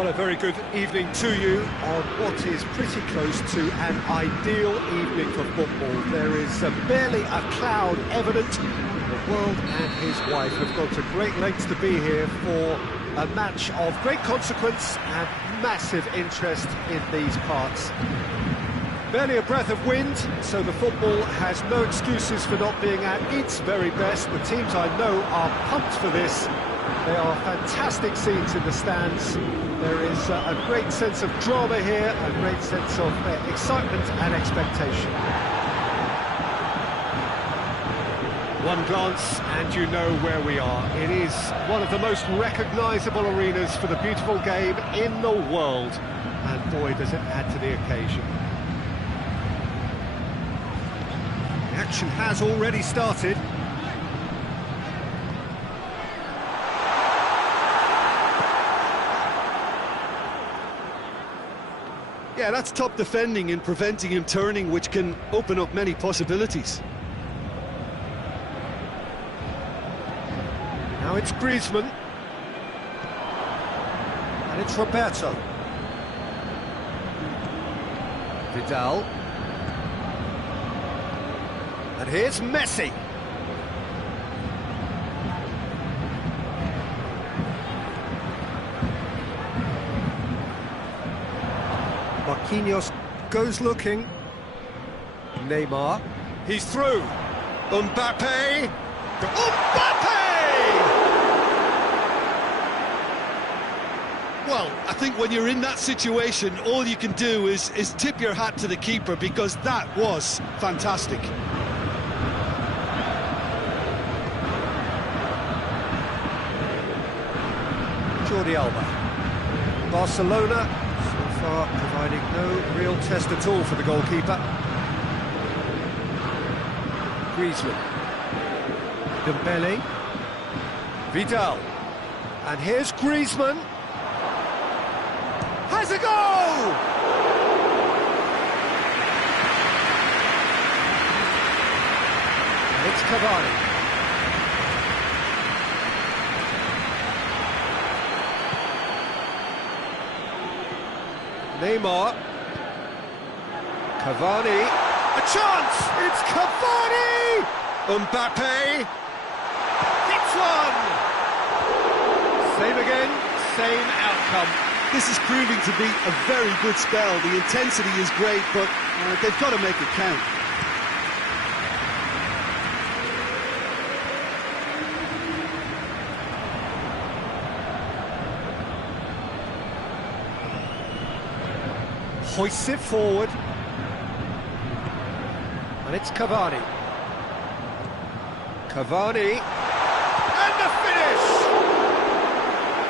Well, a very good evening to you on what is pretty close to an ideal evening for football. There is barely a cloud evident. The world and his wife have gone to great lengths to be here for a match of great consequence and massive interest in these parts. Barely a breath of wind, so the football has no excuses for not being at its very best. The teams I know are pumped for this. They are fantastic scenes in the stands. There is a great sense of drama here, a great sense of excitement and expectation. One glance and you know where we are. It is one of the most recognisable arenas for the beautiful game in the world. And boy, does it add to the occasion. The action has already started. Yeah, that's top defending and preventing him turning, which can open up many possibilities. Now it's Griezmann. And it's Roberto. Vidal. And here's Messi. Marquinhos goes looking. Neymar. He's through. Mbappe. Mbappe! Well, I think when you're in that situation, all you can do is tip your hat to the keeper, because that was fantastic. Jordi Alba. Barcelona, so far providing no real test at all for the goalkeeper. Griezmann. Dembele. Vidal. And here's Griezmann. Has a goal! And it's Cavani. Neymar. Cavani. A chance! It's Cavani! Mbappe. Hits one! Same again, same outcome. This is proving to be a very good spell. The intensity is great, but they've got to make it count. Hoists it forward. And it's Cavani. Cavani. And the finish!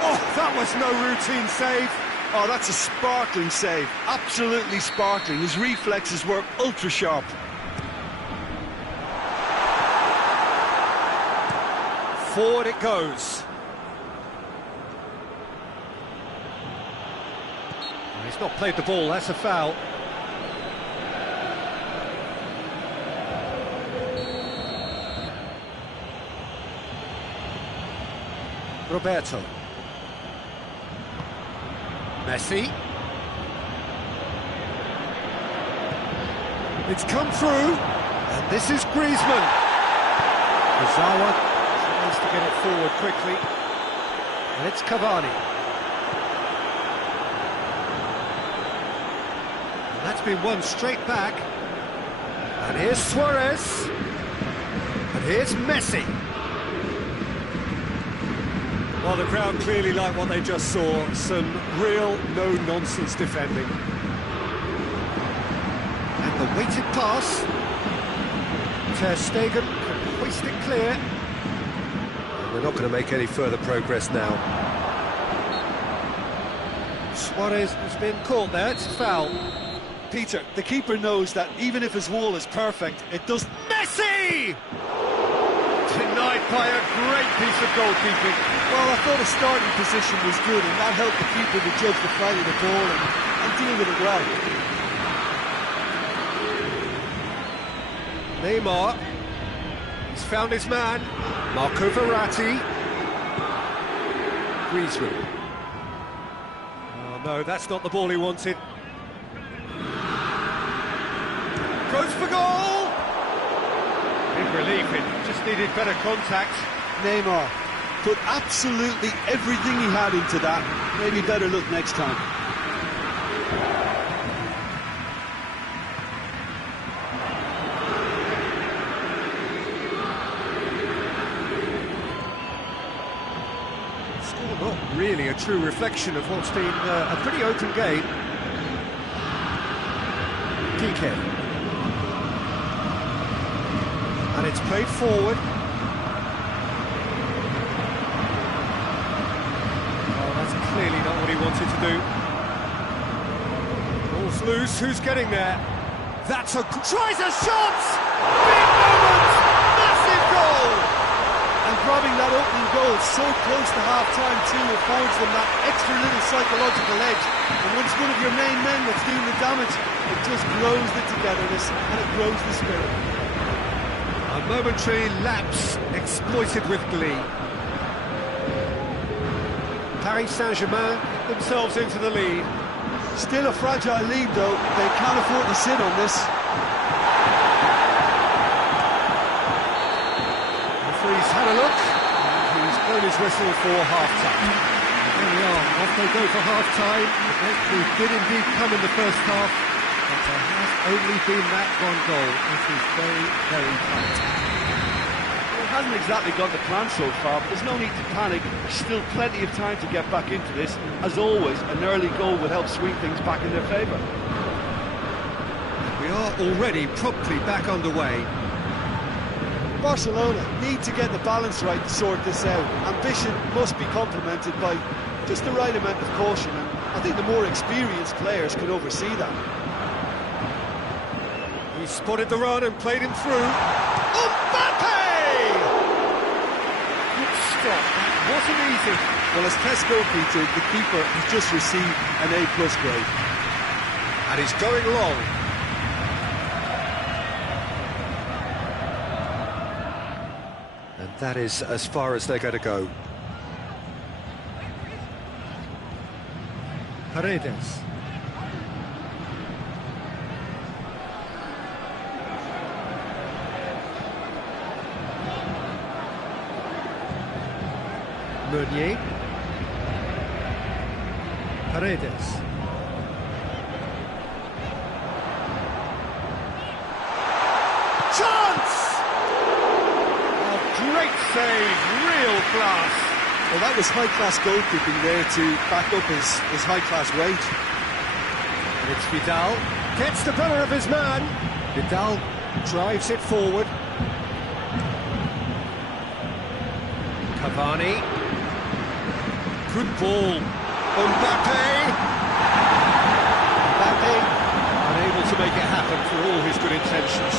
Oh, that was no routine save. Oh, that's a sparkling save. Absolutely sparkling. His reflexes were ultra-sharp. Forward it goes. He's not played the ball, that's a foul. Roberto. Messi. It's come through, and this is Griezmann. Ozawa tries to get it forward quickly, and it's Cavani. And that's been won straight back. And here's Suarez. And here's Messi. Well, the crowd clearly like what they just saw. Some real no-nonsense defending. And the weighted pass. Ter Stegen can hoist it clear. And we're not going to make any further progress now. Suarez has been caught there, it's a foul. Peter, the keeper knows that even if his wall is perfect, it does... Messi! Denied by a great piece of goalkeeping. Well, I thought his starting position was good, and that helped the keeper to judge the flight of the ball and deal with it well. Neymar. He's found his man. Marco Verratti. Griezmann. Oh no, that's not the ball he wanted. Goes for goal! Big relief, it just needed better contact. Neymar put absolutely everything he had into that. Maybe better look next time. Score not really a true reflection of what's been a pretty open game. PK. And it's played forward. Oh, that's clearly not what he wanted to do. Ball's loose, who's getting there? That's a... tries a shot! Big moment! Massive goal! And grabbing that opening goal so close to half-time too affords them that extra little psychological edge. And when it's one of your main men that's doing the damage, it just grows the togetherness and it grows the spirit. A momentary lapse exploited with glee. Paris Saint-Germain themselves into the lead. Still a fragile lead though, they can't afford to sit on this. The referee's had a look, and he's blown his whistle for half-time. There we are, off they go for half-time. The breakthrough did indeed come in the first half, but there has only been that one goal. It is very, very tight. Well, it hasn't exactly got the plan so far, but there's no need to panic. Still plenty of time to get back into this. As always, an early goal would help swing things back in their favour. We are already promptly back underway. Barcelona need to get the balance right to sort this out. Ambition must be complemented by just the right amount of caution, and I think the more experienced players can oversee that. He spotted the run and played him through. Mbappe! Good stop, that wasn't easy. Well, as test goalkeeper, the keeper has just received an A+ grade. And he's going long. And that is as far as they're going to go. Paredes. Meunier. Paredes. Chance! Oh, great save, real class. Well, that was high-class goalkeeping there to back up his high-class wage. And it's Vidal. Gets the better of his man. Vidal drives it forward. Cavani. Good ball. Mbappe. Mbappe unable to make it happen for all his good intentions.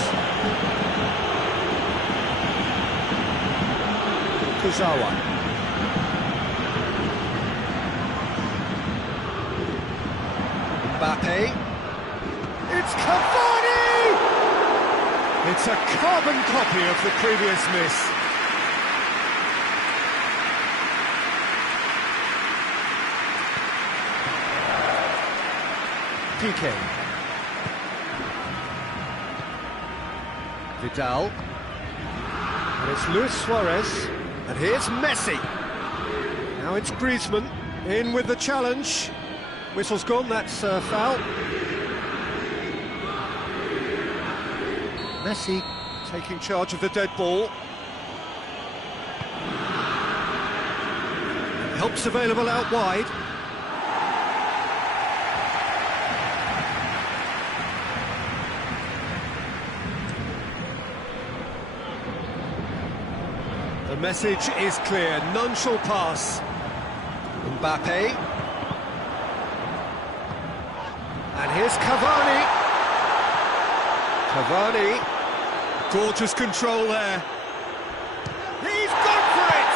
Kurzawa. Mbappe. It's Cavani! It's a carbon copy of the previous miss. PK. Vidal. And it's Luis Suarez. And here's Messi. Now it's Griezmann in with the challenge. Whistle's gone, that's foul. Messi taking charge of the dead ball. Help's available out wide. The message is clear, none shall pass. Mbappe. And here's Cavani. Cavani. Gorgeous control there. He's gone for it!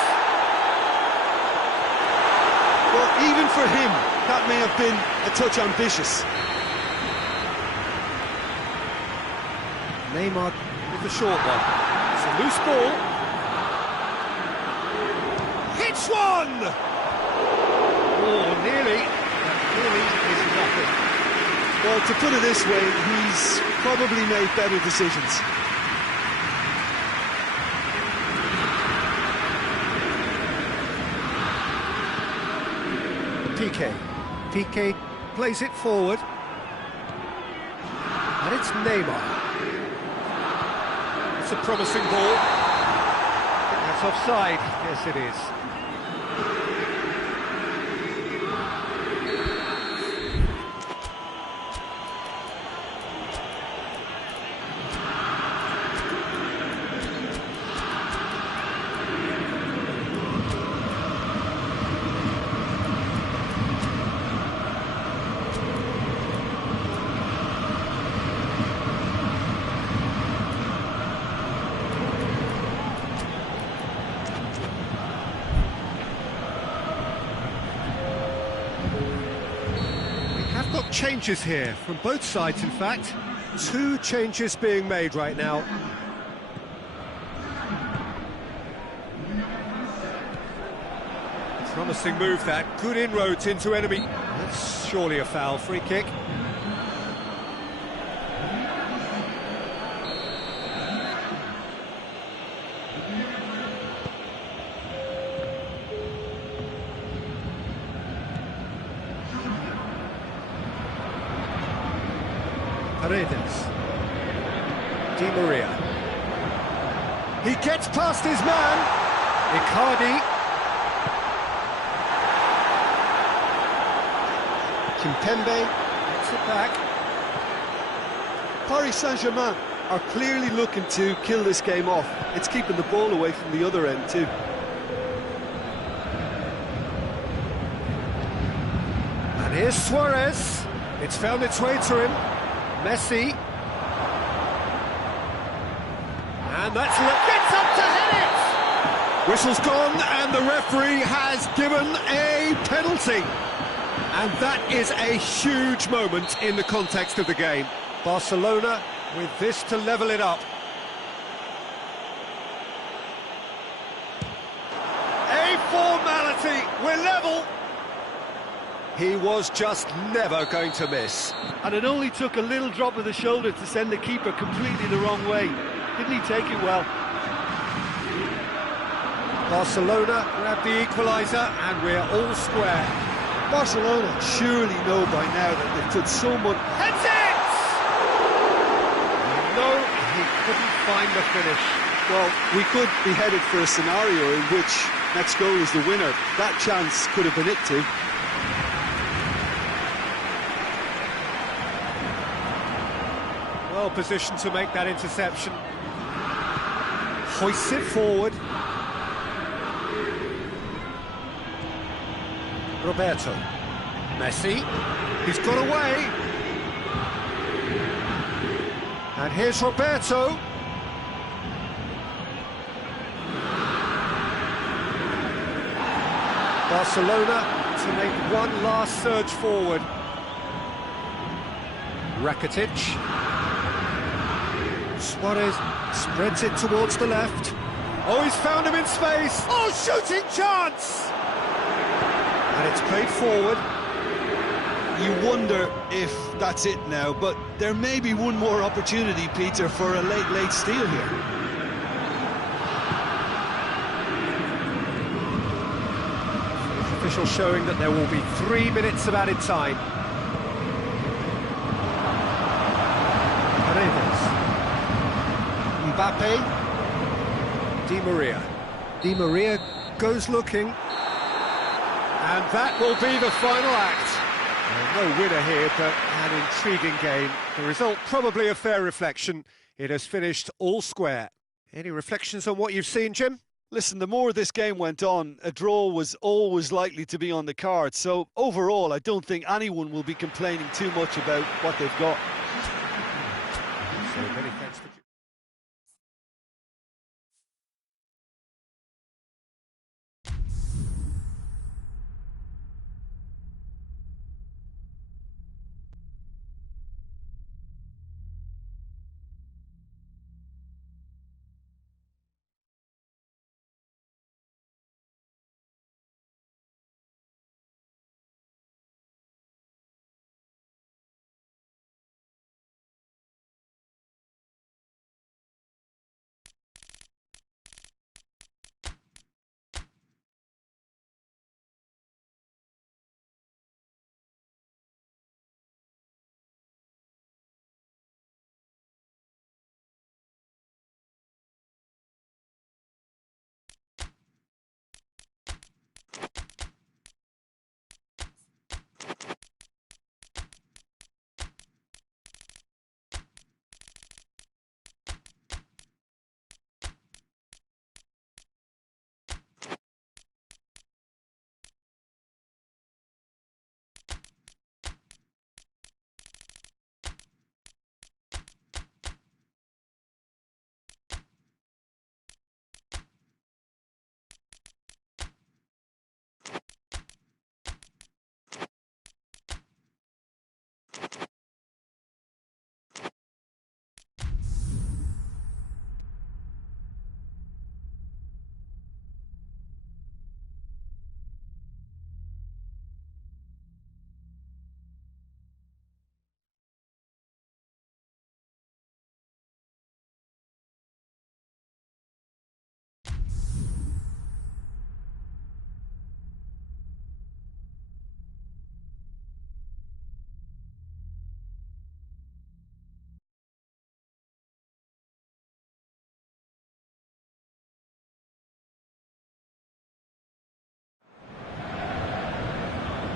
Well, even for him, that may have been a touch ambitious. Neymar with the short one. It's a loose ball. Hits one! Oh, nearly. That clearly is nothing. Well, to put it this way, he's probably made better decisions. Piqué plays it forward. And it's Neymar. It's a promising ball. I think that's offside. Yes, it is. Got changes here from both sides, in fact. 2 changes being made right now. Promising move, that. Good inroads into enemy. That's surely a foul. Free kick. Paredes. Di Maria. He gets past his man. Icardi. Kimpembe gets it back. Paris Saint-Germain are clearly looking to kill this game off. It's keeping the ball away from the other end too. And here's Suarez. It's found its way to him. Messi. And that's gets up to head it! Whistle's gone and the referee has given a penalty. And that is a huge moment in the context of the game. Barcelona with this to level it up. A formality, we're level. He was just never going to miss. And it only took a little drop of the shoulder to send the keeper completely the wrong way. Didn't he take it well? Barcelona grab the equaliser and we're all square. Barcelona surely know by now that they've put so much... That's it! No, he couldn't find the finish. Well, we could be headed for a scenario in which next goal is the winner. That chance could have been it too. Well positioned to make that interception. Hoists it forward. Roberto. Messi. He's got away. And here's Roberto. Barcelona to make one last surge forward. Rakitic. Suarez spreads it towards the left. Oh, he's found him in space. Oh, shooting chance! And it's played forward. You wonder if that's it now, but there may be one more opportunity, Peter, for a late steal here. Official showing that there will be 3 minutes of added time. Paredes. Mbappe. Di Maria. Di Maria goes looking. And that will be the final act. No winner here, but an intriguing game. The result probably a fair reflection. It has finished all square. Any reflections on what you've seen, Jim? Listen, the more this game went on, a draw was always likely to be on the cards. So overall, I don't think anyone will be complaining too much about what they've got. So many thanks to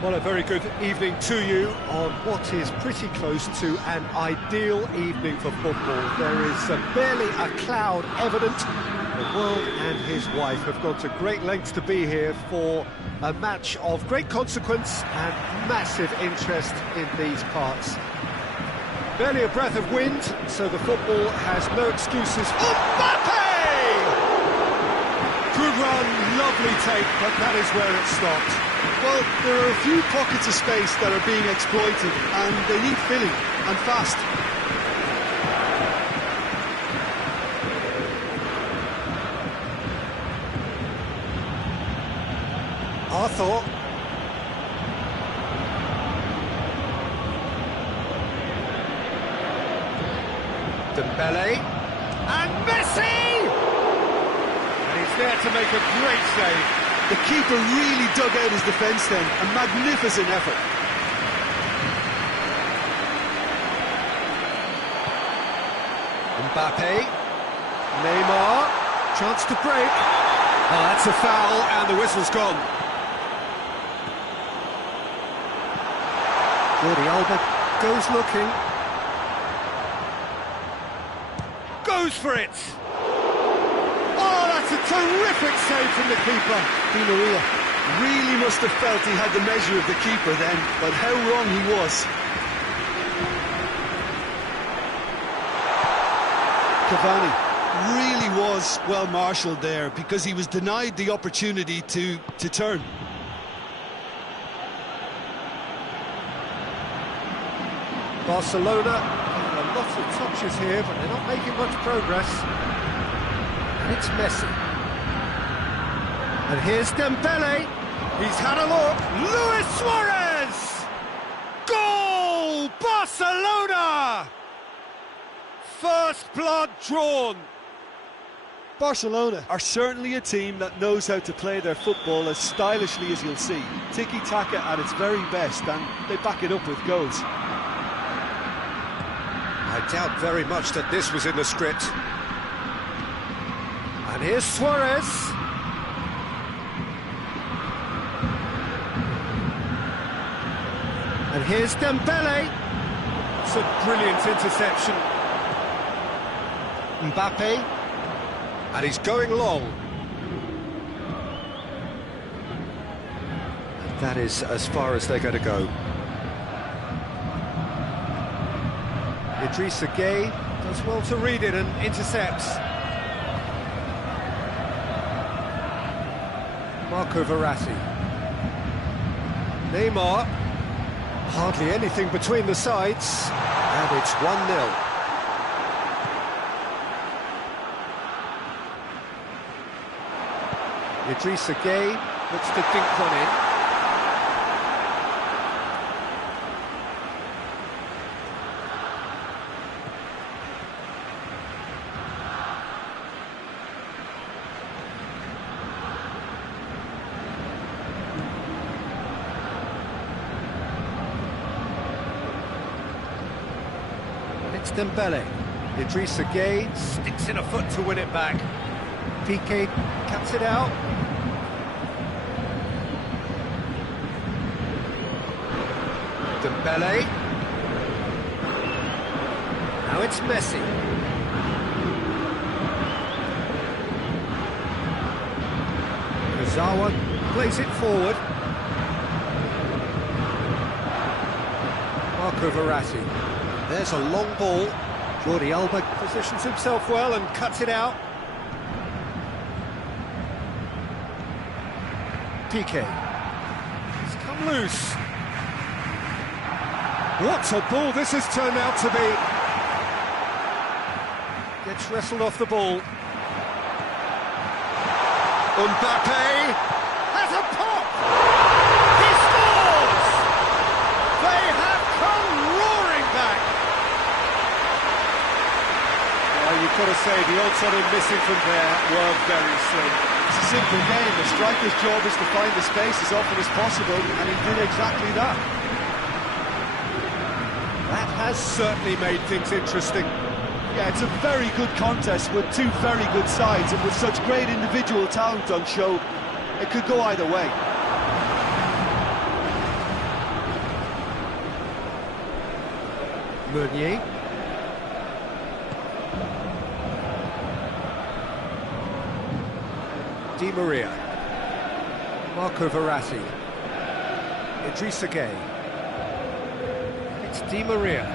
Well, a very good evening to you on what is pretty close to an ideal evening for football. There is barely a cloud evident. The world and his wife have gone to great lengths to be here for a match of great consequence and massive interest in these parts. Barely a breath of wind, so the football has no excuses. Mbappe! Good run, lovely take, but that is where it stopped. Well, there are a few pockets of space that are being exploited, and they need filling, and fast. Arthur. Dembele. And Messi! And he's there to make a great save. The keeper really dug out his defence then. A magnificent effort. Mbappe. Neymar. Chance to break. Oh, that's a foul, and the whistle's gone. Jordi Alba goes looking. Goes for it! Oh, that's a terrific save from the keeper. Di Maria really must have felt he had the measure of the keeper then, but how wrong he was. Cavani really was well marshalled there because he was denied the opportunity to turn. Barcelona a lot of touches here, but they're not making much progress. And it's Messi. And here's Dembele. He's had a look. Luis Suarez! Goal! Barcelona! First blood drawn. Barcelona are certainly a team that knows how to play their football as stylishly as you'll see. Tiki-taka at its very best, and they back it up with goals. I doubt very much that this was in the script. And here's Suarez. And here's Dembele. It's a brilliant interception. Mbappe. And he's going long. And that is as far as they're going to go. Idrissa Gueye does well to read it and intercepts. Marco Verratti. Neymar. Hardly anything between the sides. And it's 1-0. Idrissa Gueye looks to dink one in. And it's Dembele. Idrissa Gueye sticks in a foot to win it back. PK cuts it out. Dembele. Now it's Messi. Kurzawa plays it forward. Marco Verratti. There's a long ball. Jordi Alba positions himself well and cuts it out. PK. It's come loose. What a ball this has turned out to be. Gets wrestled off the ball. Mbappe has a pop! He scores! They have come roaring back! Well, you've got to say the odds on him missing from there were very slim. It's a simple game. The striker's job is to find the space as often as possible, and he did exactly that. That has certainly made things interesting. Yeah, it's a very good contest with two very good sides, and with such great individual talent on show, it could go either way. Meunier. Di Maria. Marco Verratti. Idrissa Gueye. It's Di Maria.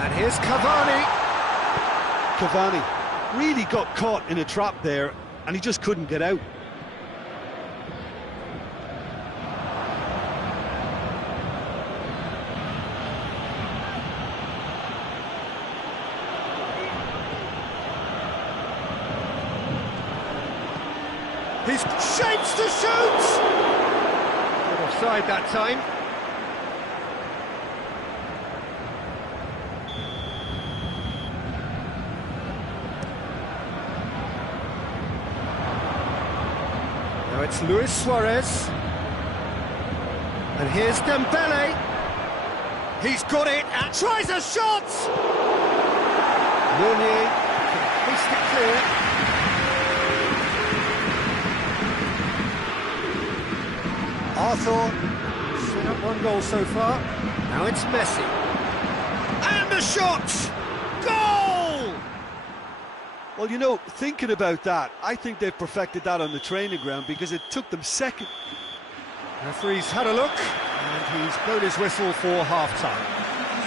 And here's Cavani. Cavani really got caught in a trap there, and he just couldn't get out. He's shapes to shoot! Not offside that time. Now it's Luis Suarez. And here's Dembele. He's got it and tries a shot! Meunier can paste it clear. Arthur, set up one goal so far. Now it's Messi. And the shot! Goal! Well, you know, thinking about that, I think they've perfected that on the training ground because it took them seconds. Referee's had a look, and he's blown his whistle for half-time.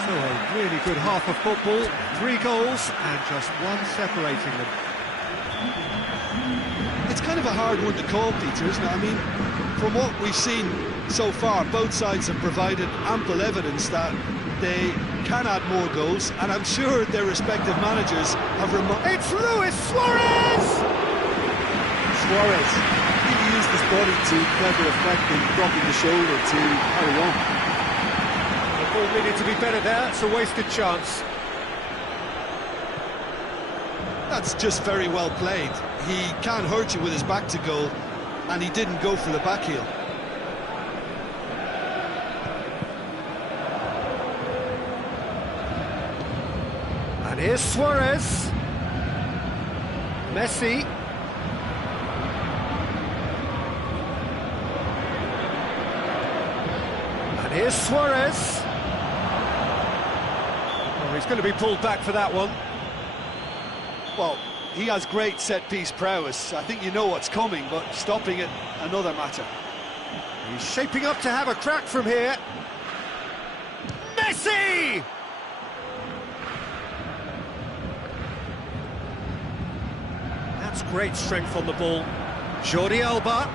So a really good half of football, 3 goals, and just one separating them. It's kind of a hard one to call, Peter, isn't it? I mean, from what we've seen so far, both sides have provided ample evidence that they can add more goals, and I'm sure their respective managers have It's Luis Suarez! Suarez really used his body to clever effect in dropping the shoulder to carry on. The ball needed to be better there, it's a wasted chance. That's just very well played. He can't hurt you with his back to goal, and he didn't go for the back heel. And here's Suarez. Messi. And here's Suarez. Oh, he's going to be pulled back for that one. Well, he has great set-piece prowess. I think you know what's coming, but stopping it, another matter. He's shaping up to have a crack from here. Messi! That's great strength on the ball. Jordi Alba.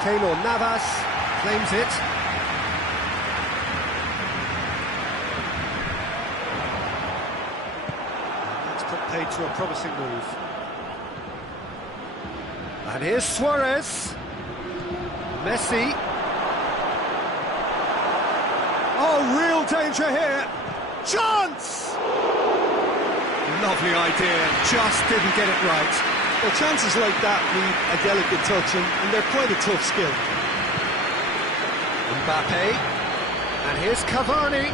Keylor Navas claims it. Paid to a promising move. And here's Suarez. Messi. Oh, real danger here. Chance! Lovely idea, just didn't get it right. Well, chances like that need a delicate touch, and they're quite a tough skill. Mbappe. And here's Cavani.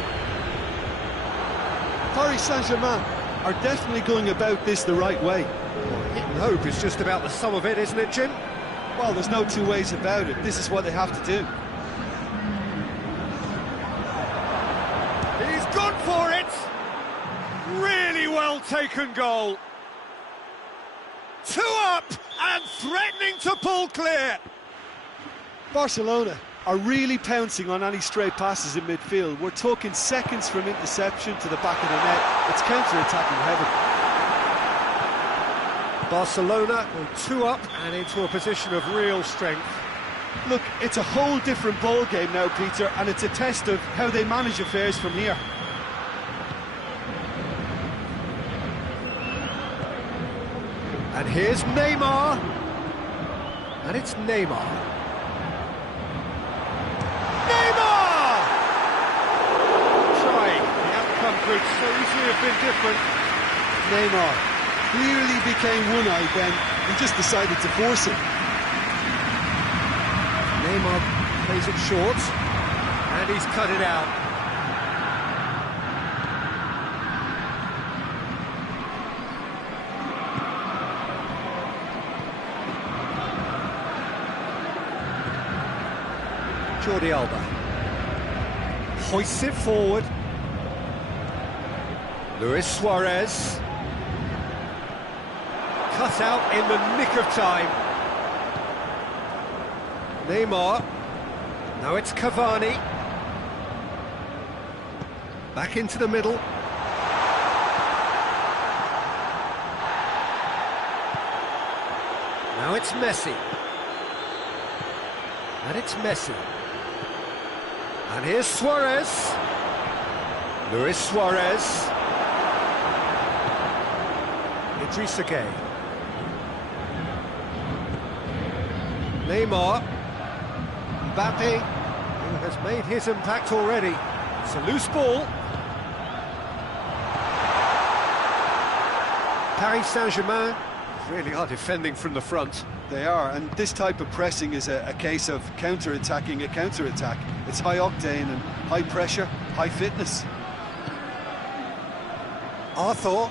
Paris Saint-Germain are definitely going about this the right way. Hit and hope is just about the sum of it, isn't it, Jim? Well, there's no two ways about it. This is what they have to do. He's gone for it! Really well taken goal. 2 up and threatening to pull clear. Barcelona are really pouncing on any stray passes in midfield. We're talking seconds from interception to the back of the net. It's counter-attacking heaven. Barcelona go 2 up and into a position of real strength. Look, it's a whole different ball game now, Peter, and it's a test of how they manage affairs from here. And here's Neymar. And it's Neymar. Could so easily have been different. Neymar clearly became one-eyed then. He just decided to force it. Neymar plays it short, and he's cut it out. Jordi Alba. hoists it forward. Luis Suarez. Cut out in the nick of time. Neymar. Now it's Cavani. Back into the middle. Now it's Messi. And it's Messi. And here's Suarez. Luis Suarez. Idrissa Gueye. Neymar. Mbappe, who has made his impact already. It's a loose ball. Paris Saint-Germain really are defending from the front. They are, and this type of pressing is a case of counter-attacking a counter-attack. It's high octane and high pressure, high fitness. Arthur.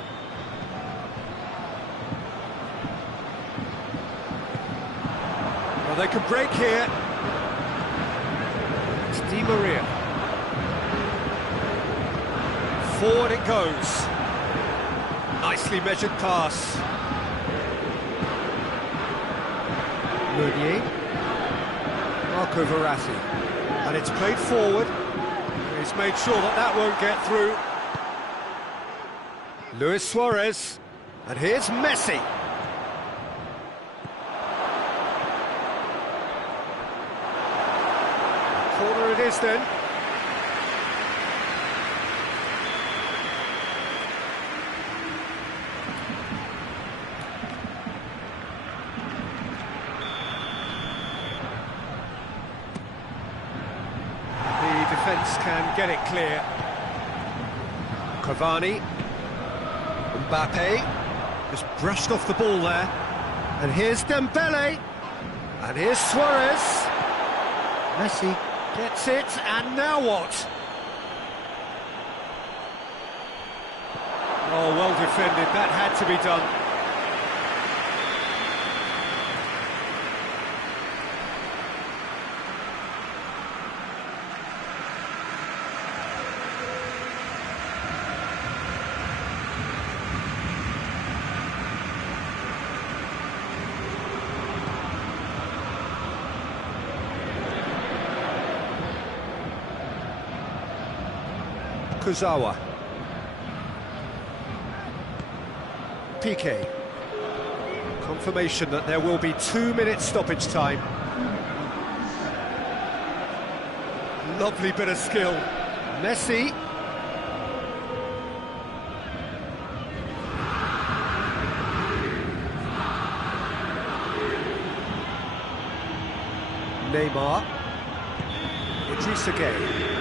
Well, they can break here. It's Di Maria. Forward it goes. Nicely measured pass. Meunier. Marco Verratti. And it's played forward. He's made sure that that won't get through. Luis Suarez. And here's Messi. Corner it is then. The defence can get it clear. Cavani. Mbappe. Just brushed off the ball there. And here's Dembele. And here's Suarez. Messi gets it, and now what? Oh, well defended, that had to be done. Kurzawa. Piqué. Confirmation that there will be 2 minutes stoppage time. Lovely bit of skill. Messi. Neymar. Idrissa Gueye.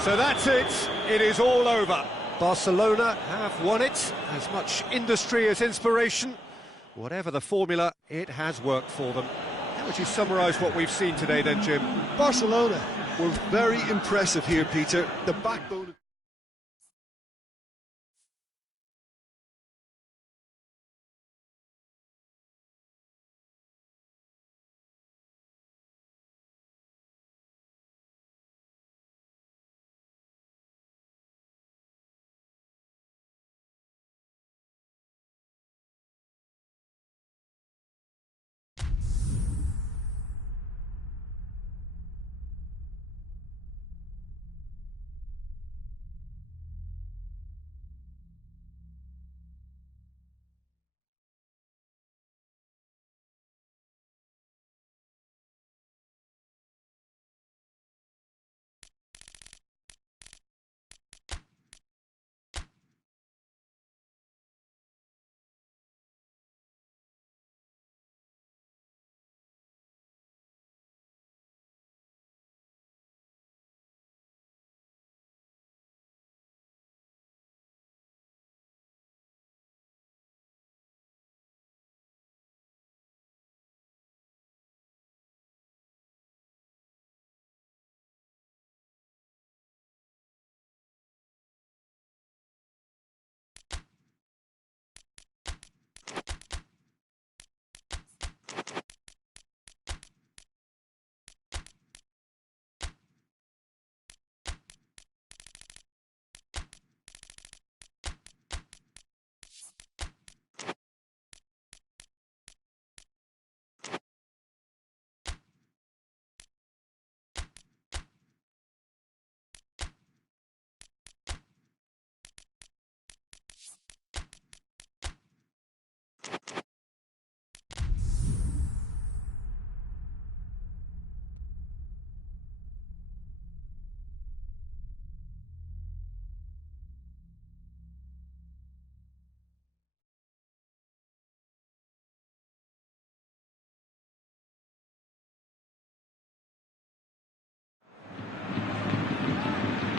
So that's it, it is all over. Barcelona have won it, as much industry as inspiration. Whatever the formula, it has worked for them. How would you summarise what we've seen today then, Jim? Barcelona were very impressive here, Peter. The backbone...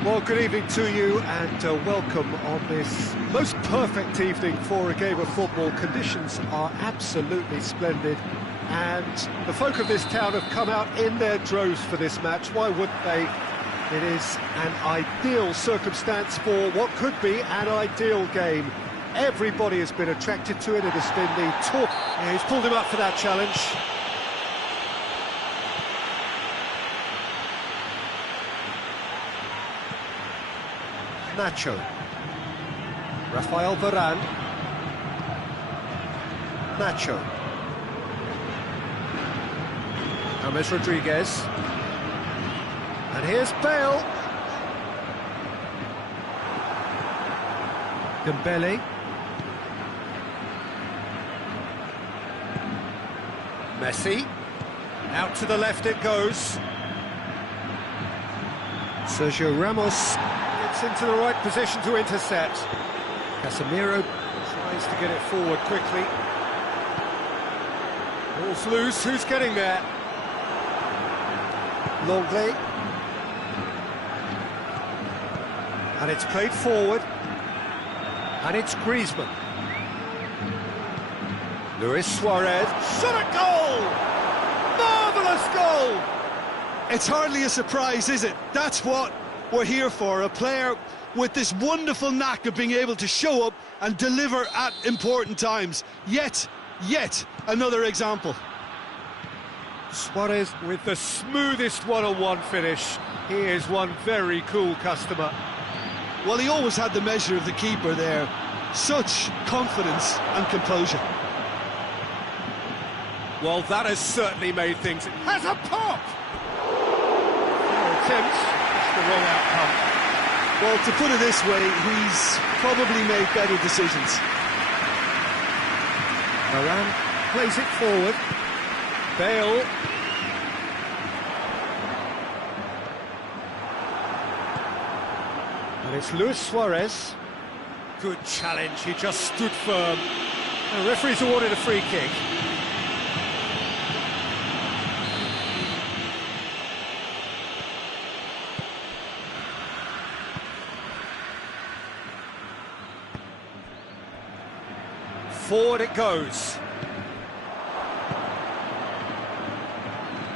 Well, good evening to you and welcome on this most perfect evening for a game of football. Conditions are absolutely splendid and the folk of this town have come out in their droves for this match. Why wouldn't they? It is an ideal circumstance for what could be an ideal game. Everybody has been attracted to it. It has been the talk. Yeah, he's pulled him up for that challenge. Nacho. Rafael Varane. Nacho. James Rodriguez. And here's Bale. Dembele. Messi. Out to the left it goes. Sergio Ramos gets into the right position to intercept. Casemiro tries to get it forward quickly. Ball's loose, who's getting there? Longley. And it's played forward. And it's Griezmann. Luis Suarez. Shot at goal! Marvellous goal! It's hardly a surprise, is it? That's what we're here for, a player with this wonderful knack of being able to show up and deliver at important times. Yet another example. Suarez with the smoothest one-on-one finish. He is one very cool customer. Well, he always had the measure of the keeper there. Such confidence and composure. Well, that has certainly made things... It has a pop! Attempt, it's the wrong outcome. Well, to put it this way, he's probably made better decisions. Varane plays it forward. Bale. And it's Luis Suarez. Good challenge, he just stood firm. The referee's awarded a free kick. Forward it goes.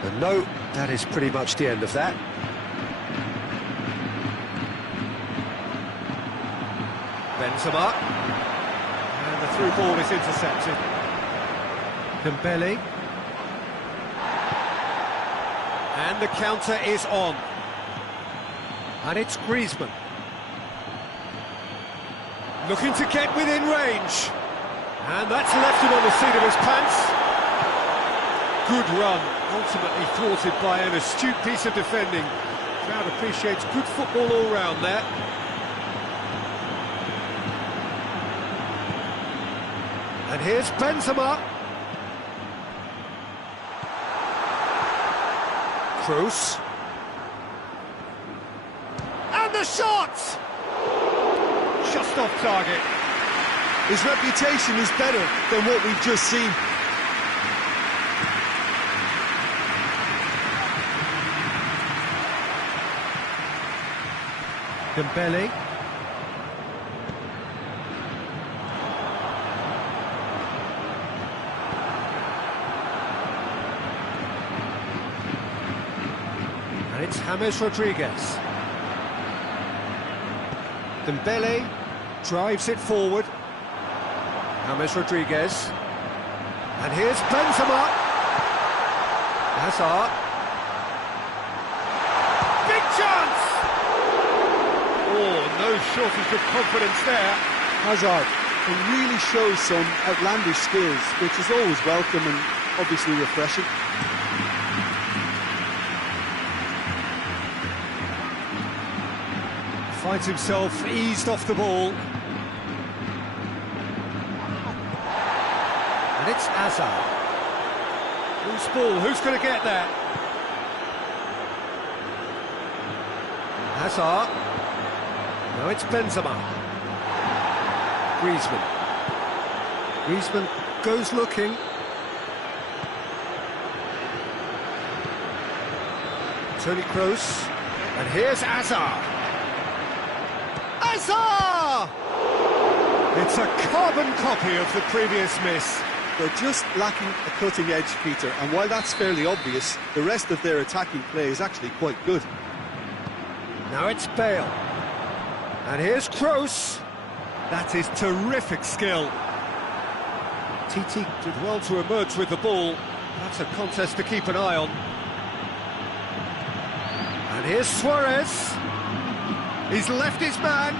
And no, that is pretty much the end of that. Benzema. And the through ball is intercepted. Dembele. And the counter is on. And it's Griezmann. Looking to get within range. And that's left him on the seat of his pants. Good run, ultimately thwarted by an astute piece of defending. Crowd appreciates good football all round there. And here's Benzema. Kroos. And the shot! Just off target. His reputation is better than what we've just seen. Dembele. And it's James Rodriguez. Dembele drives it forward. James Rodriguez. And here's Benzema. Hazard. Big chance! Oh, no shortage of confidence there. Hazard can really show some outlandish skills, which is always welcome and obviously refreshing. Finds himself eased off the ball. And it's Hazard. Who's ball? Who's going to get that? Hazard. Now it's Benzema. Griezmann. Griezmann goes looking. Toni Kroos. And here's Hazard. Hazard! It's a carbon copy of the previous miss. They're just lacking a cutting edge, Peter, and while that's fairly obvious, the rest of their attacking play is actually quite good. Now it's Bale. And here's Kroos. That is terrific skill. TT did well to emerge with the ball. That's a contest to keep an eye on. And here's Suarez. He's left his man.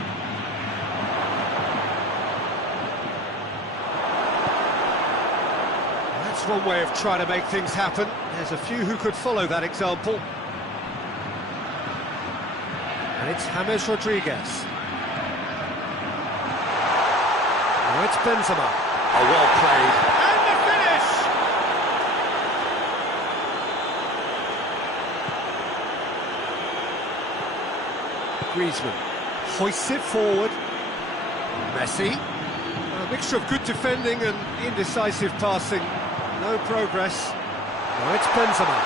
That's one way of trying to make things happen. There's a few who could follow that example. And it's James Rodriguez. Now it's Benzema. Oh, well played. And the finish! Griezmann hoists it forward. Messi. A mixture of good defending and indecisive passing. No progress. Now it's Benzema.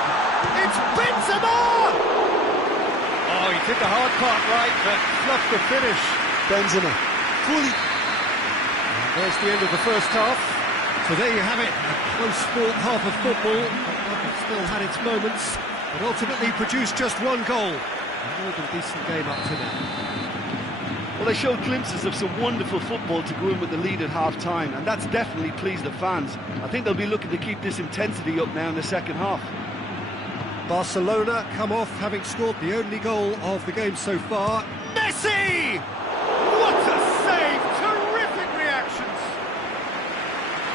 It's Benzema! Oh, he did the hard part right, but fluffed the finish. Benzema, fully... There's the end of the first half. So there you have it, a close-fought half of football. It still had its moments, but ultimately produced just one goal. A more than decent game up to now. Well, they showed glimpses of some wonderful football to go in with the lead at half-time, and that's definitely pleased the fans. I think they'll be looking to keep this intensity up now in the second half. Barcelona come off having scored the only goal of the game so far. Messi! What a save! Terrific reactions!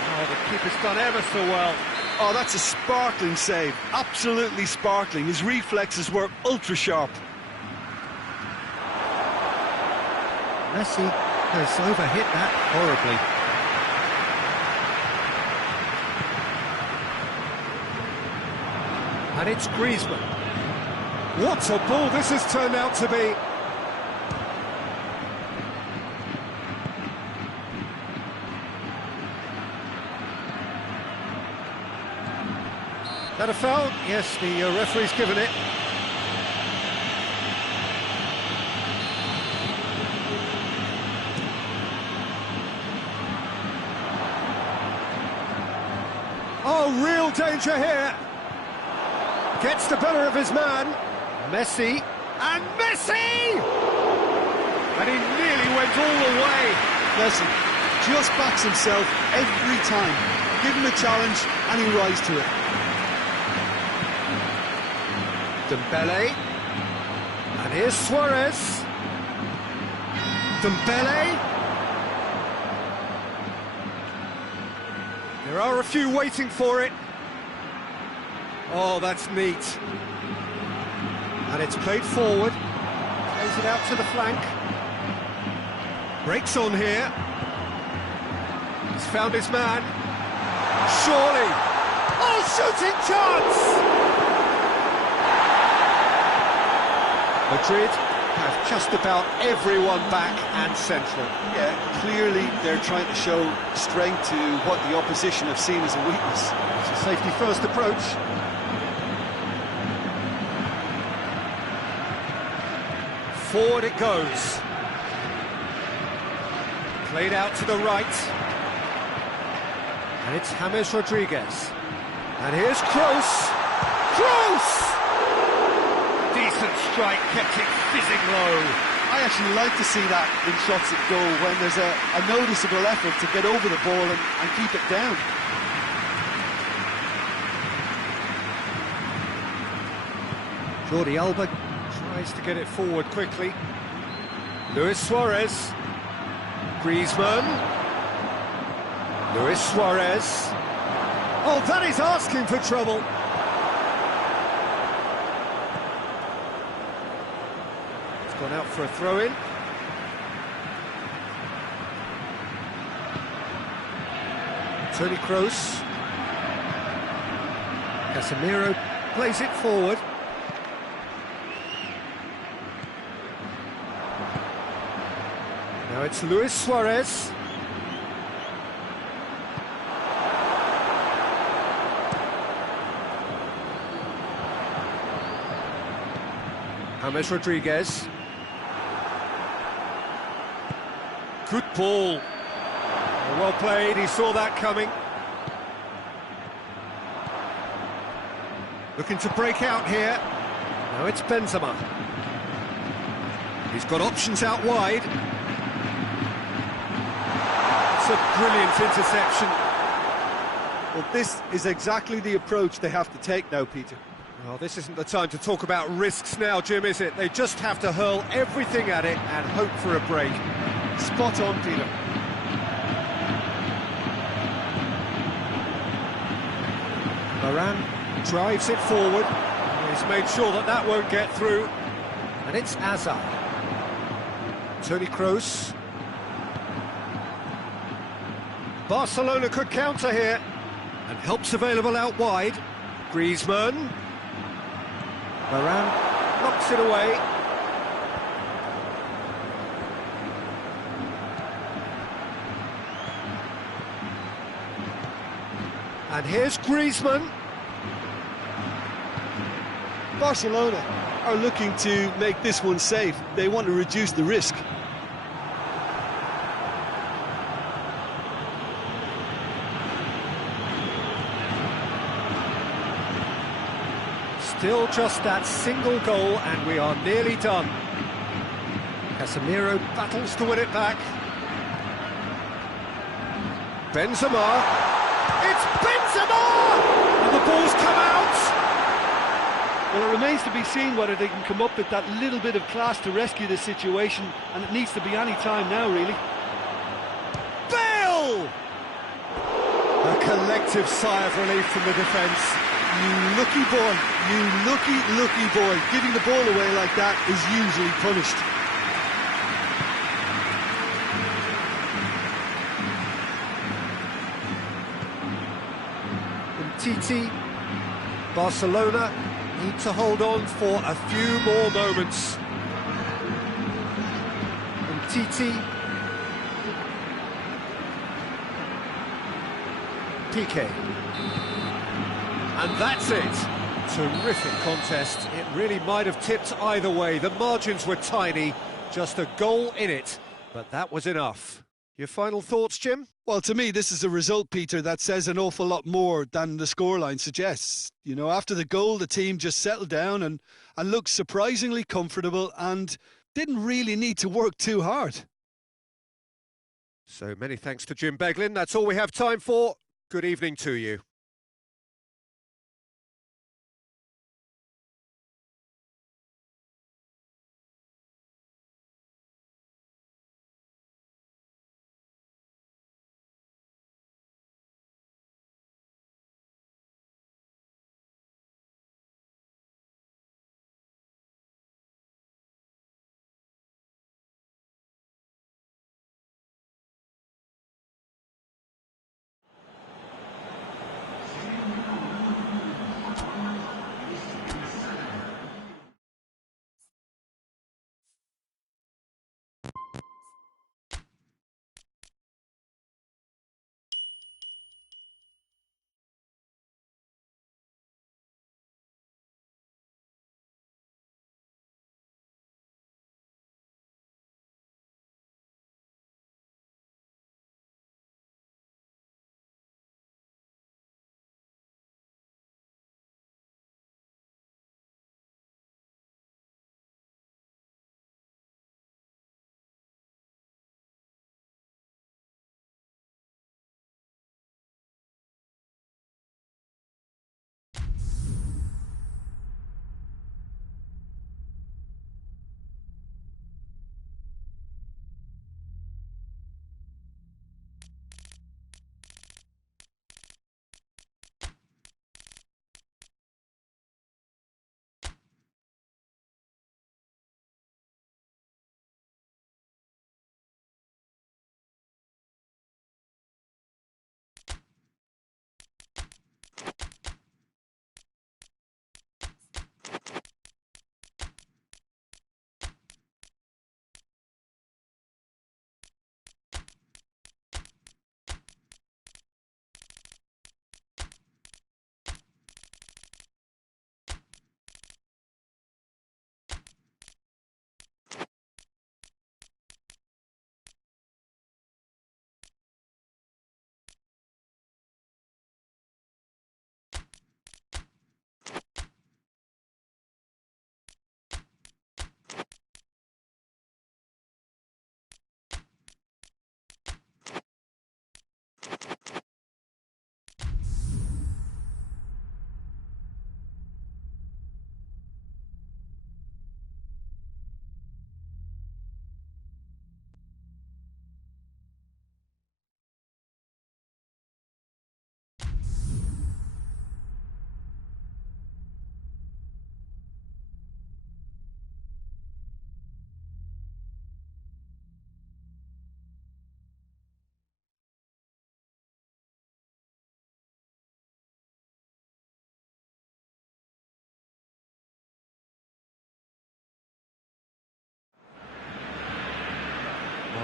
Oh, the keeper's done ever so well. Oh, that's a sparkling save. Absolutely sparkling. His reflexes were ultra-sharp. Messi has overhit that horribly. And it's Griezmann. What a ball this has turned out to be. That a foul? Yes, the referee's given it. Oh, real danger here. Gets the better of his man. Messi. And Messi! And he nearly went all the way. Messi just backs himself every time. Give him a challenge and he rises to it. Dembele. And here's Suarez. Dembele. There are a few waiting for it. Oh, that's neat. And it's played forward. Plays it out to the flank. Breaks on here. He's found his man. Surely. Oh, shooting chance! Madrid have just about everyone back and central. Yeah, clearly they're trying to show strength to what the opposition have seen as a weakness. It's a safety-first approach. Forward it goes. Played out to the right. And it's James Rodriguez. And here's Kroos. Kroos! Decent strike, kept it fizzing low. I actually like to see that in shots at goal when there's a noticeable effort to get over the ball and keep it down. Jordi Alba tries to get it forward quickly. Luis Suarez. Griezmann. Luis Suarez. Oh, that is asking for trouble. It's gone out for a throw-in. Toni Kroos. Casemiro plays it forward. Now it's Luis Suarez. James Rodriguez. Good ball. Well played, he saw that coming. Looking to break out here. Now it's Benzema. He's got options out wide. It's a brilliant interception. Well, this is exactly the approach they have to take now, Peter. Well, this isn't the time to talk about risks now, Jim, is it? They just have to hurl everything at it and hope for a break. Spot on, Peter. Varane drives it forward. He's made sure that that won't get through. And it's Hazard. Toni Kroos. Barcelona could counter here. And help's available out wide. Griezmann. Varane knocks it away. And here's Griezmann. Barcelona are looking to make this one safe. They want to reduce the risk. Still just that single goal and we are nearly done. Casemiro battles to win it back. Benzema. It's Benzema! And the ball's come out! Well, it remains to be seen whether they can come up with that little bit of class to rescue the situation, and it needs to be any time now, really. Bale! A collective sigh of relief from the defence. You lucky boy, you lucky boy. Giving the ball away like that is usually punished. Titi, Barcelona need to hold on for a few more moments. And Titi, Piqué. And that's it. Terrific contest. It really might have tipped either way. The margins were tiny, just a goal in it, but that was enough. Your final thoughts, Jim? Well, to me, this is a result, Peter, that says an awful lot more than the scoreline suggests. You know, after the goal, the team just settled down and looked surprisingly comfortable and didn't really need to work too hard. So many thanks to Jim Beglin. That's all we have time for. Good evening to you.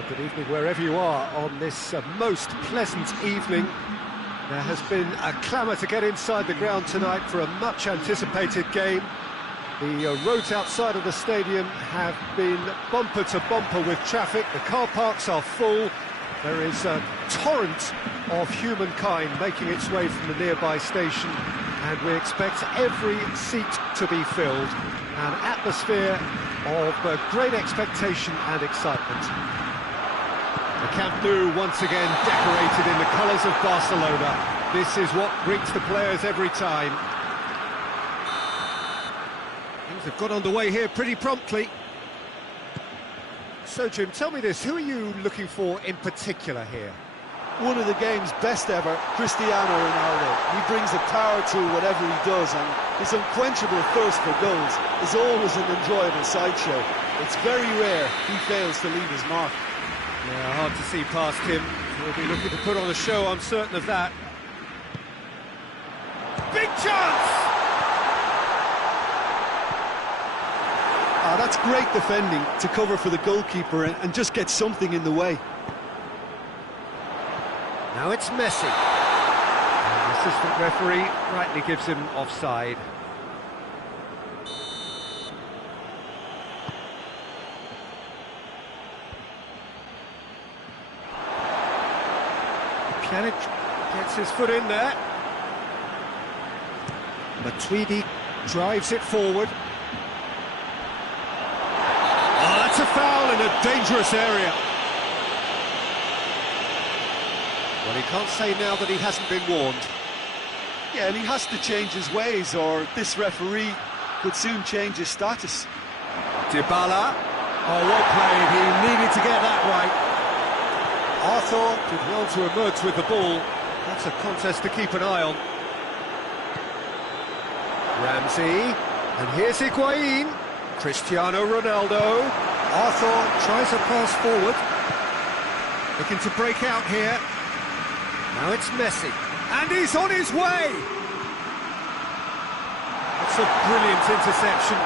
Well, good evening wherever you are on this most pleasant evening. There has been a clamour to get inside the ground tonight for a much-anticipated game. The roads outside of the stadium have been bumper to bumper with traffic. The car parks are full. There is a torrent of humankind making its way from the nearby station, and we expect every seat to be filled. An atmosphere of great expectation and excitement. The Camp Nou once again decorated in the colours of Barcelona. This is what brings the players every time. Things have got underway here pretty promptly. So, Jim, tell me this, who are you looking for in particular here? One of the game's best ever, Cristiano Ronaldo. He brings the power to whatever he does, and his unquenchable thirst for goals is always an enjoyable sideshow. It's very rare he fails to leave his mark. Yeah, hard to see past him. He'll be looking to put on a show, I'm certain of that. Big chance! That's great defending to cover for the goalkeeper and just get something in the way. Now it's Messi. And the assistant referee rightly gives him offside. Pjanic gets his foot in there. Matuidi drives it forward. Oh, that's a foul in a dangerous area. Well, he can't say now that he hasn't been warned. Yeah, and he has to change his ways, or this referee could soon change his status. Dybala. Oh, well played. He needed to get that right. Arthur did well to emerge with the ball. That's a contest to keep an eye on. Ramsey. And here's Higuain. Cristiano Ronaldo. Arthur tries a pass forward. Looking to break out here. Now it's Messi, and he's on his way! That's a brilliant interception.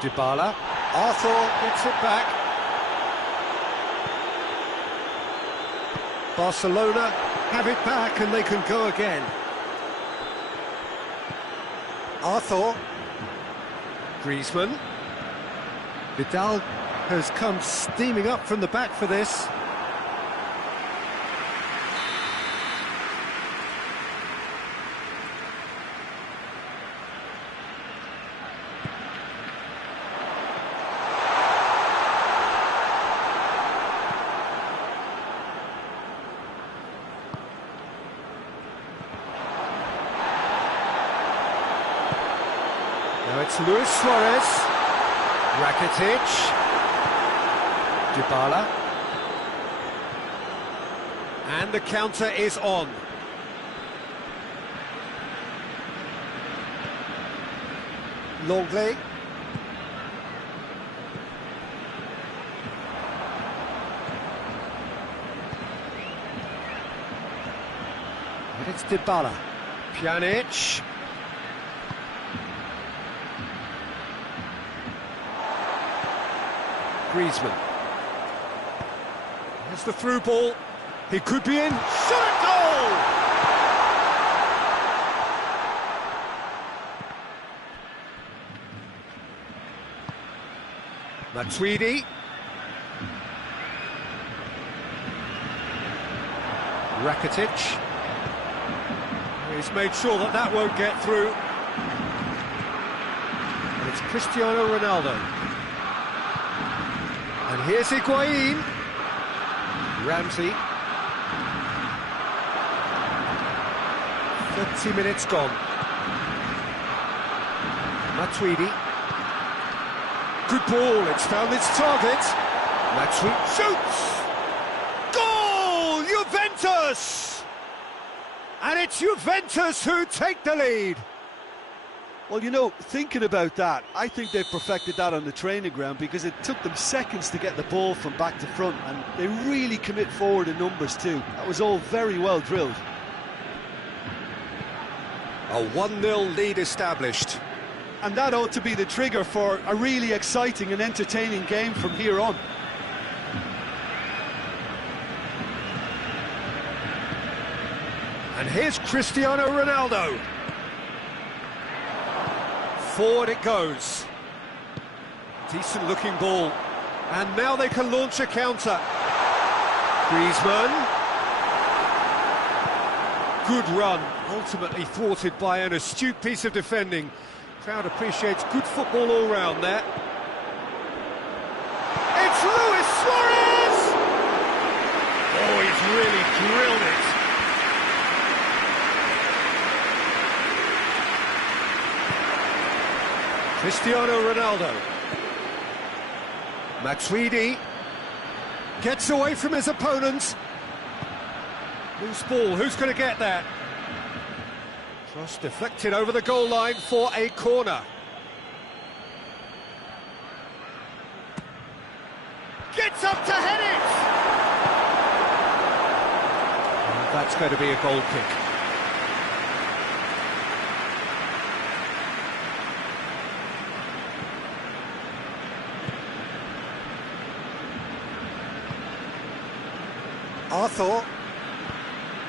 Dybala, Arthur gets it back. Barcelona have it back and they can go again. Arthur, Griezmann, Vidal has come steaming up from the back for this. Now it's Luis Suarez, Rakitic, Dybala, and the counter is on. Longley. And it's Dybala. Pjanic. Griezmann. Here's the through ball. He could be in. Shot at goal! Matuidi. Rakitic. He's made sure that that won't get through. And it's Cristiano Ronaldo. And here's Higuain. Ramsey. 30 minutes gone. Matuidi. Good ball, it's found its target. Matuidi shoots! Goal! Juventus! And it's Juventus who take the lead. Well, you know, thinking about that, I think they perfected that on the training ground because it took them seconds to get the ball from back to front, and they really commit forward in numbers too. That was all very well drilled. A 1-0 lead established. And that ought to be the trigger for a really exciting and entertaining game from here on. And here's Cristiano Ronaldo. Forward it goes. Decent looking ball. And now they can launch a counter. Griezmann. Good run, ultimately thwarted by an astute piece of defending. Crowd appreciates good football all round there. It's Luis Suarez! Oh, he's really drilled it. Cristiano Ronaldo. Matuidi gets away from his opponent. Loose ball, who's going to get that? Cross deflected over the goal line for a corner. Gets up to head it! And that's going to be a goal kick. Arthur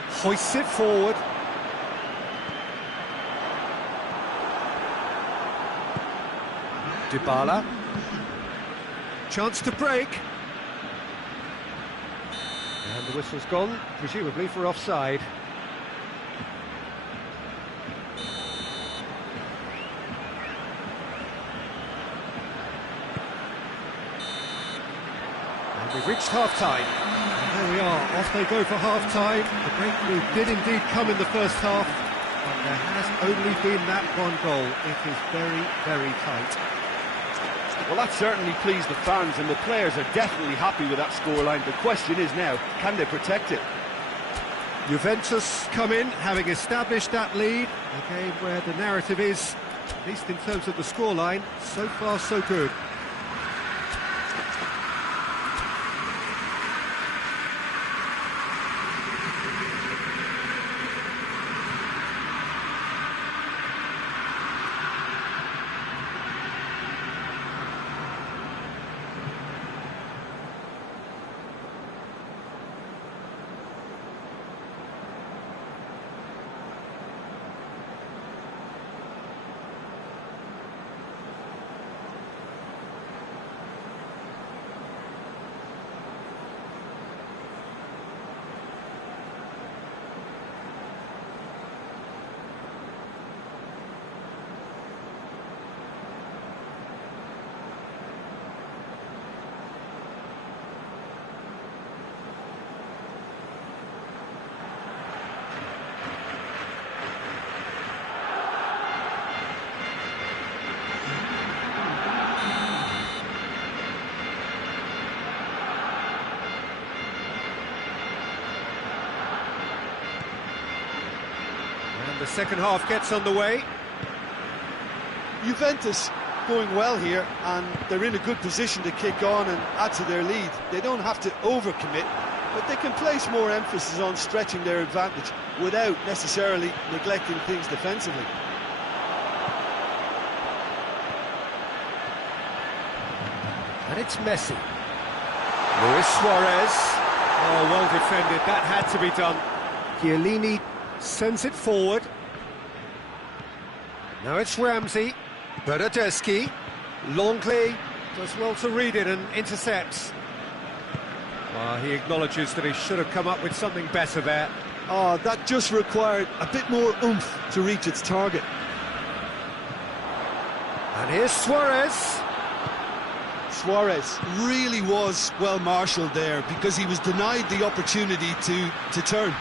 hoists it forward. Dybala. Chance to break. And the whistle's gone, presumably for offside. And we've reached half-time. There we are, off they go for half-time. The breakthrough did indeed come in the first half, but there has only been that one goal. It is very, very tight. Well, that certainly pleased the fans, and the players are definitely happy with that scoreline. The question is now, can they protect it? Juventus come in, having established that lead. A game where the narrative is, at least in terms of the scoreline, so far so good. The second half gets underway. Juventus going well here, and they're in a good position to kick on and add to their lead. They don't have to overcommit, but they can place more emphasis on stretching their advantage without necessarily neglecting things defensively. And it's Messi. Luis Suarez. Oh, well defended. That had to be done. Chiellini sends it forward. Now it's Ramsey. Bernardeschi. Longley does well to read it and intercepts. He acknowledges that he should have come up with something better there. Oh, that just required a bit more oomph to reach its target. And here's Suarez. Suarez really was well marshalled there because he was denied the opportunity to turn.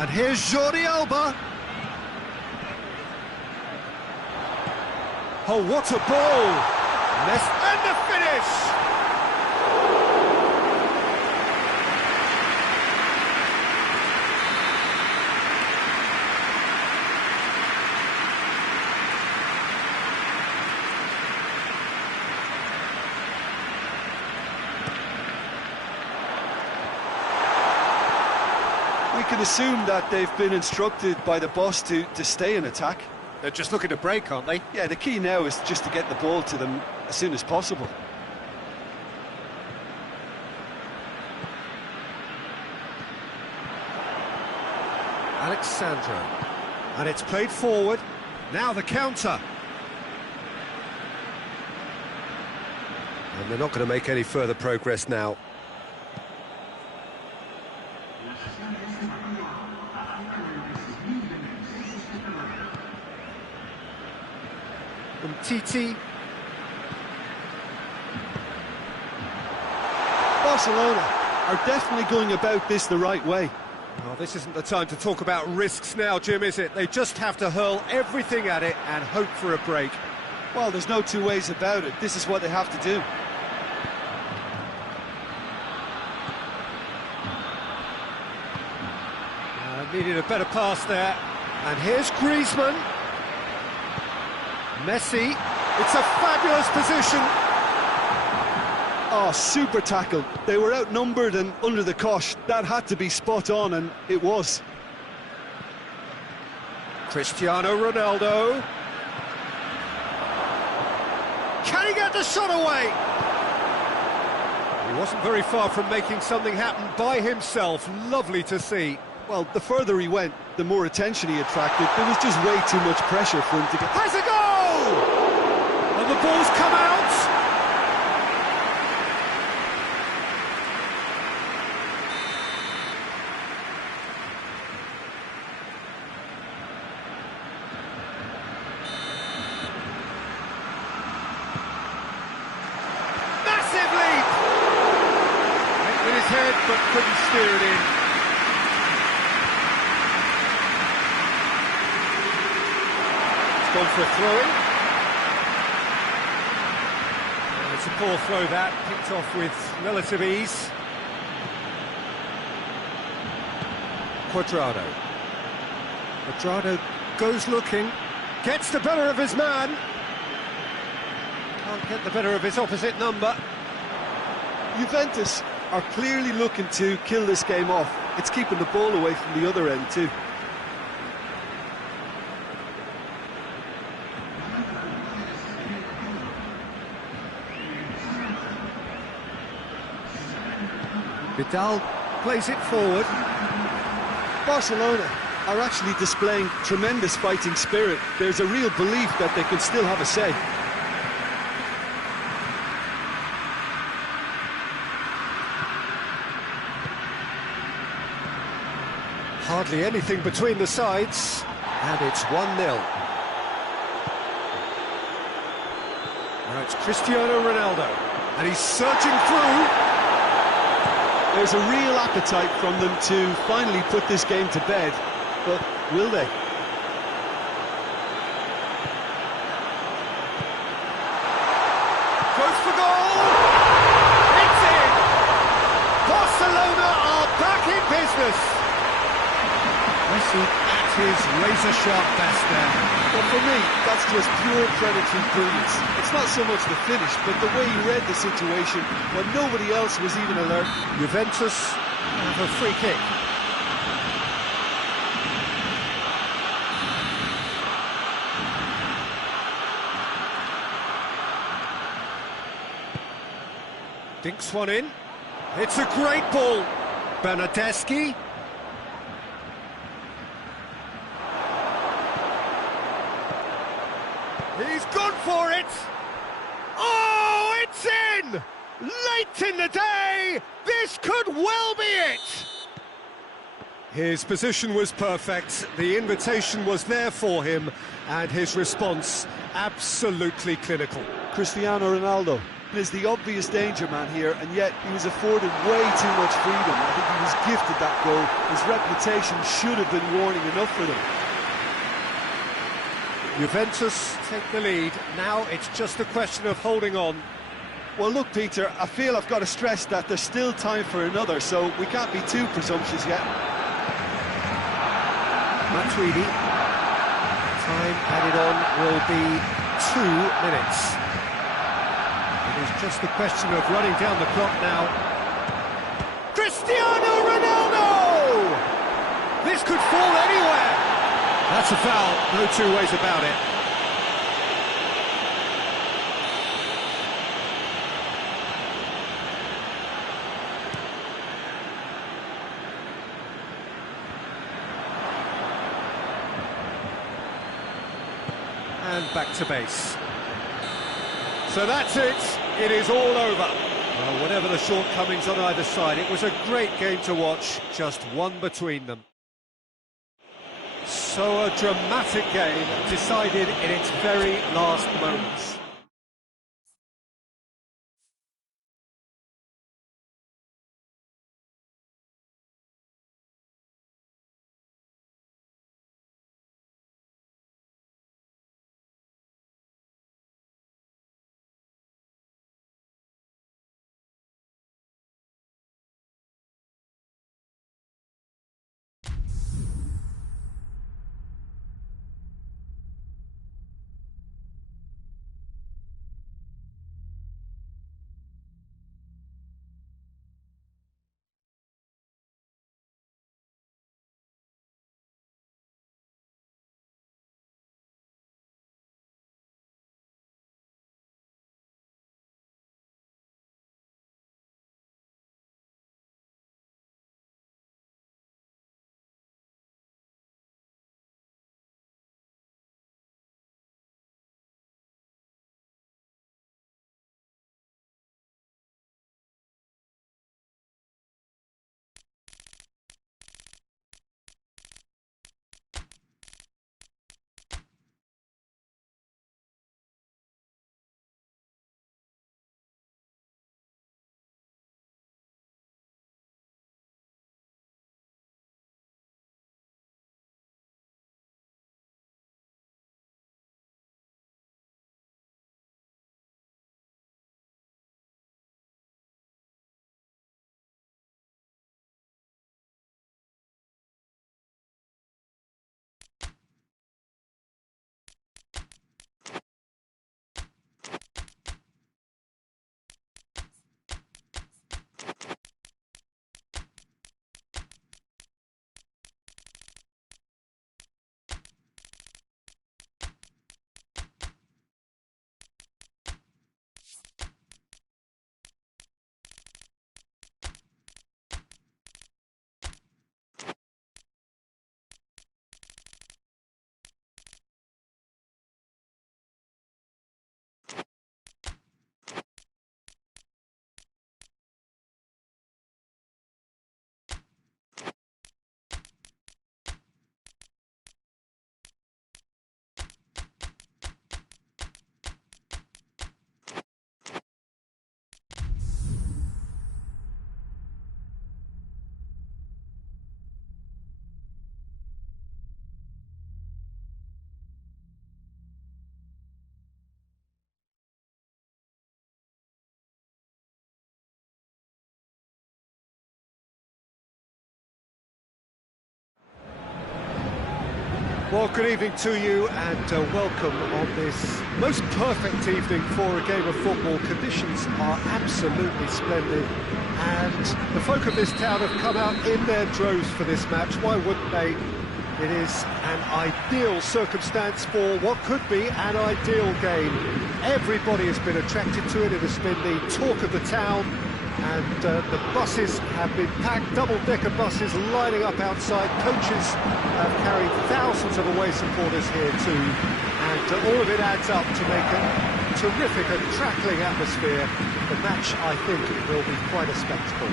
And here's Jordi Alba. Oh, what a ball! And the finish! We can assume that they've been instructed by the boss to stay in attack. They're just looking to break, aren't they? Yeah, the key now is just to get the ball to them as soon as possible. Alexandro. And it's played forward. Now the counter. And they're not going to make any further progress now. From Titi. Barcelona are definitely going about this the right way. Well, this isn't the time to talk about risks now, Jim, is it? They just have to hurl everything at it and hope for a break. Well, there's no two ways about it. This is what they have to do. Needed a better pass there. And here's Griezmann. Messi. It's a fabulous position. Oh, super tackle. They were outnumbered and under the cosh. That had to be spot on, and it was. Cristiano Ronaldo. Can he get the shot away? He wasn't very far from making something happen by himself. Lovely to see. Well, the further he went, the more attention he attracted. There was just way too much pressure for him to get... Has a goal! And the ball's come out! Massive leap! Went with his head, but couldn't steer it in. Gone for a throw-in. It's a poor throw that, picked off with relative ease. Cuadrado. Cuadrado goes looking, gets the better of his man. Can't get the better of his opposite number. Juventus are clearly looking to kill this game off. It's keeping the ball away from the other end too. Vidal plays it forward. Barcelona are actually displaying tremendous fighting spirit. There's a real belief that they can still have a say. Hardly anything between the sides, and it's 1-0. Now it's Cristiano Ronaldo, and he's surging through. There's a real appetite from them to finally put this game to bed, but will they? Goes for goal! It's in! Barcelona are back in business! Messi at his razor-sharp best there. But for me, that's just pure predatory brilliance. It's not so much the finish, but the way he read the situation when nobody else was even alert. Juventus have a free kick. Dinks one in. It's a great ball. Bernardeschi. He's gone for it! Oh, it's in! Late in the day, this could well be it! His position was perfect, the invitation was there for him, and his response absolutely clinical. Cristiano Ronaldo is the obvious danger man here, and yet he was afforded way too much freedom. I think he was gifted that goal. His reputation should have been warning enough for them. Juventus take the lead. Now it's just a question of holding on. Well, look, Peter, I feel I've got to stress that there's still time for another, so we can't be too presumptuous yet. Matuidi. Time added on will be 2 minutes. It is just a question of running down the clock now. Cristiano Ronaldo! this could fall anywhere. That's a foul, no two ways about it. And back to base. So that's it. It is all over. Well, whatever the shortcomings on either side, it was a great game to watch, just one between them. So a dramatic game decided in its very last moments. Well, good evening to you and welcome on this most perfect evening for a game of football. Conditions are absolutely splendid and the folk of this town have come out in their droves for this match. Why wouldn't they? It is an ideal circumstance for what could be an ideal game. Everybody has been attracted to it. It has been the talk of the town. And the buses have been packed, double-decker buses lining up outside. Coaches have carried thousands of away supporters here too. And all of it adds up to make a terrific and crackling atmosphere. The match, I think, will be quite a spectacle.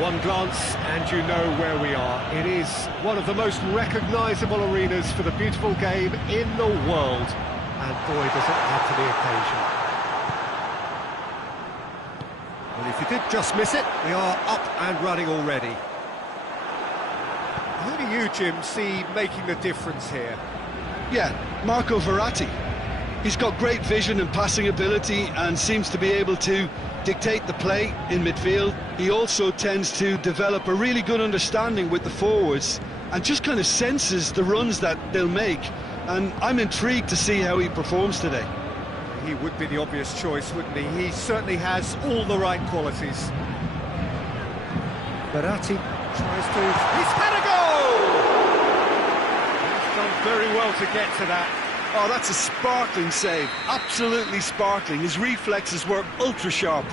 One glance and you know where we are. It is one of the most recognisable arenas for the beautiful game in the world. And boy, does it add to the occasion. Well, if you did just miss it, we are up and running already. Who do you, Jim, see making the difference here? Yeah, Marco Verratti. He's got great vision and passing ability and seems to be able to dictate the play in midfield. He also tends to develop a really good understanding with the forwards and just kind of senses the runs that they'll make. And I'm intrigued to see how he performs today. He would be the obvious choice, wouldn't he? He certainly has all the right qualities. Verratti tries to... He's had a goal! He's done very well to get to that. Oh, that's a sparkling save. Absolutely sparkling. His reflexes were ultra sharp.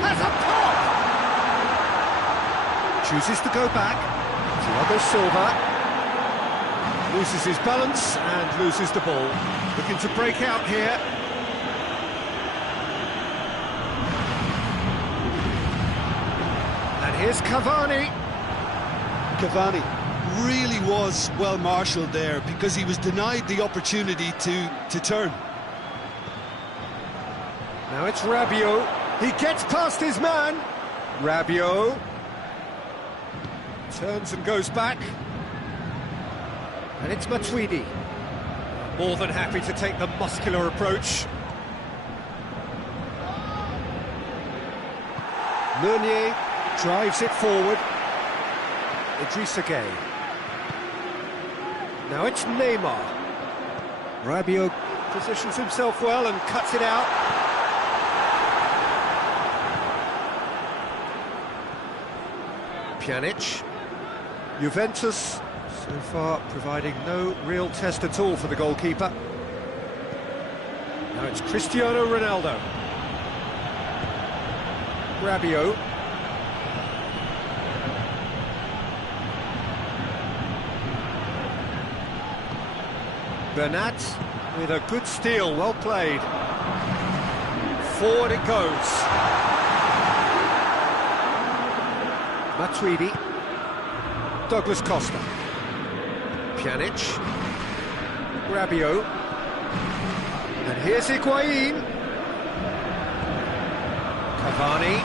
Has a pop! Chooses to go back. Thiago Silva loses his balance and loses the ball. Looking to break out here. And here's Cavani. Cavani really was well marshalled there because he was denied the opportunity to turn. Now it's Rabiot. He gets past his man. Rabiot turns and goes back. And it's Matuidi. More than happy to take the muscular approach. Meunier drives it forward. Idrissa Gueye. Now it's Neymar. Rabiot positions himself well and cuts it out. Pjanic. Juventus so far providing no real test at all for the goalkeeper. Now it's Cristiano Ronaldo. Rabiot. Bernat with a good steal, well played. Forward it goes. Matuidi. Douglas Costa. Pjanic. Rabiot. And here's Higuain. Cavani.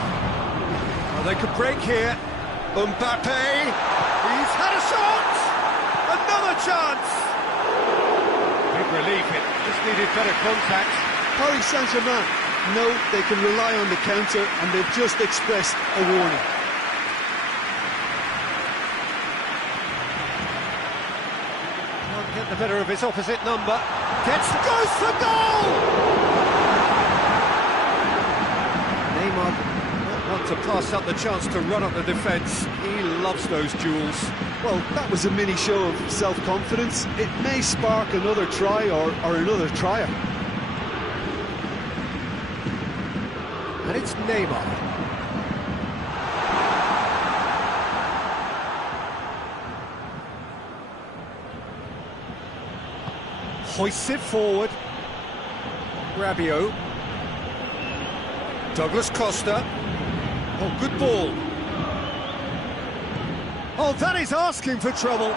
Well, they could break here. Mbappe. He's had a shot! Another chance! Big relief, it just needed better contact. Paris Saint-Germain know they can rely on the counter, and they've just expressed a warning. Can't get the better of his opposite number. Goes for goal! Neymar not want to pass up the chance to run up the defence. He loves those duels. Well, that was a mini show of self-confidence. It may spark another try or another trier. And it's Neymar. Hoists it forward. Rabiot. Douglas Costa. Oh, good ball. Oh, that is asking for trouble.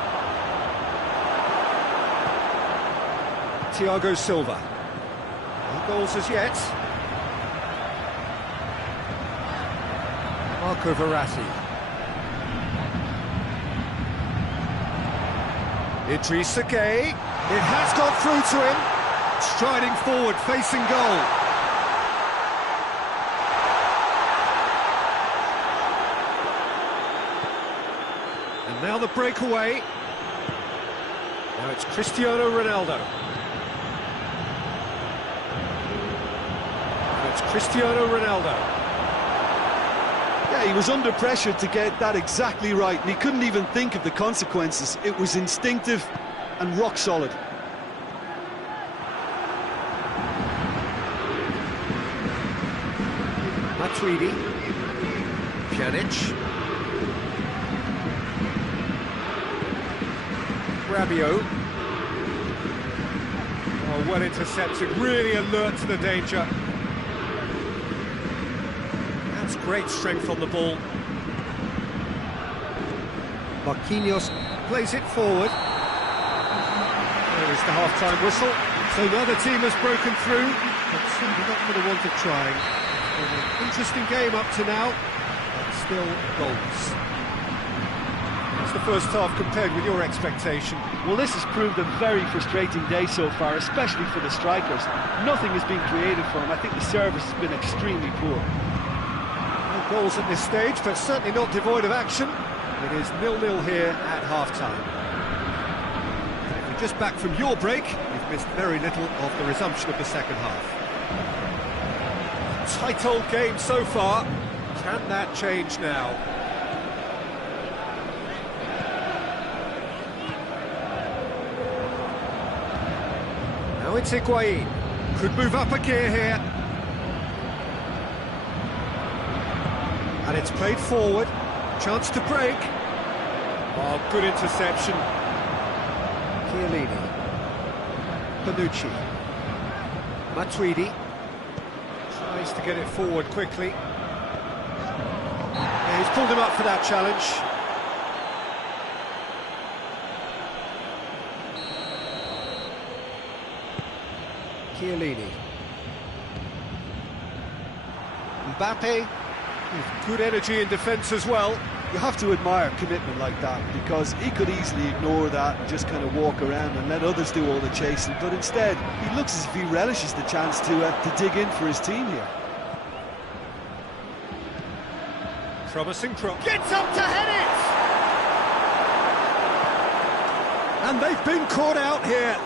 Thiago Silva. No goals as yet. Marco Verratti. Idrissa Gueye. It has got through to him. Striding forward, facing goal. And now the breakaway. Now it's Cristiano Ronaldo. Now it's Cristiano Ronaldo. Yeah, he was under pressure to get that exactly right, and he couldn't even think of the consequences. It was instinctive and rock solid. Matuidi. Pjanic. Rabiot. Oh, well intercepted, really alert to the danger. That's great strength on the ball. Marquinhos plays it forward. There is the half-time whistle. So neither team has broken through, but simply not going to want to try. It's been an interesting game up to now, but still goals. What's the first half compared with your expectation? Well, this has proved a very frustrating day so far, especially for the strikers. Nothing has been created for them. I think the service has been extremely poor. No goals at this stage, but certainly not devoid of action. It is 0-0 here at half-time. If you're just back from your break, you've missed very little of the resumption of the second half. Tight old game so far. Can that change now? Now it's Higuain. Could move up a gear here. And it's played forward. Chance to break. Oh, good interception. Chiellini. Bonucci. Matuidi. Tries to get it forward quickly. Yeah, he's pulled him up for that challenge. Chiellini. Mbappe. With good energy in defence as well. You have to admire commitment like that, because he could easily ignore that and just kind of walk around and let others do all the chasing, but instead he looks as if he relishes the chance to dig in for his team here. Promising cross. Gets up to head it! And they've been caught out here.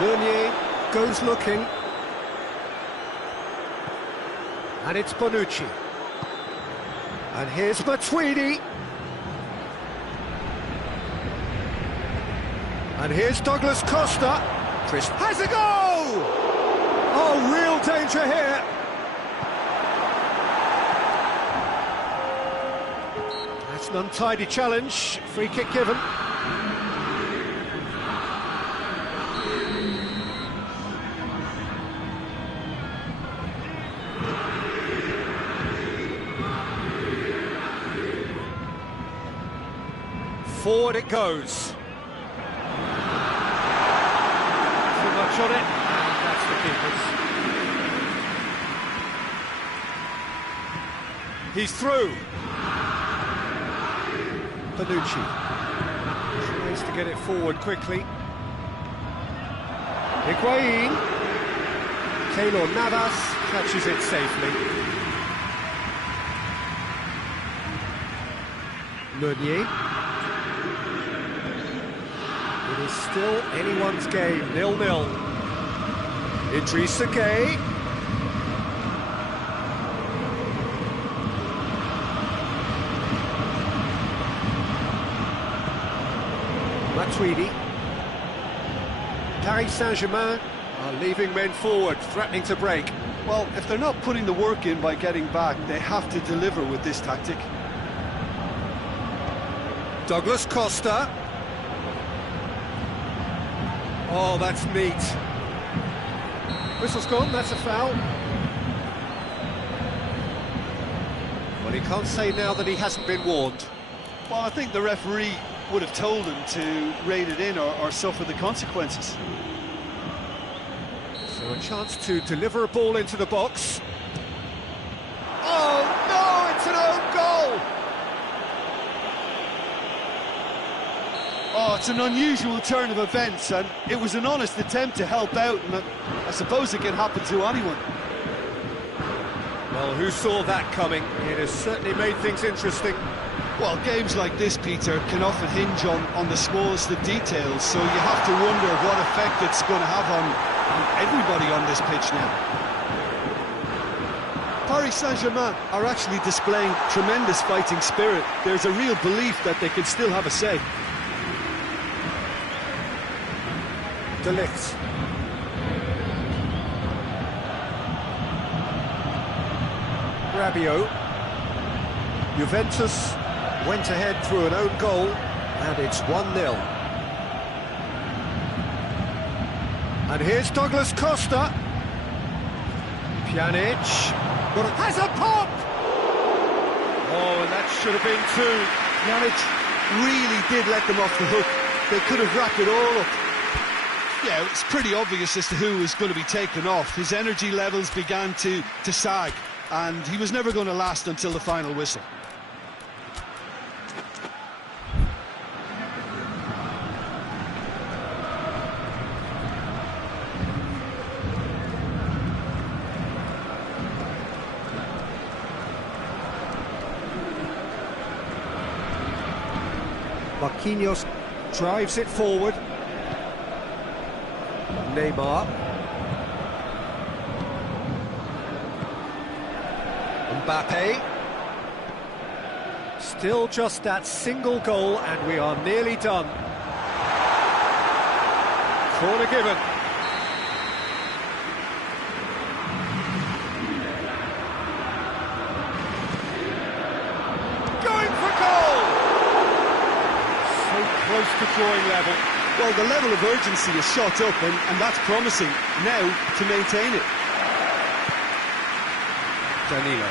Meunier goes looking. And it's Bonucci. And here's Matuidi. And here's Douglas Costa. Chris has a goal! Oh, real danger here. That's an untidy challenge. Free kick given. Forward it goes. Too much on it, and that's the keeper's. He's through. Bonucci tries to get it forward quickly. Higuain. Keylor Navas catches it safely. Meunier. It is still anyone's game, 0-0. Idrissa Gueye. Matuidi. Paris Saint-Germain are leaving men forward, threatening to break. Well, if they're not putting the work in by getting back, they have to deliver with this tactic. Douglas Costa. Oh, that's neat. Whistle's gone, that's a foul. Well, he can't say now that he hasn't been warned. Well, I think the referee would have told him to rein it in or suffer the consequences. So a chance to deliver a ball into the box. Oh, no, it's an own goal! Oh, it's an unusual turn of events, and it was an honest attempt to help out, and I suppose it can happen to anyone. Well, who saw that coming? It has certainly made things interesting. Well, games like this, Peter, can often hinge on the smallest of details, so you have to wonder what effect it's going to have on everybody on this pitch now. Paris Saint-Germain are actually displaying tremendous fighting spirit. There's a real belief that they can still have a say. De Ligt. Rabiot. Juventus went ahead through an own goal, and it's 1-0. And here's Douglas Costa. Pjanic has a pop! Oh, and that should have been two. Pjanic really did let them off the hook. They could have wrapped it all up. Yeah, it's pretty obvious as to who was going to be taken off. His energy levels began to sag, and he was never going to last until the final whistle. Marquinhos drives it forward. Neymar. Mbappe. Still just that single goal and we are nearly done. Corner given. Going for goal! So close to drawing level. Well, the level of urgency is shot up, and that's promising. Now to maintain it. Danilo.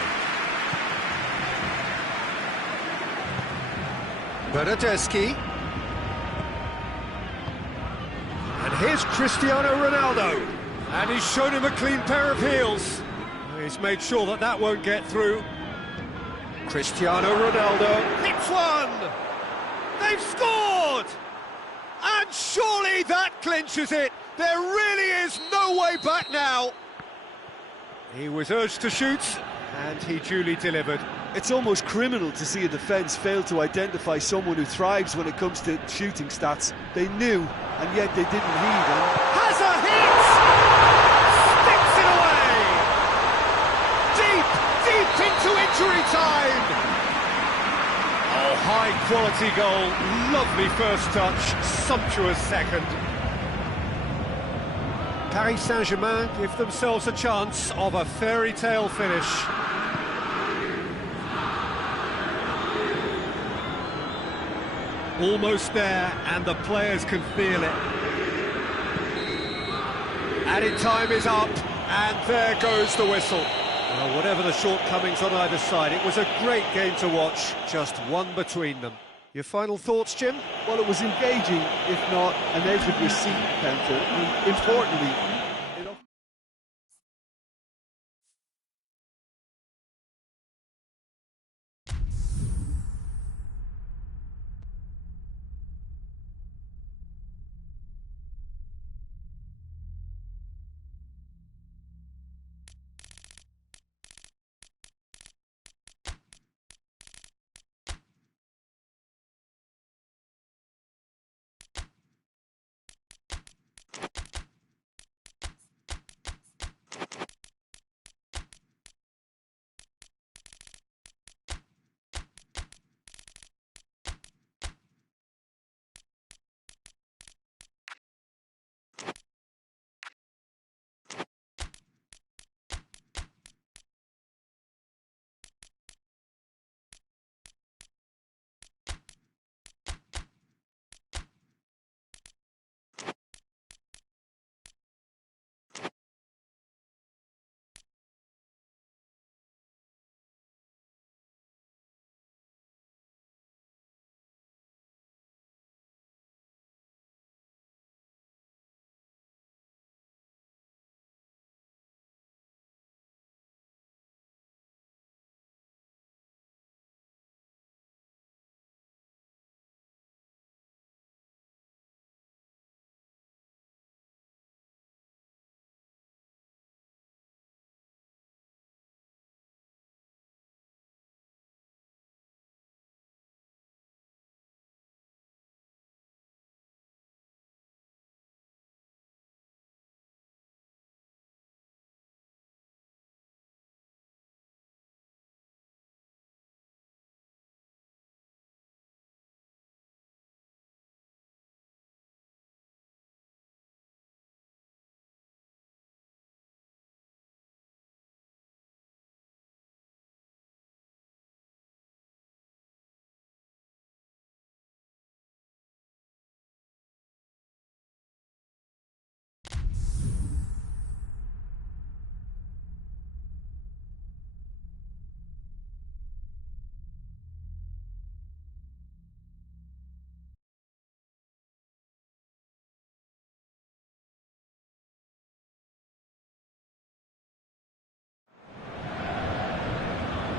Bernardeschi. And here's Cristiano Ronaldo. And he's shown him a clean pair of heels. He's made sure that that won't get through. Cristiano Ronaldo hits one! They've scored! And surely that clinches it. There really is no way back now. He was urged to shoot, and he duly delivered. It's almost criminal to see a defence fail to identify someone who thrives when it comes to shooting stats. They knew, and yet they didn't heed. Has a hit! Sticks it away! Deep into injury time! Oh, high-quality goal, lovely first touch, sumptuous second. Paris Saint-Germain give themselves a chance of a fairy tale finish. Almost there, and the players can feel it. Added time is up, and there goes the whistle. Well, whatever the shortcomings on either side, it was a great game to watch, just one between them. Your final thoughts, Jim? Well, it was engaging, if not an edge-of-your-seat encounter. And importantly,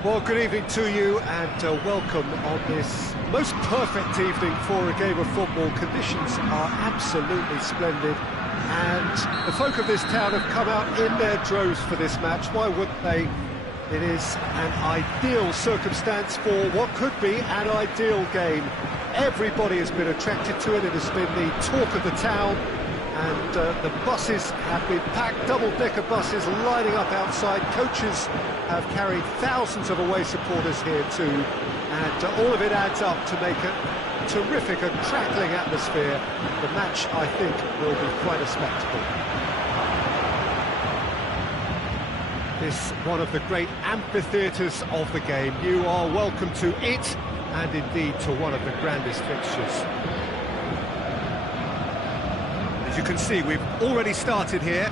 Well, good evening to you and welcome on this most perfect evening for a game of football. Conditions are absolutely splendid and the folk of this town have come out in their droves for this match. Why wouldn't they? It is an ideal circumstance for what could be an ideal game. Everybody has been attracted to it. It has been the talk of the town. and the buses have been packed, double-decker buses lining up outside. Coaches have carried thousands of away supporters here too, and all of it adds up to make a terrific and crackling atmosphere. The match, I think, will be quite a spectacle. This one of the great amphitheatres of the game. You are welcome to it, and indeed to one of the grandest fixtures. As you can see, we've already started here.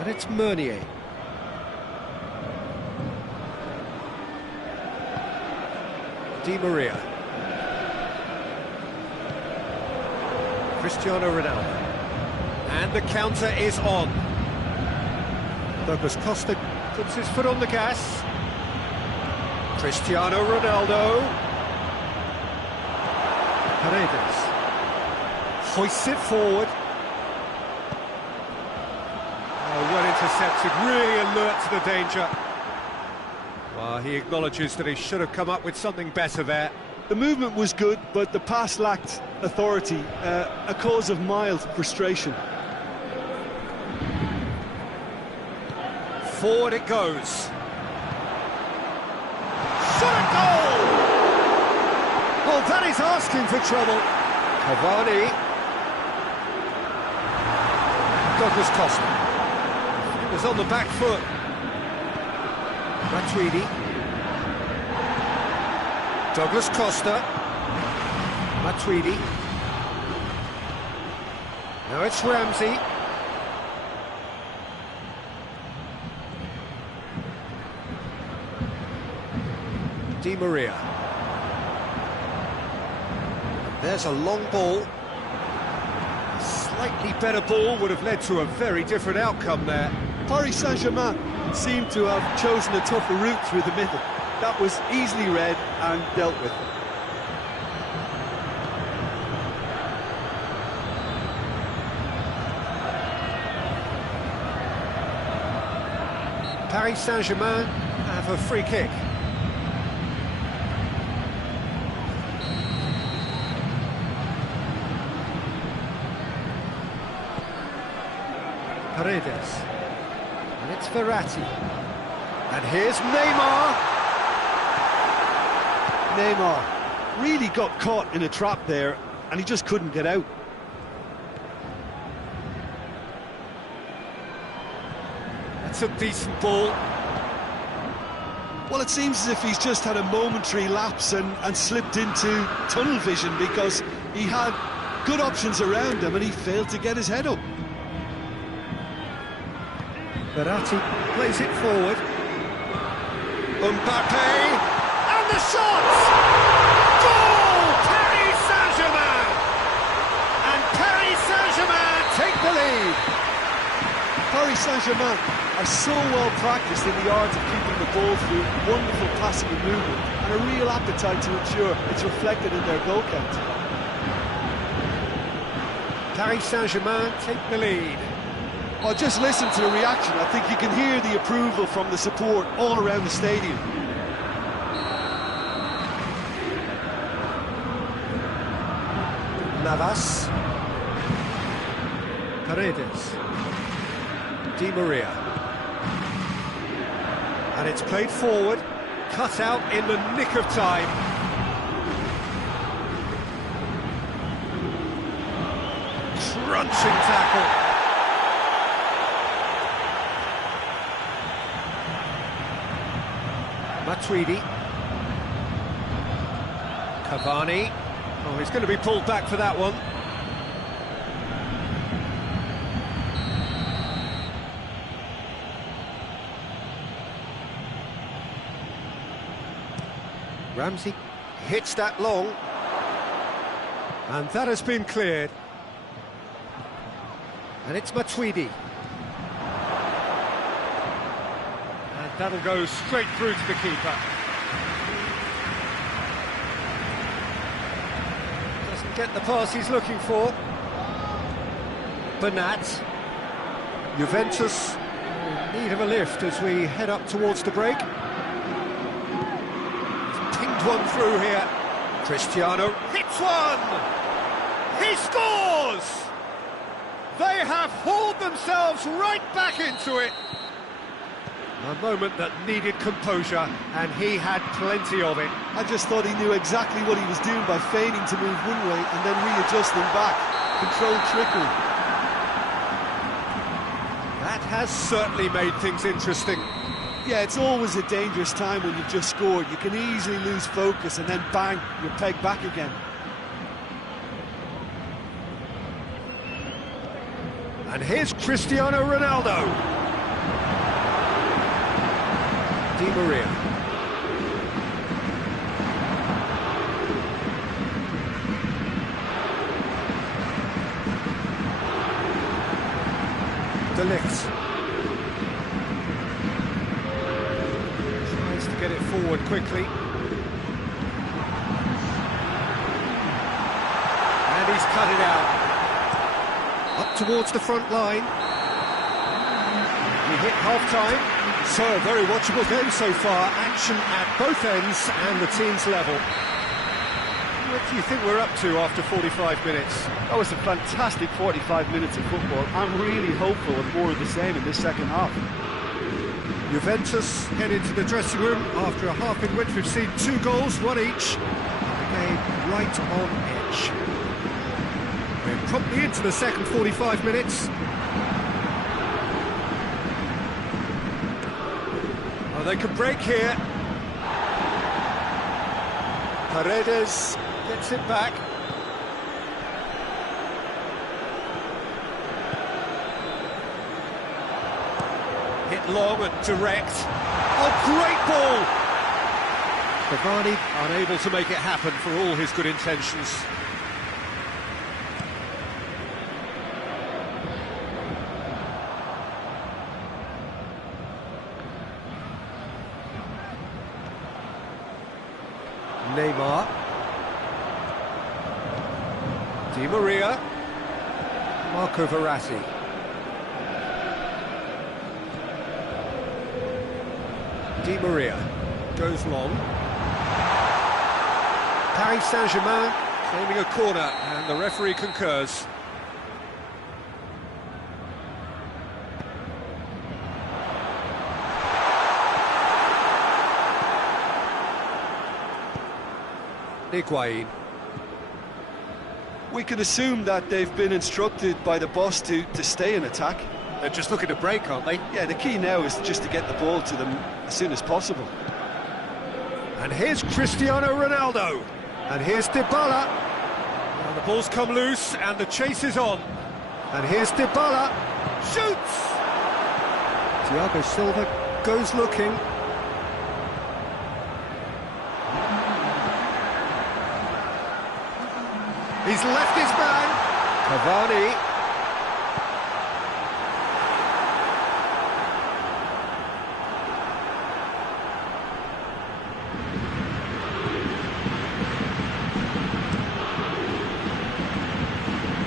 And it's Meunier. Di Maria. Cristiano Ronaldo. And the counter is on. Douglas Costa puts his foot on the gas. Cristiano Ronaldo. Paredes. Hoists it forward. Oh, well intercepted, really alert to the danger. Well, he acknowledges that he should have come up with something better there. The movement was good, but the pass lacked authority, a cause of mild frustration. Forward it goes. Shot at goal! Well, that is asking for trouble. Cavani. Douglas Costa. It was on the back foot. Matuidi. Douglas Costa. Matuidi. Now it's Ramsey. Di Maria. There's a long ball. A slightly better ball would have led to a very different outcome there. Paris Saint-Germain seemed to have chosen a tougher route through the middle. That was easily read and dealt with. Paris Saint-Germain have a free kick. Paredes. And it's Verratti. And here's Neymar. Neymar really got caught in a trap there, and he just couldn't get out. That's a decent ball. Well, it seems as if he's just had a momentary lapse and slipped into tunnel vision, because he had good options around him and he failed to get his head up. Verratti plays it forward. Mbappe, and the shot! Goal! Paris Saint-Germain! And Paris Saint-Germain take the lead. Paris Saint-Germain are so well practiced in the art of keeping the ball through wonderful passing and movement, and a real appetite to ensure it's reflected in their goal count. Paris Saint-Germain take the lead. Oh, just listen to the reaction. I think you can hear the approval from the support all around the stadium. Navas. Paredes. Di Maria. And it's played forward, cut out in the nick of time. Crunching tackle. Matuidi. Cavani. Oh, he's going to be pulled back for that one. Ramsey hits that long. And that has been cleared. And it's Matuidi. And that'll go straight through to the keeper. Doesn't get the pass he's looking for. Bernat. Juventus in need of a lift as we head up towards the break. He's pinged one through here. Cristiano hits one! He scores! They have hauled themselves right back into it. A moment that needed composure, and he had plenty of it. I just thought he knew exactly what he was doing by feigning to move one way and then readjusting back. Controlled trickery. That has certainly made things interesting. Yeah, it's always a dangerous time when you've just scored. You can easily lose focus and then bang, you're pegged back again. And here's Cristiano Ronaldo. Di Maria. De Ligt. Tries to get it forward quickly. And he's cut it out. Up towards the front line. We hit half-time. So, a very watchable game so far. Action at both ends and the team's level. What do you think we're up to after 45 minutes? That was a fantastic 45 minutes of football. I'm really hopeful of more of the same in this second half. Juventus head into the dressing room after a half in which we've seen 2 goals, one each. And the game right on edge. We're promptly into the second 45 minutes. Oh, they can break here. Paredes gets it back. Hit long and direct. Oh, great ball! Cavani unable to make it happen for all his good intentions. Neymar. Di Maria. Marco Verratti. Di Maria goes long. Paris Saint-Germain claiming a corner, and the referee concurs. Higuain. We can assume that they've been instructed by the boss to stay in attack. They're just looking to break, aren't they? Yeah, the key now is just to get the ball to them as soon as possible. And here's Cristiano Ronaldo. And here's Dybala. And the ball's come loose, and the chase is on. And here's Dybala. Shoots! Thiago Silva goes looking. He's left his man. Cavani.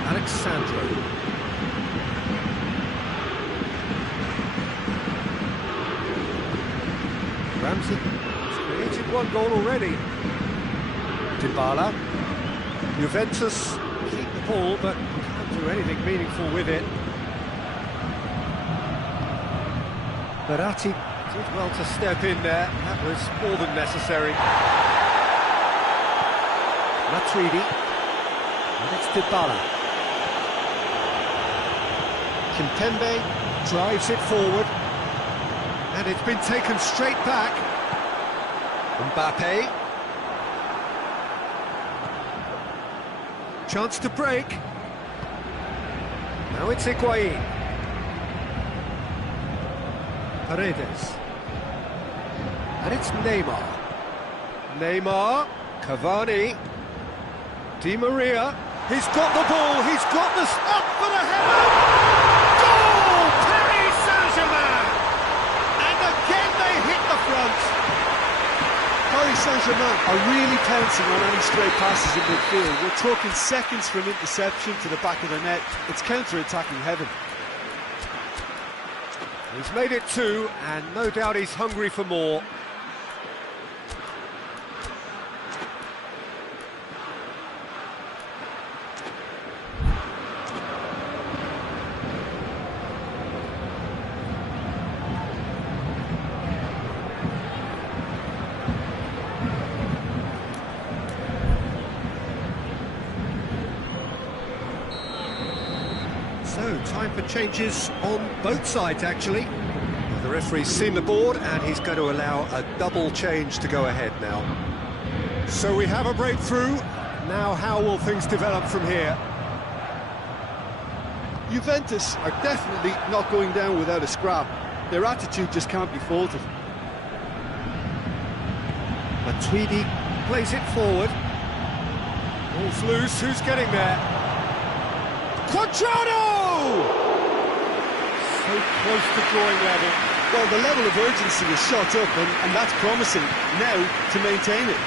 Alexandro. Ramsey has created 1 goal already. Dybala. Juventus keep the ball, but can't do anything meaningful with it. Verratti did well to step in there. That was more than necessary. Matuidi. And it's Dybala. Kimpembe drives it forward. And it's been taken straight back. Mbappe. Chance to break. Now it's Higuain. Paredes. And it's Neymar. Neymar. Cavani. Di Maria. He's got the ball. He's got the... Up for the header! Goal! Paris Saint-Germain! And again they hit the front. Paris Saint-Germain are really pouncing on any stray passes in midfield. We're talking seconds from interception to the back of the net. It's counter-attacking heaven. He's made it 2, and no doubt he's hungry for more. So, time for changes on both sides, actually. The referee's seen the board, and he's going to allow a double change to go ahead now. So we have a breakthrough. Now, how will things develop from here? Juventus are definitely not going down without a scrap. Their attitude just can't be faulted. Matuidi plays it forward. Ball's loose, who's getting there? Quadrado! So close to drawing level. Well, the level of urgency is shot up, and that's promising. Now, to maintain it.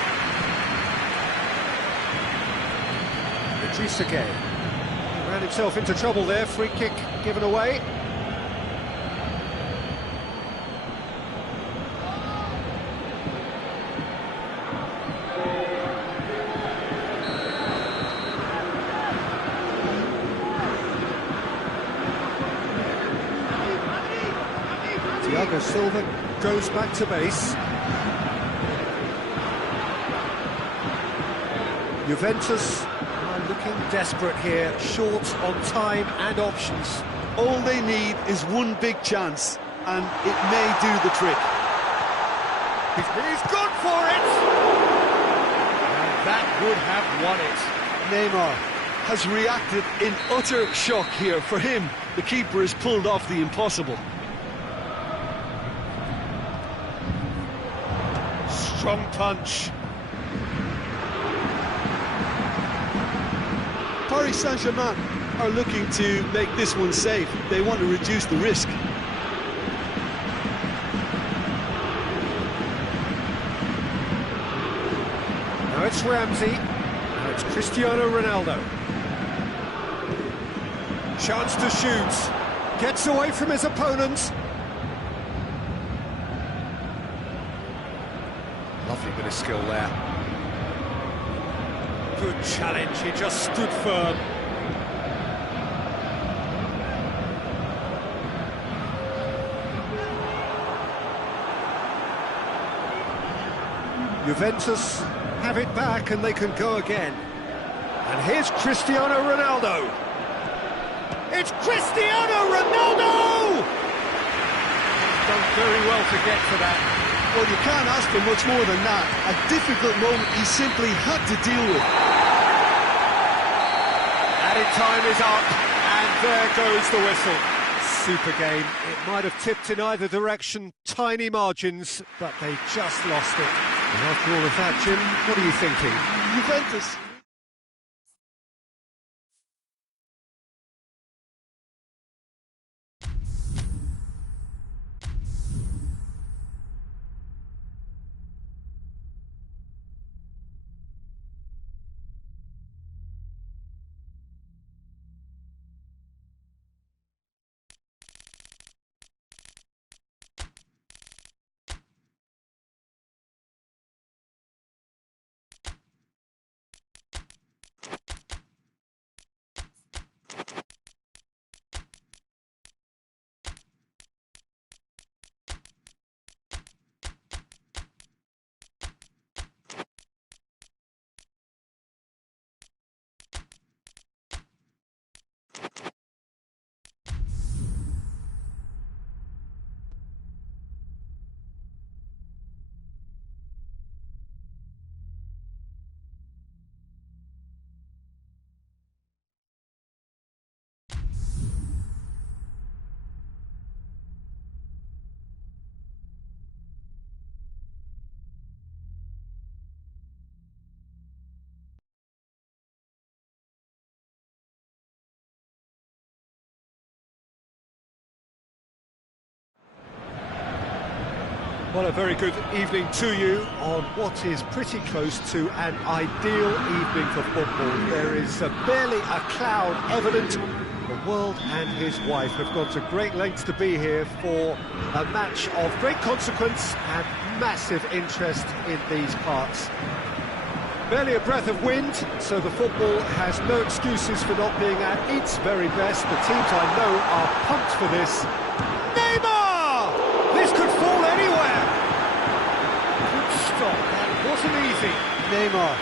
Reduce again. He ran himself into trouble there, free kick given away. Thiago Silva goes back to base. Juventus are looking desperate here, short on time and options. All they need is one big chance, and it may do the trick. He's gone for it! And that would have won it. Neymar has reacted in utter shock here. For him, the keeper has pulled off the impossible. Strong punch. Paris Saint-Germain are looking to make this one safe. They want to reduce the risk. Now it's Ramsey. Now it's Cristiano Ronaldo. Chance to shoot. Gets away from his opponent. Lovely bit of skill there. Good challenge, he just stood firm. Juventus have it back and they can go again. And here's Cristiano Ronaldo. It's Cristiano Ronaldo! Done very well to get to that. Well, you can't ask for much more than that. A difficult moment he simply had to deal with. Added time is up, and there goes the whistle. Super game. It might have tipped in either direction, tiny margins, but they just lost it. And after all of that, Jim, what are you thinking? Juventus. Well, a very good evening to you on what is pretty close to an ideal evening for football. There is barely a cloud evident. The world and his wife have gone to great lengths to be here for a match of great consequence and massive interest in these parts. Barely a breath of wind, so the football has no excuses for not being at its very best. The teams I know are pumped for this. Neymar! This could fall anywhere! Good stop, that wasn't easy. Neymar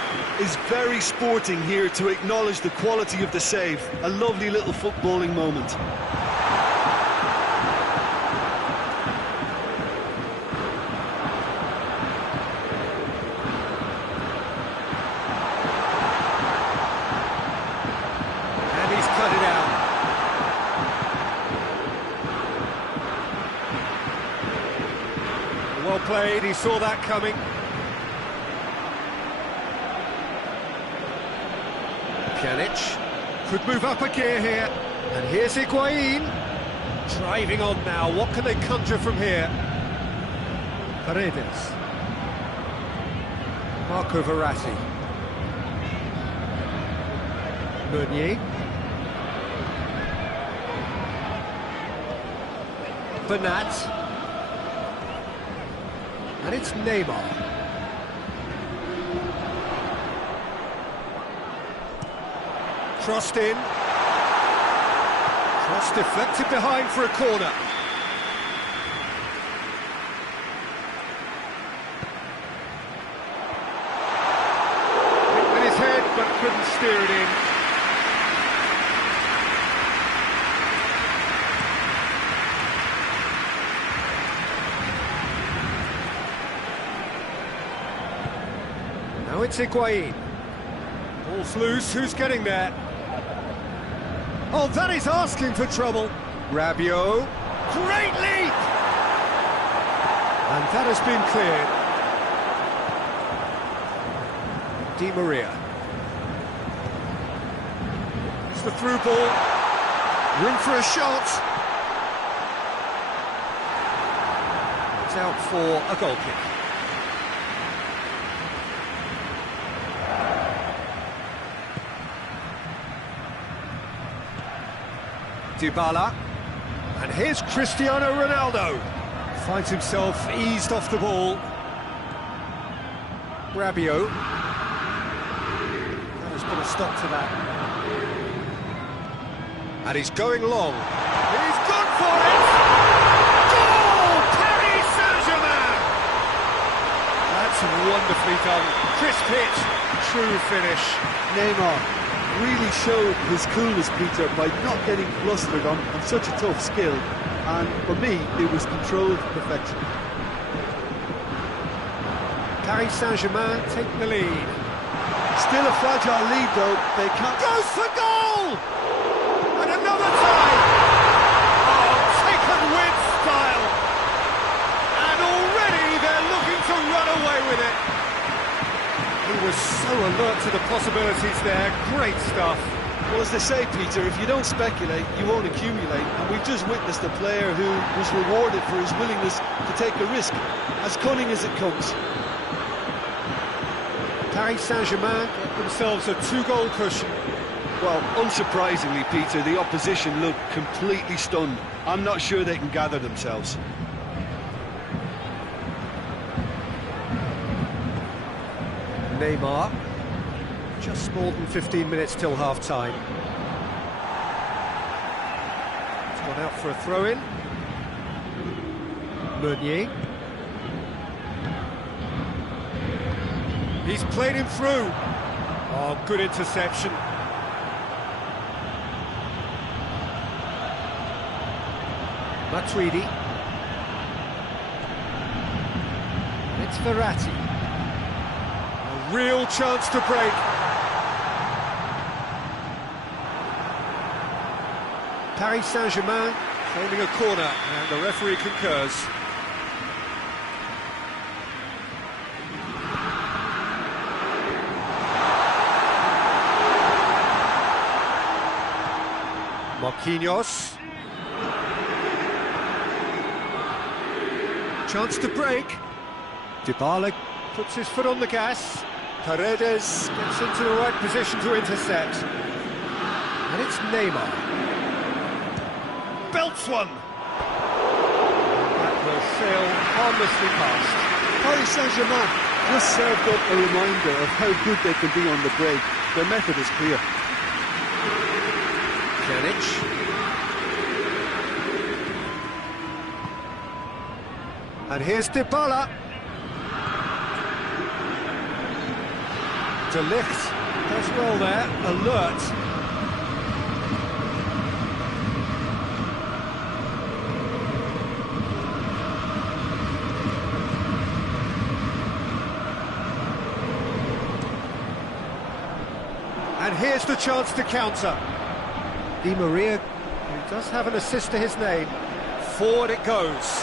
is very sporting here to acknowledge the quality of the save. A lovely little footballing moment. And he's cut it out. Well played, he saw that coming. Pjanic could move up a gear here, and here's Higuain driving on now. What can they conjure from here? Paredes, Marco Verratti, Meunier, Bernat, and it's Neymar. Crossed in. Cross deflected behind for a corner. Hit with his head, but couldn't steer it in. Now it's Higuain. Ball's loose, who's getting there? Oh, that is asking for trouble. Rabiot. Great leap! And that has been cleared. Di Maria. It's the through ball. Room for a shot. It's out for a goal kick. Dybala, and here's Cristiano Ronaldo. Finds himself eased off the ball. Rabiot. That has put a stop to that. And he's going long. He's gone for it! Goal! Paris Saint-Germain! That's wonderfully done. Crisp hit, true finish. Neymar really showed his coolness, Peter, by not getting flustered on such a tough skill, and for me it was controlled perfection. Paris Saint-Germain take the lead. Still a fragile lead though, they can't... Goes for goal! And another time! Oh, taken with style! And already they're looking to run away with it. He was so alert to the possibilities there. Great stuff. Well, as they say, Peter, if you don't speculate, you won't accumulate. And we've just witnessed a player who was rewarded for his willingness to take a risk, as cunning as it comes. Paris Saint-Germain get themselves a 2-goal cushion. Well, unsurprisingly, Peter, the opposition look completely stunned. I'm not sure they can gather themselves. Neymar, just more than 15 minutes till half-time. He's gone out for a throw-in. Meunier. He's played him through. Oh, good interception. Matuidi. It's Verratti. A real chance to break. Paris Saint-Germain claiming a corner, and the referee concurs. Marquinhos. Chance to break. Dybala puts his foot on the gas. Paredes gets into the right position to intercept. And it's Neymar. Belts one. That will sail harmlessly past. Paris Saint-Germain just served up a reminder of how good they can be on the break. Their method is clear. Pjanic. And here's Dybala. De Ligt does well there, alert. And here's the chance to counter. Di Maria, who does have an assist to his name. Forward it goes.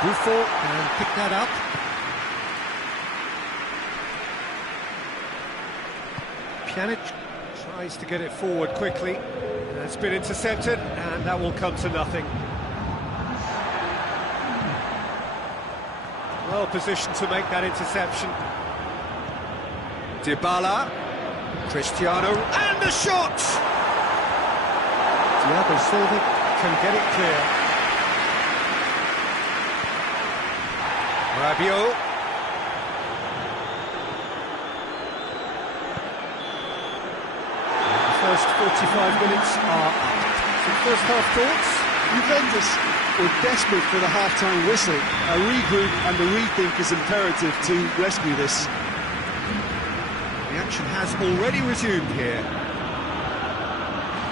Buffon can pick that up. Pjanic tries to get it forward quickly. It's been intercepted, and that will come to nothing. Well positioned to make that interception. Dybala, Cristiano, and the shot! Thiago Silva can get it clear. Rabiot. The first 45 minutes are up. Some first half thoughts? Juventus were desperate for the half-time whistle. A regroup and a rethink is imperative to rescue this. The action has already resumed here.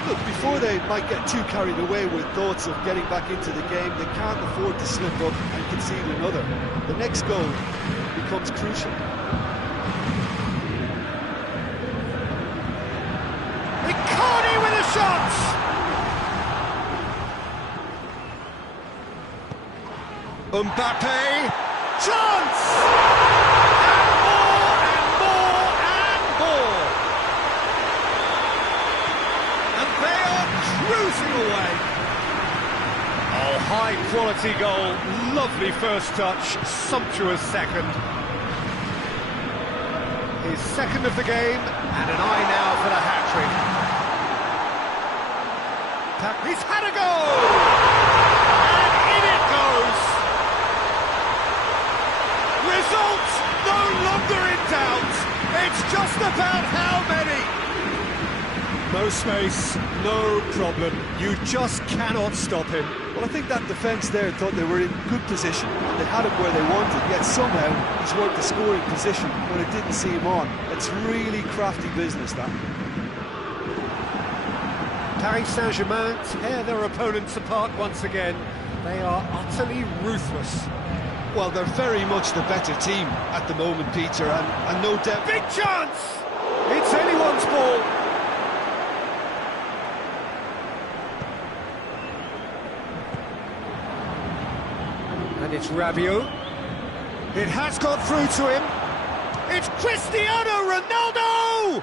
Look, before they might get too carried away with thoughts of getting back into the game, they can't afford to slip up and concede another. The next goal becomes crucial. Icardi with a shot! Mbappe, chance! And more, and more, and more! And they are cruising away. Oh, high quality goal, lovely first touch, sumptuous second. His second of the game, and an eye now for the hat-trick. He's had a go! And in it goes! Result no longer in doubt. It's just about how many. No space, no problem. You just cannot stop him. Well, I think that defence there thought they were in good position. They had him where they wanted, yet somehow he's worked the scoring position when it didn't see him on. It's really crafty business, that. Paris Saint-Germain tear their opponents apart once again. They are utterly ruthless. Well, they're very much the better team at the moment, Peter, and no doubt... Big chance! It's anyone's ball. And it's Rabiot. It has got through to him. It's Cristiano Ronaldo!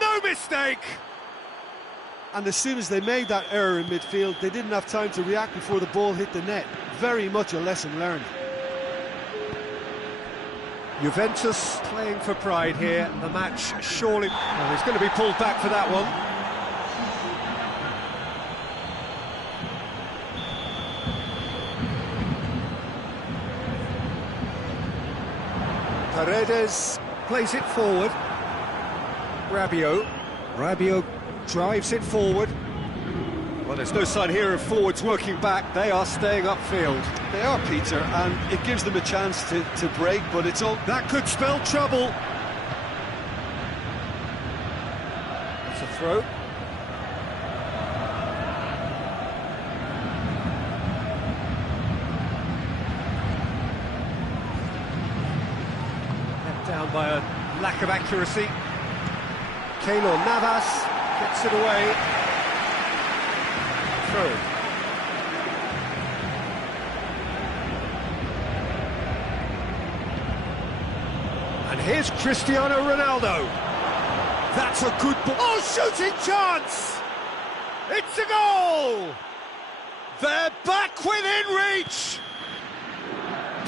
No mistake! And as soon as they made that error in midfield, they didn't have time to react before the ball hit the net. Very much a lesson learned. Juventus playing for pride here. The match surely... Well, he's going to be pulled back for that one. Paredes plays it forward. Rabiot drives it forward. Well, there's no sign here of forwards working back. They are staying upfield. They are, Peter, and it gives them a chance to break, but it's all... That could spell trouble. It's a throw. Let down by a lack of accuracy. Keylor Navas gets it away. Throw. And here's Cristiano Ronaldo. That's a good ball. Oh, shooting chance! It's a goal! They're back within reach!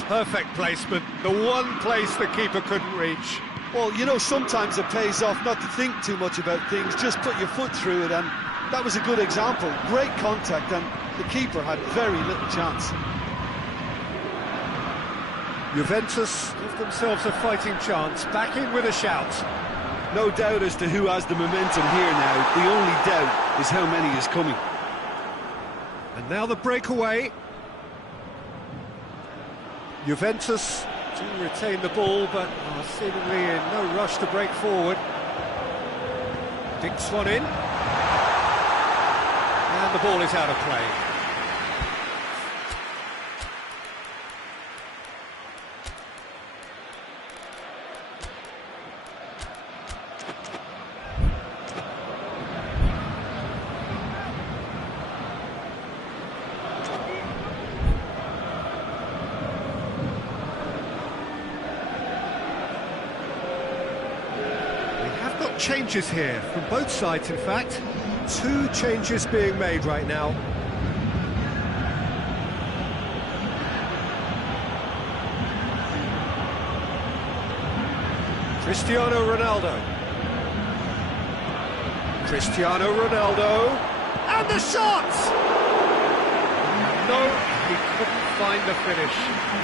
Perfect placement, the one place the keeper couldn't reach. Well, you know, sometimes it pays off not to think too much about things, just put your foot through it, and that was a good example. Great contact, and the keeper had very little chance. Juventus give themselves a fighting chance, back in with a shout. No doubt as to who has the momentum here now. The only doubt is how many is coming. And now the breakaway. Juventus Do retain the ball, but are seemingly in no rush to break forward. Dinks one in. And the ball is out of play. Changes here from both sides, in fact. 2 changes being made right now. Cristiano Ronaldo. Cristiano Ronaldo. And the shot! No, he couldn't find the finish.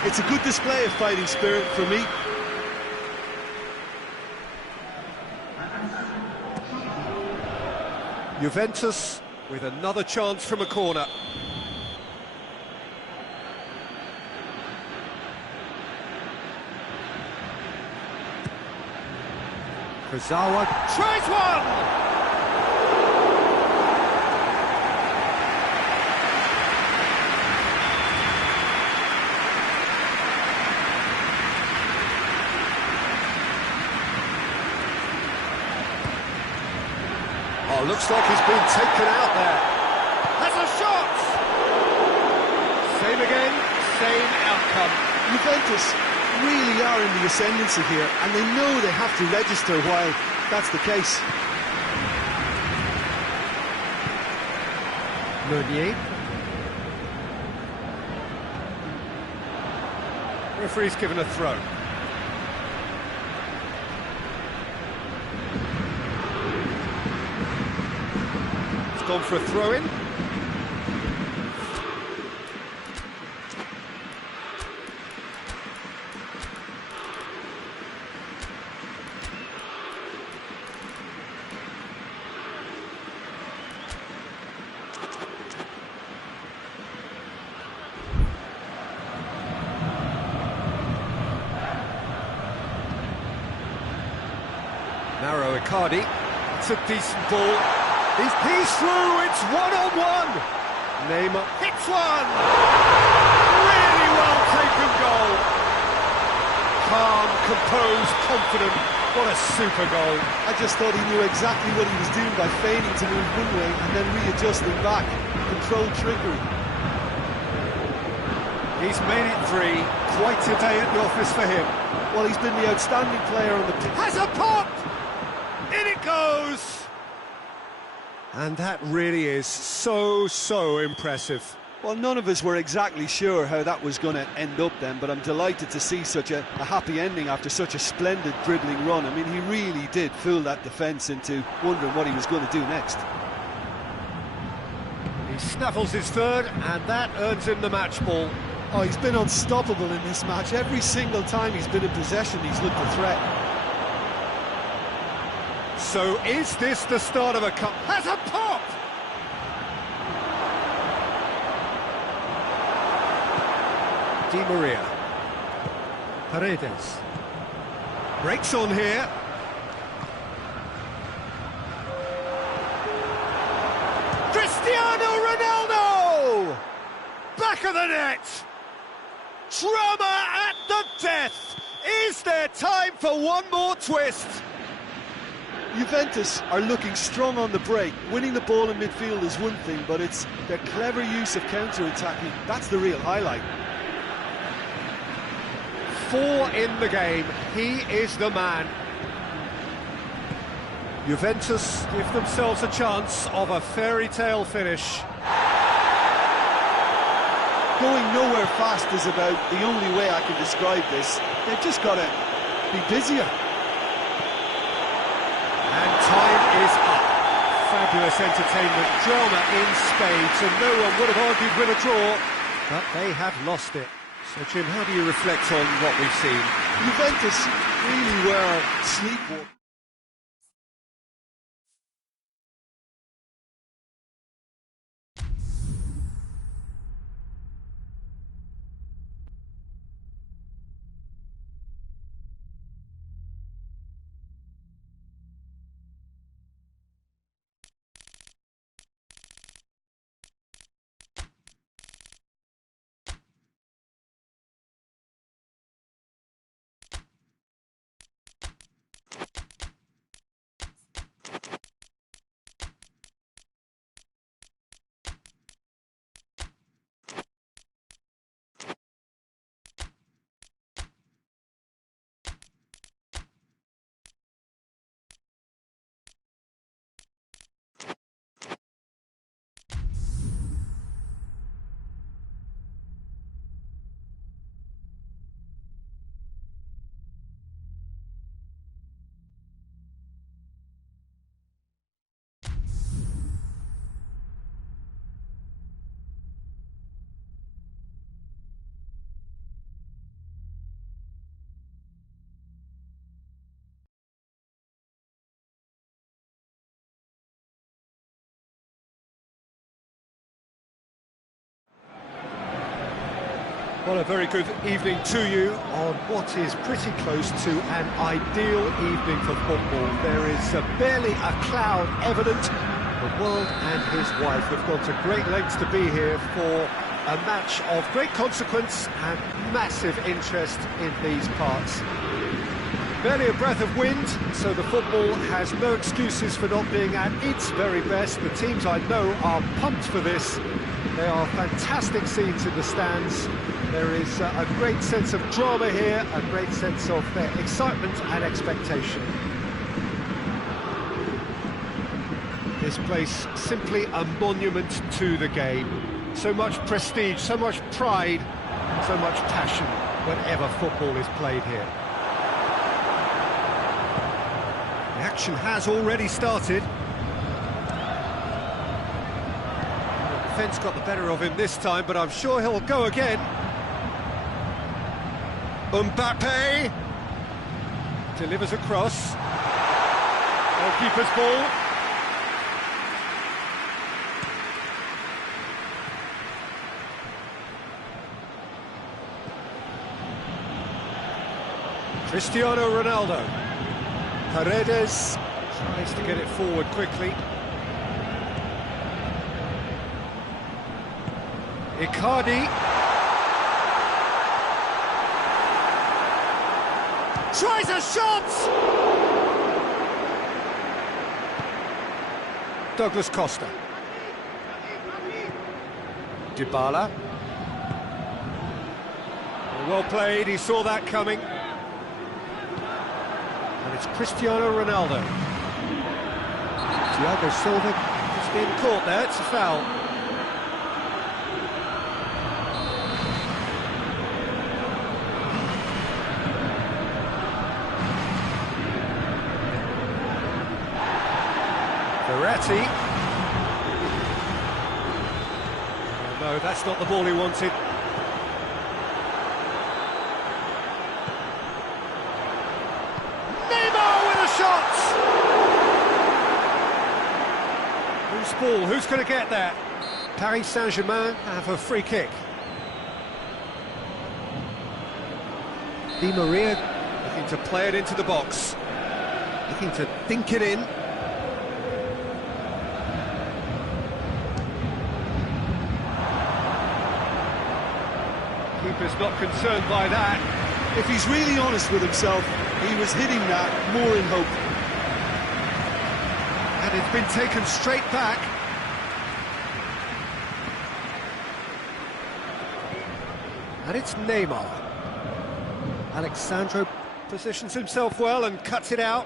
It's a good display of fighting spirit for me. Juventus with another chance from a corner. Kurzawa tries one! Oh, looks like he's been taken out there. Has a shot! Same again, same outcome. Juventus really are in the ascendancy here, and they know they have to register while that's the case. Meunier. Referee's given a throw. Gone for a throw-in. Narrow Icardi. It's a decent ball. He's through, it's one-on-one! Neymar hits one! Really well taken goal! Calm, composed, confident, what a super goal. I just thought he knew exactly what he was doing by feigning to move one way and then readjusting back. Controlled trickery. He's made it 3, quite a day at the office for him. Well, he's been the outstanding player on the pitch. Has a pop! In it goes! And that really is so impressive. Well, none of us were exactly sure how that was going to end up then, but I'm delighted to see such a happy ending after such a splendid dribbling run. I mean, he really did fool that defence into wondering what he was going to do next. He snaffles his third, and that earns him the match ball. Oh, he's been unstoppable in this match. Every single time he's been in possession, he's looked a threat. So is this the start of a cup? Has a pop! Di Maria. Paredes. Breaks on here. Cristiano Ronaldo! Back of the net! Drama at the death! Is there time for one more twist? Juventus are looking strong on the break. Winning the ball in midfield is one thing, but it's their clever use of counter-attacking. That's the real highlight. 4 in the game. He is the man. Juventus give themselves a chance of a fairy tale finish. Going nowhere fast is about the only way I can describe this. They've just got to be busier. And time is up. Fabulous entertainment, drama in spades, and no one would have argued with a draw, but they have lost it. So, Jim, how do you reflect on what we've seen? Juventus really were sleepwalking. Well, a very good evening to you on what is pretty close to an ideal evening for football. There is barely a cloud evident. The world and his wife have gone to great lengths to be here for a match of great consequence and massive interest in these parts. Barely a breath of wind, so the football has no excuses for not being at its very best. The teams I know are pumped for this. There are fantastic scenes in the stands. There is a great sense of drama here, a great sense of excitement and expectation. This place simply a monument to the game. So much prestige, so much pride, so much passion whenever football is played here. The action has already started. The defence got the better of him this time, but I'm sure he'll go again. Mbappe delivers across. Goalkeeper's ball. Cristiano Ronaldo. Paredes tries to get it forward quickly. Icardi. Tries a shot! Douglas Costa. Dybala. Well played, he saw that coming. And it's Cristiano Ronaldo. Thiago Silva has been caught there, it's a foul. Verratti. Oh, no, that's not the ball he wanted. Shot! Whose ball? Who's going to get that? Paris Saint-Germain have a free kick. Di Maria looking to play it into the box. Looking to dink it in. Keeper's not concerned by that. If he's really honest with himself, he was hitting that more in hope. And it's been taken straight back. And it's Neymar. Alexandro positions himself well and cuts it out.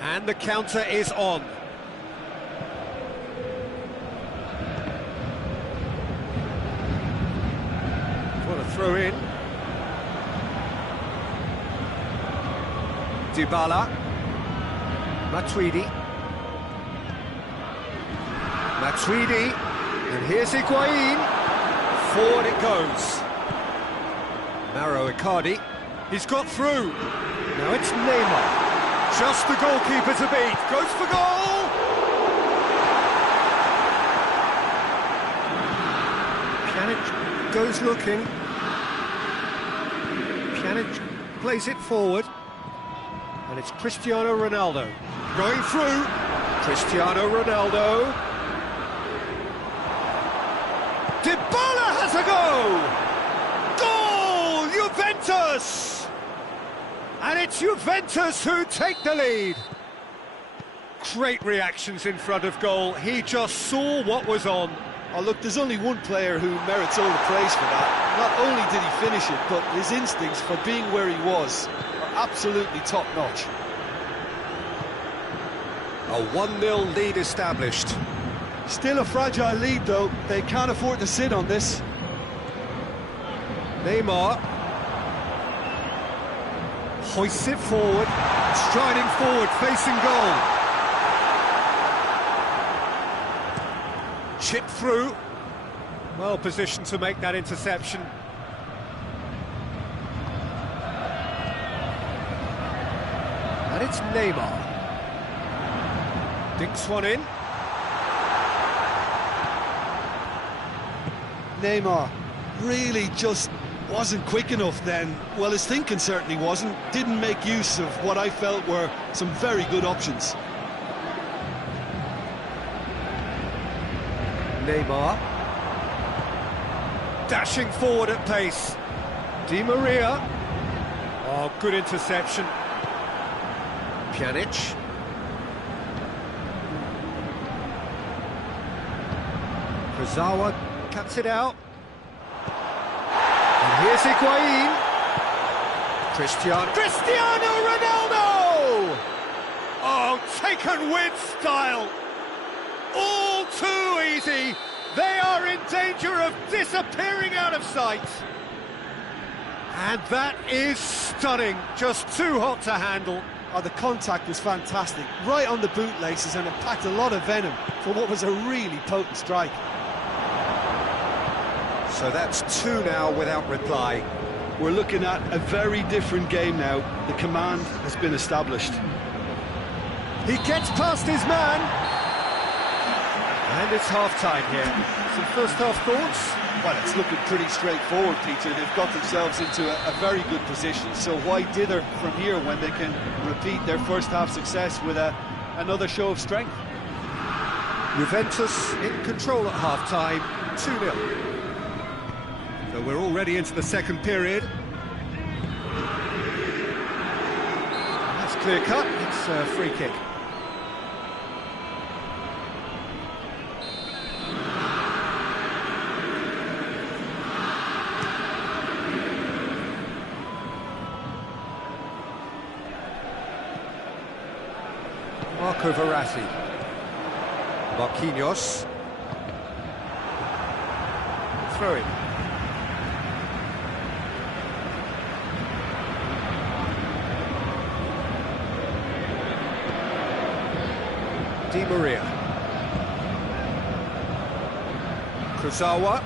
And the counter is on. What a throw in. Dybala, Matuidi, and here's Higuain, forward it goes. Mauro Icardi, he's got through, now it's Neymar, just the goalkeeper to beat, goes for goal! Pjanic goes looking, Pjanic plays it forward. And it's Cristiano Ronaldo going through. Cristiano Ronaldo. Dybala has a go! Goal! Juventus! And it's Juventus who take the lead. Great reactions in front of goal. He just saw what was on. Oh, look, there's only one player who merits all the praise for that. Not only did he finish it, but his instincts for being where he was are absolutely top-notch. A 1-0 lead established. Still a fragile lead, though. They can't afford to sit on this. Neymar hoists it forward, striding forward, facing goal. Chip through. Well positioned to make that interception. And it's Neymar. Dinks one in. Neymar really just wasn't quick enough then. Well, his thinking certainly wasn't. Didn't make use of what I felt were some very good options. Neymar. Dashing forward at pace. Di Maria. Oh, good interception. Pjanic. Kurzawa cuts it out. And here's Higuain. Cristiano Ronaldo! Oh, taken with style. All too easy. They are in danger of disappearing out of sight. And that is stunning. Just too hot to handle. Oh, the contact was fantastic. Right on the bootlaces, and it packed a lot of venom for what was a really potent strike. So that's two now without reply. We're looking at a very different game now. The command has been established. He gets past his man. And it's half-time here. Some first-half thoughts? Well, it's looking pretty straightforward, Peter. They've got themselves into a very good position, so why dither from here when they can repeat their first-half success with another show of strength? Juventus in control at half-time, 2-0. So we're already into the second period. That's clear-cut. It's a free kick. Marco Verratti. Marquinhos. Throw in. Di Maria. Kurzawa.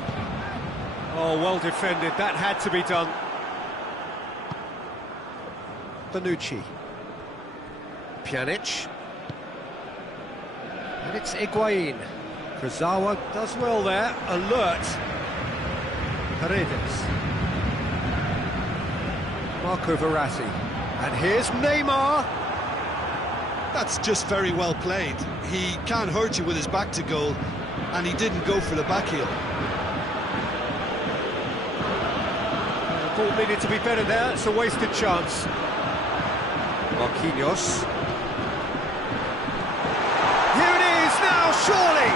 Oh, well defended. That had to be done. Bonucci. Pjanic. And it's Higuain. Kurzawa does well there. Alert. Paredes. Marco Verratti. And here's Neymar. That's just very well played. He can't hurt you with his back to goal, and he didn't go for the back heel. The ball needed to be better there. It's a wasted chance. Marquinhos. Here it is now, surely!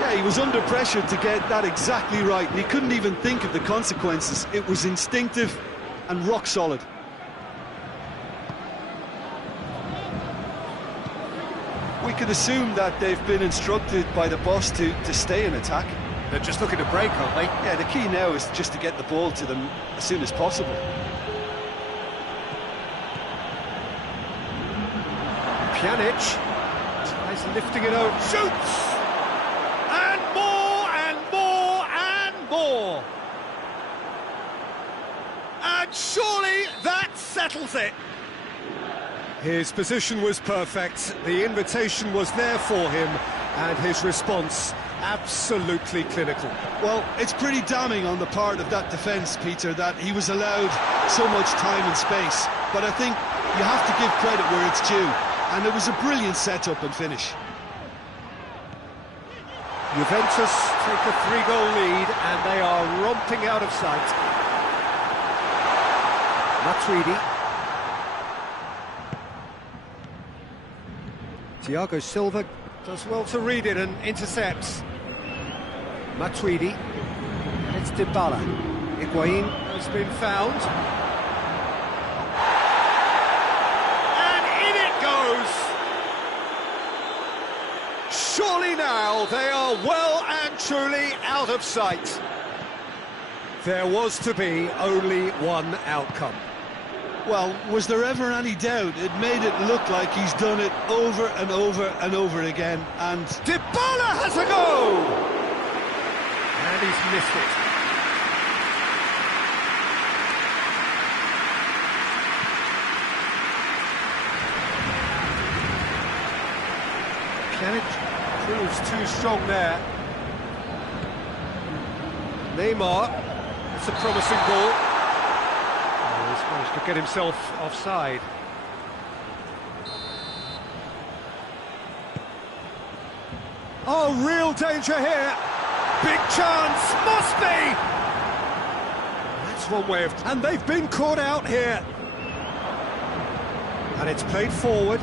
Yeah, he was under pressure to get that exactly right, and he couldn't even think of the consequences. It was instinctive and rock solid. We could assume that they've been instructed by the boss to stay in attack. They're just looking to break, aren't they? Yeah, the key now is just to get the ball to them as soon as possible. Pjanic tries lifting it over, shoots! And more, and more, and more! And surely that settles it! His position was perfect, the invitation was there for him, and his response absolutely clinical. Well, it's pretty damning on the part of that defence, Peter, that he was allowed so much time and space. But I think you have to give credit where it's due, and it was a brilliant setup and finish. Juventus take a 3-goal lead, and they are romping out of sight. Matuidi. Thiago Silva does well to read it and intercepts. Matuidi. And it's Dybala. Higuain has been found. And in it goes! Surely now they are well and truly out of sight. There was to be only one outcome. Well, was there ever any doubt? It made it look like he's done it over and over and over again, and... Dybala has a go! And he's missed it. Pjanic proves too strong there. Neymar That's a promising ball. Oh, he's managed to get himself offside. Oh, real danger here. Big chance, must be! That's one way of... And they've been caught out here. And it's played forward.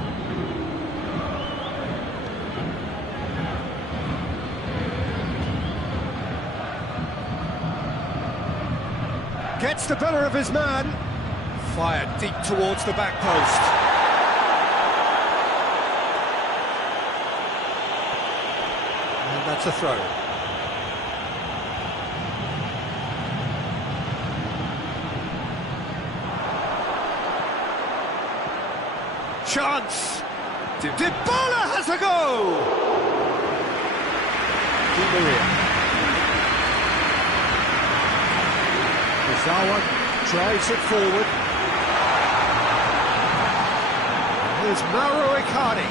Gets the better of his man. Fired deep towards the back post. And that's a throw. Chance! Dybala has a go! Di Maria. Zawa drives it forward. Here's Mauro Icardi.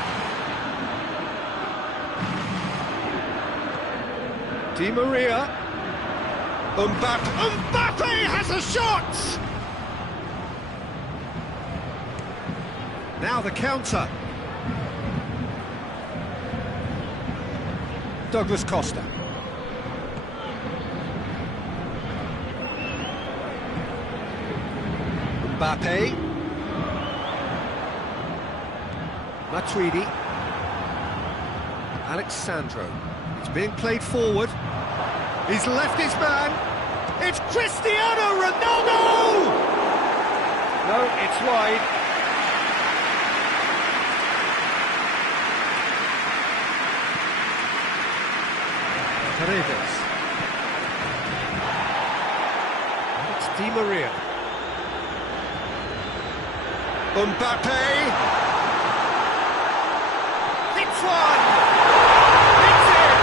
Di Maria. Mbappe has a shot! Now the counter. Douglas Costa. Mbappe. Matuidi. Alexandro. It's being played forward. He's left his man. It's Cristiano Ronaldo! No, it's wide. Paredes. And it's Di Maria. Mbappe! It's one! It's in!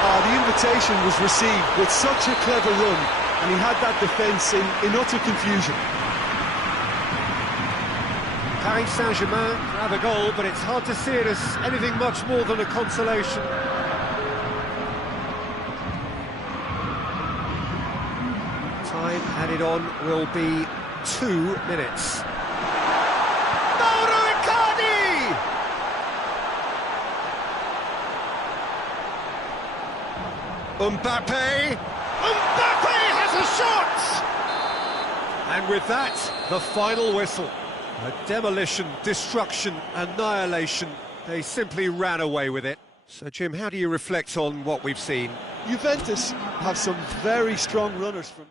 Oh, the invitation was received with such a clever run, and he had that defence in utter confusion. Paris Saint-Germain have a goal, but it's hard to see it as anything much more than a consolation. Time added on will be 2 minutes. Mauro Icardi! Mbappe! Mbappe has a shot! And with that, the final whistle. A demolition, destruction, annihilation. They simply ran away with it. So, Jim, how do you reflect on what we've seen? Juventus have some very strong runners from...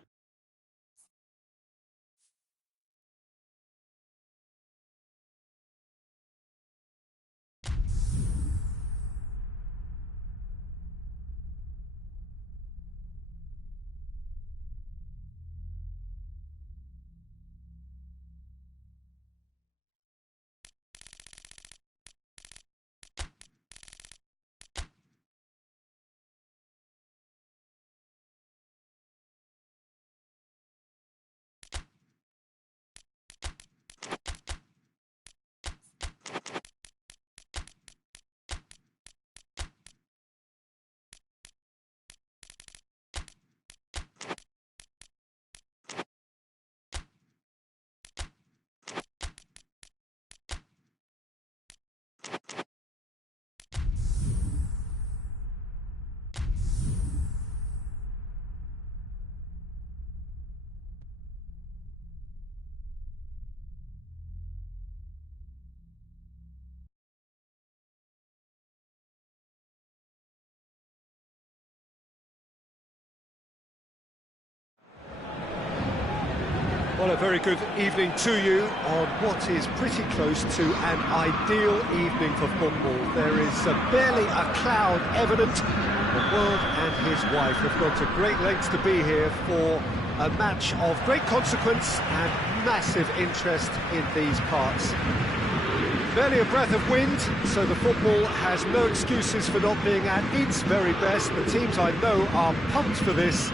Well, a very good evening to you on what is pretty close to an ideal evening for football. There is barely a cloud evident. The world and his wife have gone to great lengths to be here for a match of great consequence and massive interest in these parts. Barely a breath of wind, so the football has no excuses for not being at its very best. The teams I know are pumped for this.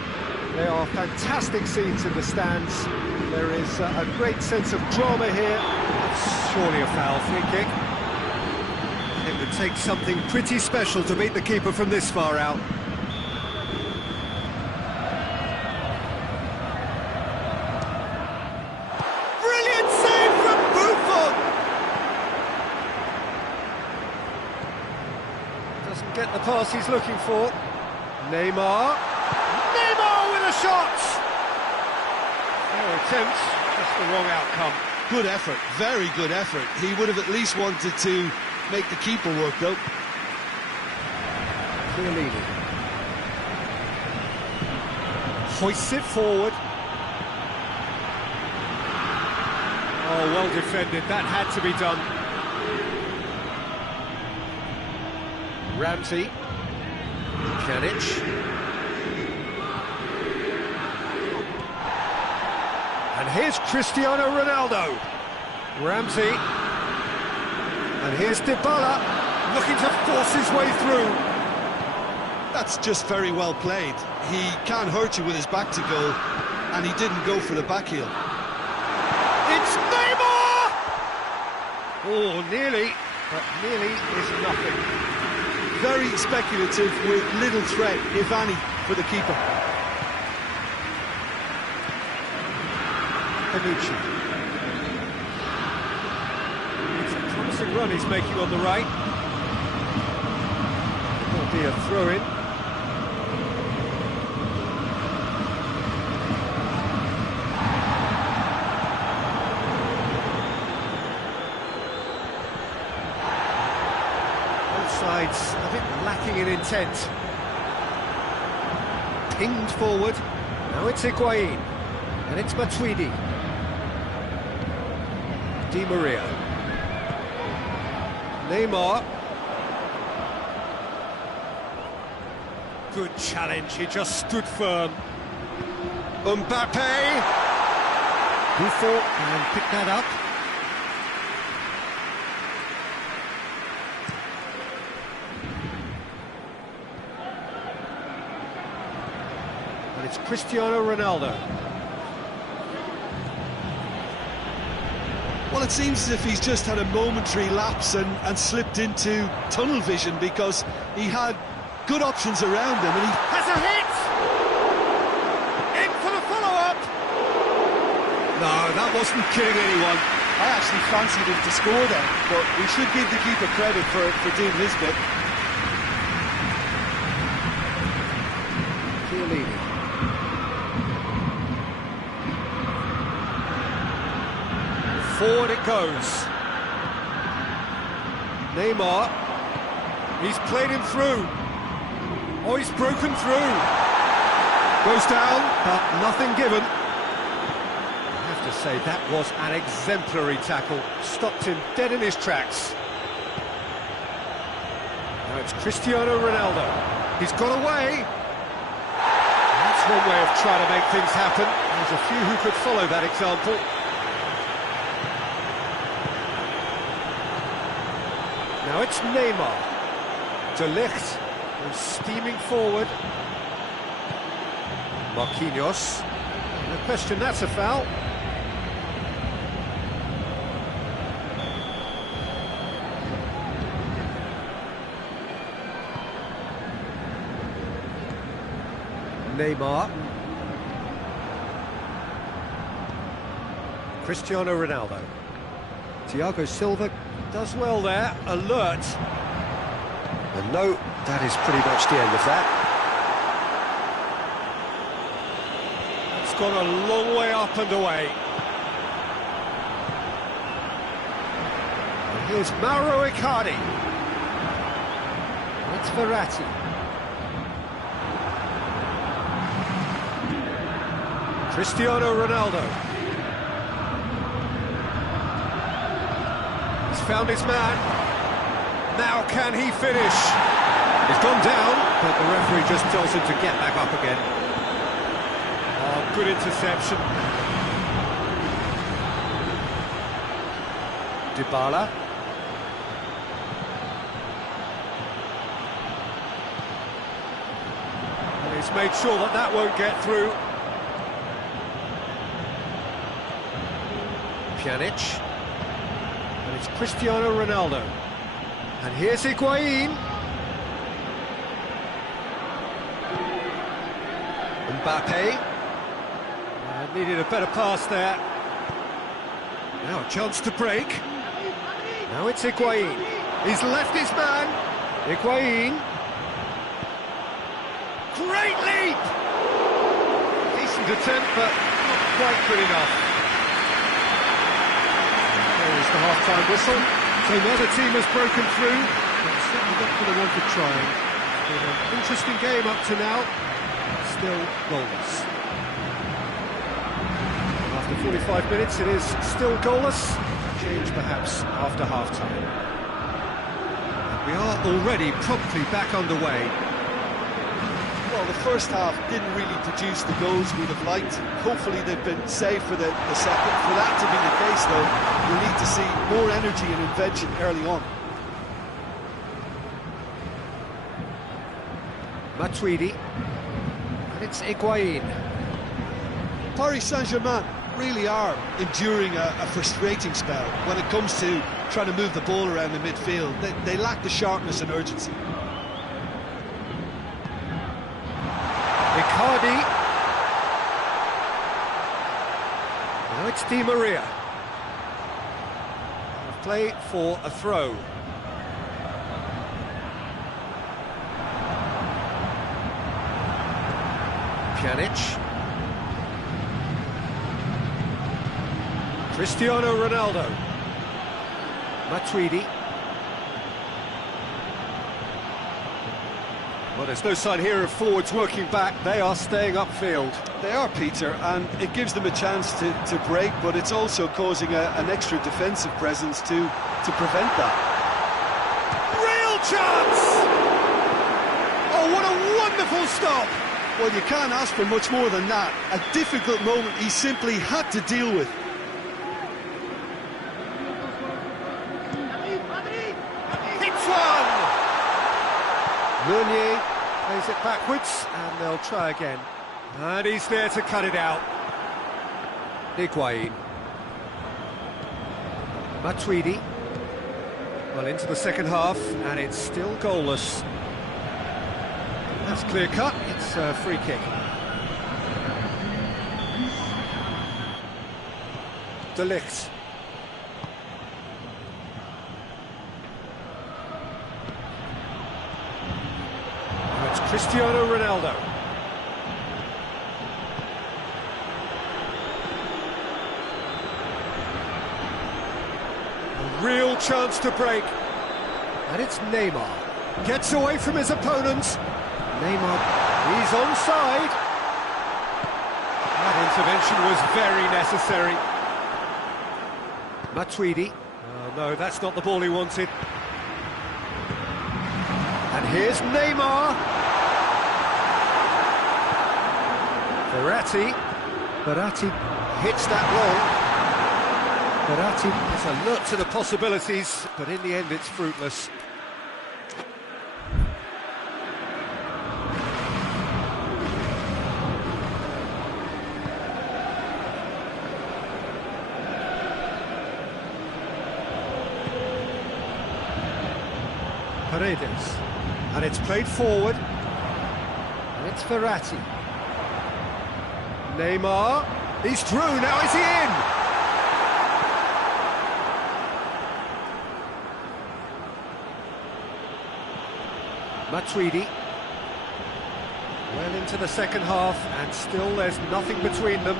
There are fantastic scenes in the stands. There is a great sense of drama here. That's surely a foul free kick. It would take something pretty special to beat the keeper from this far out. Doesn't get the pass he's looking for. Neymar. Neymar with a shot! Fair attempt, just the wrong outcome. Good effort, very good effort. He would have at least wanted to make the keeper work, though. Chiellini. Hoists it forward. Oh, well defended, that had to be done. Ramsey. Pjanic. And here's Cristiano Ronaldo. Ramsey. And here's Dybala, looking to force his way through. That's just very well played. He can't hurt you with his back to goal, and he didn't go for the back heel. It's Neymar! Oh, nearly, but nearly is nothing. Very speculative with little threat, if any, for the keeper. Panucci. It's a promising run he's making on the right. There'll be a throw-in. Sides a bit lacking in intent. Pinged forward. Now it's Higuain. And it's Matuidi. Di Maria. Neymar. Good challenge, he just stood firm. Mbappe. Buffon and pick that up. It's Cristiano Ronaldo. Well, it seems as if he's just had a momentary lapse and slipped into tunnel vision, because he had good options around him and he has a hit! In for the follow-up! No, that wasn't kidding anyone. I actually fancied him to score there, but we should give the keeper credit for doing his bit. Chiellini. Forward it goes. Neymar. He's played him through. Oh, he's broken through. Goes down, but nothing given. I have to say, that was an exemplary tackle. Stopped him dead in his tracks. Now it's Cristiano Ronaldo. He's got away. That's one way of trying to make things happen. There's a few who could follow that example. Now it's Neymar. De Ligt goes steaming forward. Marquinhos. No question, that's a foul. Neymar. Cristiano Ronaldo. Thiago Silva does well there, alert. And no, that is pretty much the end of that. It's gone a long way up and away. And here's Mauro Icardi. It's Verratti. Cristiano Ronaldo. Found his man. Now can he finish? He's gone down, but the referee just tells him to get back up again. Oh, good interception. Dybala. And he's made sure that that won't get through. Pjanic. And it's Cristiano Ronaldo. And here's Higuain. Mbappe. Needed a better pass there. Now a chance to break. Now it's Higuain. He's left his man. Higuain. Great leap! Decent attempt, but not quite good enough. There is the half-time whistle. So another team has broken through, but certainly not going to want to try. It's been an interesting game up to now, still goalless. After 45 minutes, it is still goalless. Change perhaps after half-time. And we are already promptly back underway. Well, the first half didn't really produce the goals we'd have liked. Hopefully they've been saved for the second. For that to be the case, though, we need to see more energy and invention early on. Matuidi. And it's Higuain. Paris Saint-Germain really are enduring a frustrating spell when it comes to trying to move the ball around the midfield. They lack the sharpness and urgency. Icardi. Now it's Di Maria. Play for a throw. Pjanic. Cristiano Ronaldo. Matuidi. Well, there's no sign here of forwards working back. They are staying upfield. They are, Peter, and it gives them a chance to break, but it's also causing an extra defensive presence to prevent that. Real chance! Oh, what a wonderful stop! Well, you can't ask for much more than that. A difficult moment he simply had to deal with. Hits one! Meunier plays it backwards, and they'll try again. And he's there to cut it out. Higuain. Matuidi. Well, into the second half, and it's still goalless. That's clear cut, it's a free kick. De Ligt. Now it's Cristiano Ronaldo. A real chance to break. And it's Neymar. Gets away from his opponents. Neymar, he's onside. That intervention was very necessary. Matuidi. Oh, no, that's not the ball he wanted. And here's Neymar. Verratti hits that long. Verratti is alert to the possibilities, but in the end it's fruitless. Paredes, and it's played forward, and it's Verratti. Neymar, he's through, now is he in? Matuidi, well into the second half, and still there's nothing between them.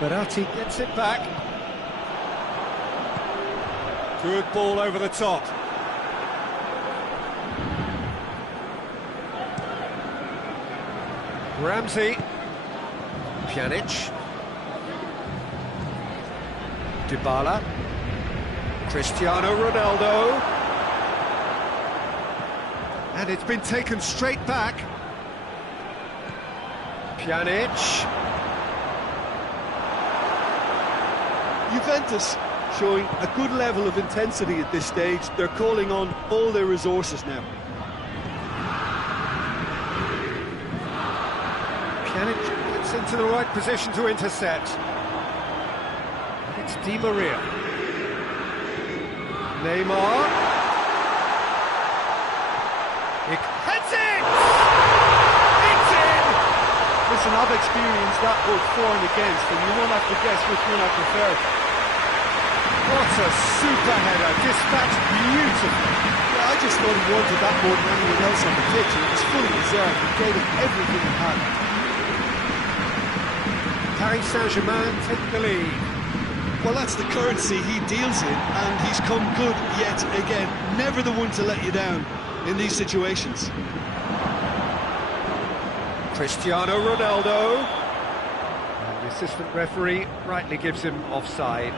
Verratti gets it back. Good ball over the top. Ramsey, Pjanic, Dybala, Cristiano Ronaldo, and it's been taken straight back. Pjanic. Juventus showing a good level of intensity at this stage. They're calling on all their resources now. Pjanic gets into the right position to intercept. It's Di Maria. Neymar. Heads it! It's in! Listen, I've experienced that both for and against, and you won't have to guess which one I prefer. What a super header, dispatched beautifully. Yeah, I just thought he wanted that more than anyone else on the pitch, and it was fully deserved. He gave it everything he had. Paris Saint-Germain take the lead. Well, that's the currency he deals in, and he's come good yet again. Never the one to let you down in these situations. Cristiano Ronaldo. And the assistant referee rightly gives him offside.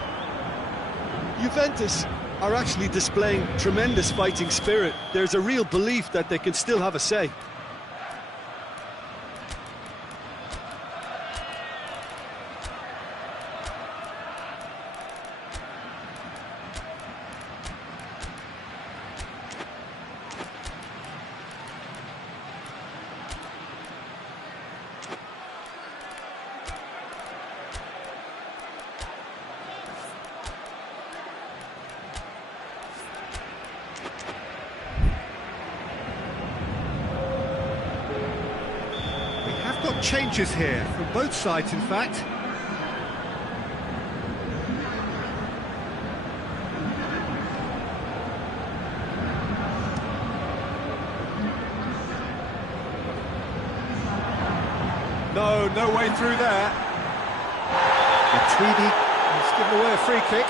Juventus are actually displaying tremendous fighting spirit. There's a real belief that they can still have a say. Got changes here from both sides, in fact. No way through there. Matuidi has given away a free kick.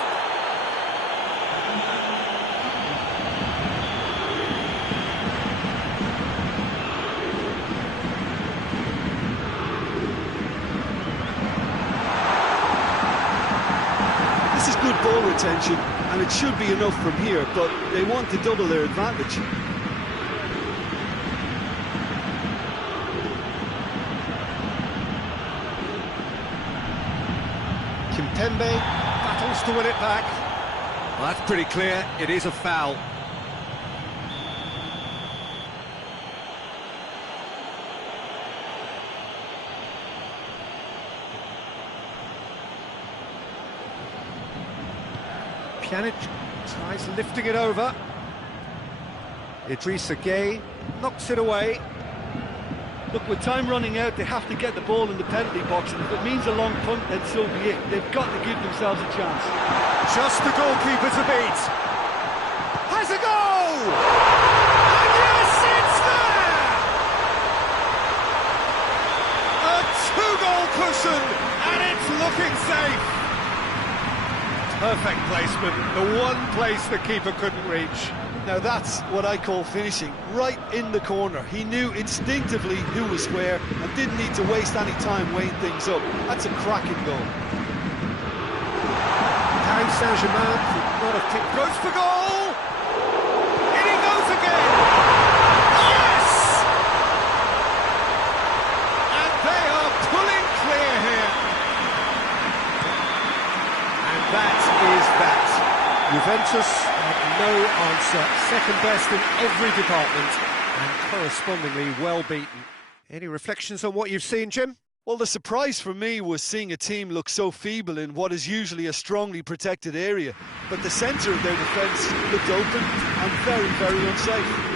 Good ball retention, and it should be enough from here, but they want to double their advantage. Kimpembe battles to win it back. Well, that's pretty clear, it is a foul. Pjanic tries lifting it over. Idrissa Gueye knocks it away. Look, with time running out, they have to get the ball in the penalty box, and if it means a long punt, then so be it. They've got to give themselves a chance. Just the goalkeeper to beat. Has a goal! And yes, it's there! A two-goal cushion, and it's looking safe. Perfect placement, the one place the keeper couldn't reach. Now that's what I call finishing, right in the corner. He knew instinctively who was where and didn't need to waste any time weighing things up. That's a cracking goal. Paris Saint-Germain could not have kicked. Goes for goal! In he goes again! Yes! And they are pulling clear here. And that is that. Juventus had no answer, second best in every department and correspondingly well beaten. Any reflections on what you've seen, Jim? Well, the surprise for me was seeing a team look so feeble in what is usually a strongly protected area. But the centre of their defence looked open and very, very unsafe.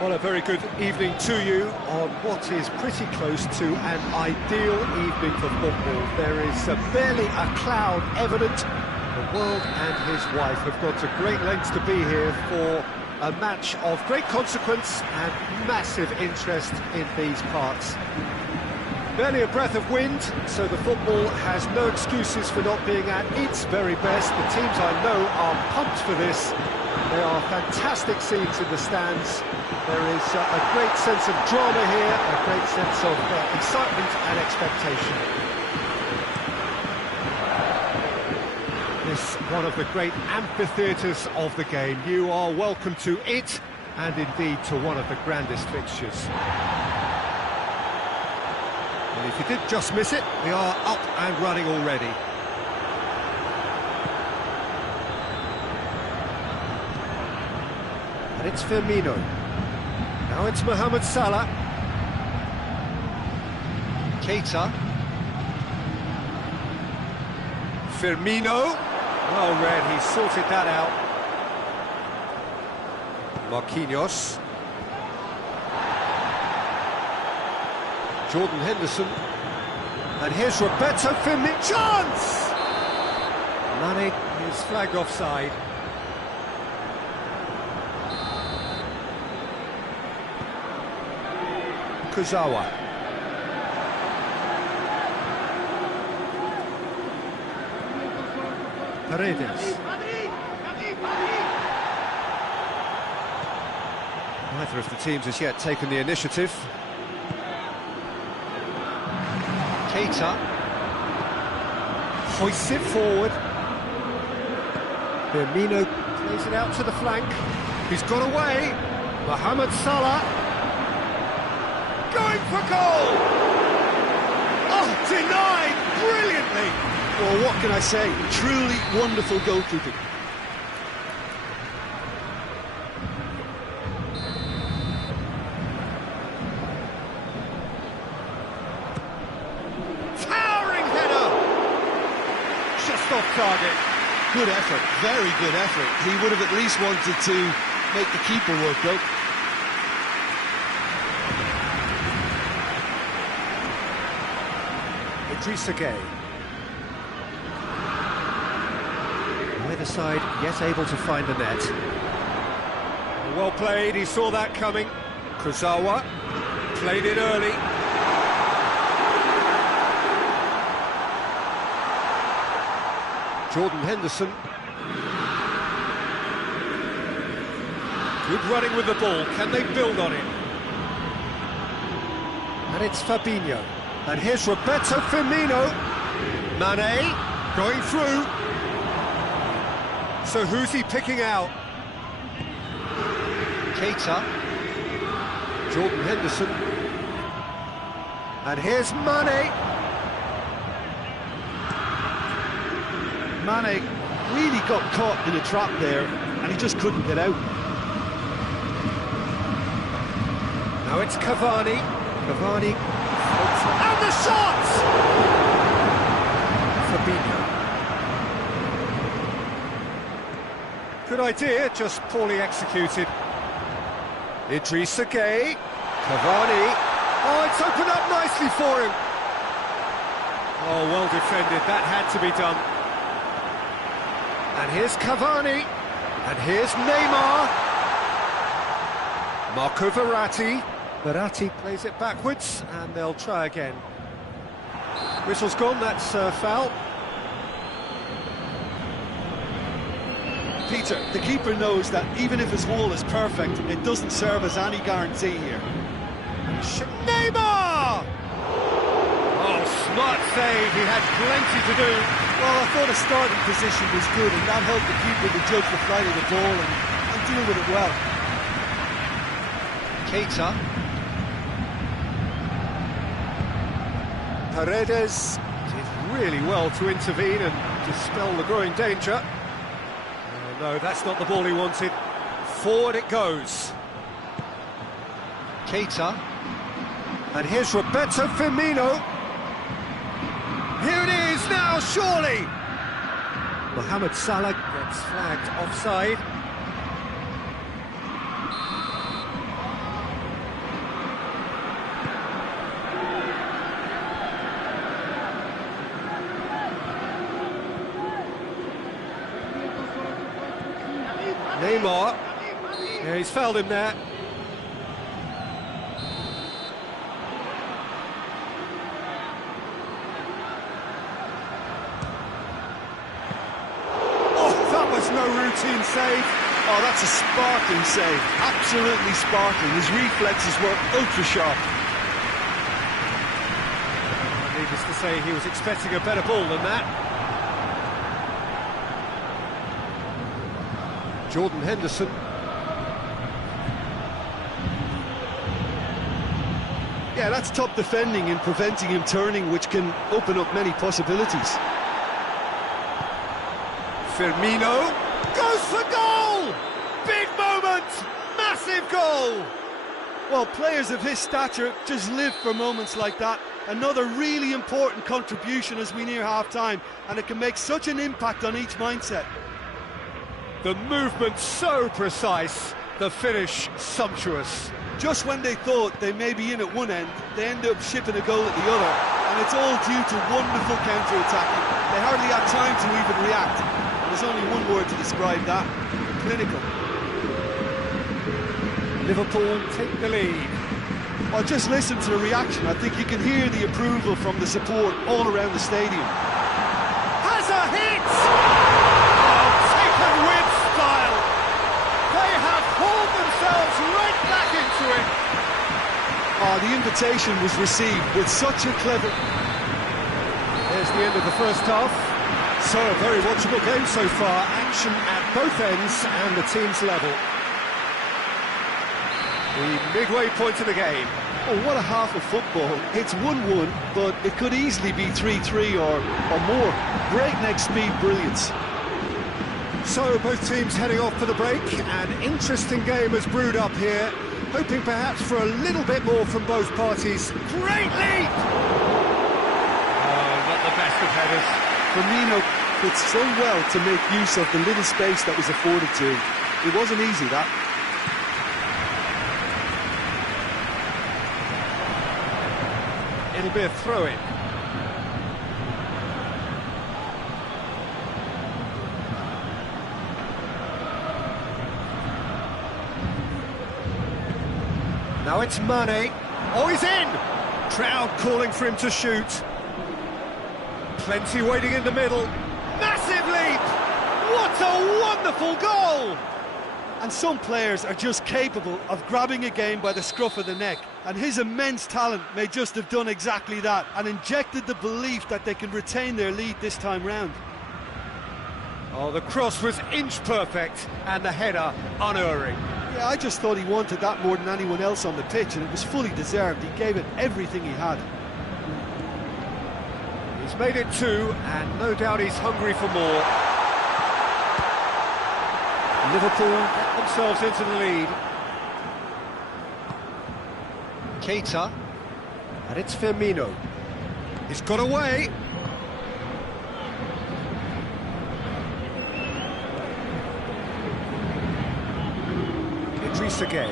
Well, a very good evening to you on what is pretty close to an ideal evening for football. There is barely a cloud evident. The world and his wife have gone to great lengths to be here for a match of great consequence and massive interest in these parts. Barely a breath of wind, so the football has no excuses for not being at its very best. The teams I know are pumped for this. There are fantastic scenes in the stands. There is a great sense of drama here, a great sense of excitement and expectation. This one of the great amphitheatres of the game. You are welcome to it, and indeed to one of the grandest fixtures. And if you did just miss it, we are up and running already. And it's Firmino. Now it's Mohamed Salah. Keita. Firmino. Well read, he sorted that out. Marquinhos. Jordan Henderson. And here's Roberto Firmino. Chance! Mane is flagged offside. Kurzawa. Paredes. Neither of the teams has yet taken the initiative. Keita hoists it forward. Firmino plays it out to the flank. He's got away. Mohamed Salah going for goal. Oh, denied brilliantly. Well, what can I say? Truly wonderful goalkeeping. Off target. Good effort, very good effort. He would have at least wanted to make the keeper work, though. Idrissa Gueye. Neither side yet able to find the net. Well played, he saw that coming. Kurzawa played it early. Jordan Henderson. Good running with the ball. Can they build on it? And it's Fabinho. And here's Roberto Firmino. Mane going through. So who's he picking out? Keita. Jordan Henderson. And here's Mane. Mane really got caught in a trap there, and he just couldn't get out. Now it's Cavani. Cavani. And the shot! Fabinho. Good idea, just poorly executed. Idrissa Gueye. Cavani. Oh, it's opened up nicely for him. Oh, well defended, that had to be done. And here's Cavani, and here's Neymar. Marco Verratti. Verratti plays it backwards, and they'll try again. Whistle's gone, that's foul. Peter, the keeper knows that even if his haul is perfect, it doesn't serve as any guarantee here. Neymar! Oh, smart save, he had plenty to do. Well, I thought his starting position was good, and that helped the keeper to judge the flight of the ball and deal with it well. Keita. Paredes did really well to intervene and dispel the growing danger. Oh, no, that's not the ball he wanted. Forward it goes. Keita. And here's Roberto Firmino. Here it is now, surely! Mohamed Salah gets flagged offside. he's fouled him there. Oh, that was no routine save. Oh, that's a sparkling save. Absolutely sparkling. His reflexes were ultra sharp. Needless to say, he was expecting a better ball than that. Jordan Henderson. Yeah, that's top defending and preventing him turning, which can open up many possibilities. Firmino goes for goal! Big moment! Massive goal! Well, players of his stature just live for moments like that. Another really important contribution as we near half-time, and it can make such an impact on each mindset. The movement so precise, the finish sumptuous. Just when they thought they may be in at one end, they end up shipping a goal at the other, and it's all due to wonderful counter-attacking. They hardly had time to even react. There's only one word to describe that: clinical. Liverpool take the lead. Well, just listen to the reaction. I think you can hear the approval from the support all around the stadium. Has a hit! Oh, taken with style. They have hauled themselves right back into it. Oh, the invitation was received with such a clever... There's the end of the first half. So, a very watchable game so far. Action at both ends and the team's level. The midway point of the game. Oh, what a half of football. It's 1-1, but it could easily be 3-3 or more. Breakneck speed brilliance. So, both teams heading off for the break. An interesting game has brewed up here. Hoping perhaps for a little bit more from both parties. Great leap! Oh, not the best of headers. Firmino did so well to make use of the little space that was afforded to him. It wasn't easy, that. It'll be a throw-in. Now it's Mane. Oh, he's in! Crowd calling for him to shoot. Plenty waiting in the middle. Massive leap! What a wonderful goal! And some players are just capable of grabbing a game by the scruff of the neck, and his immense talent may just have done exactly that and injected the belief that they can retain their lead this time round. Oh, the cross was inch perfect and the header unerring. Yeah, I just thought he wanted that more than anyone else on the pitch, and it was fully deserved. He gave it everything he had. He's made it 2, and no doubt he's hungry for more. Liverpool get themselves into the lead. Keita, and it's Firmino. He's got away. Idrissa Gueye.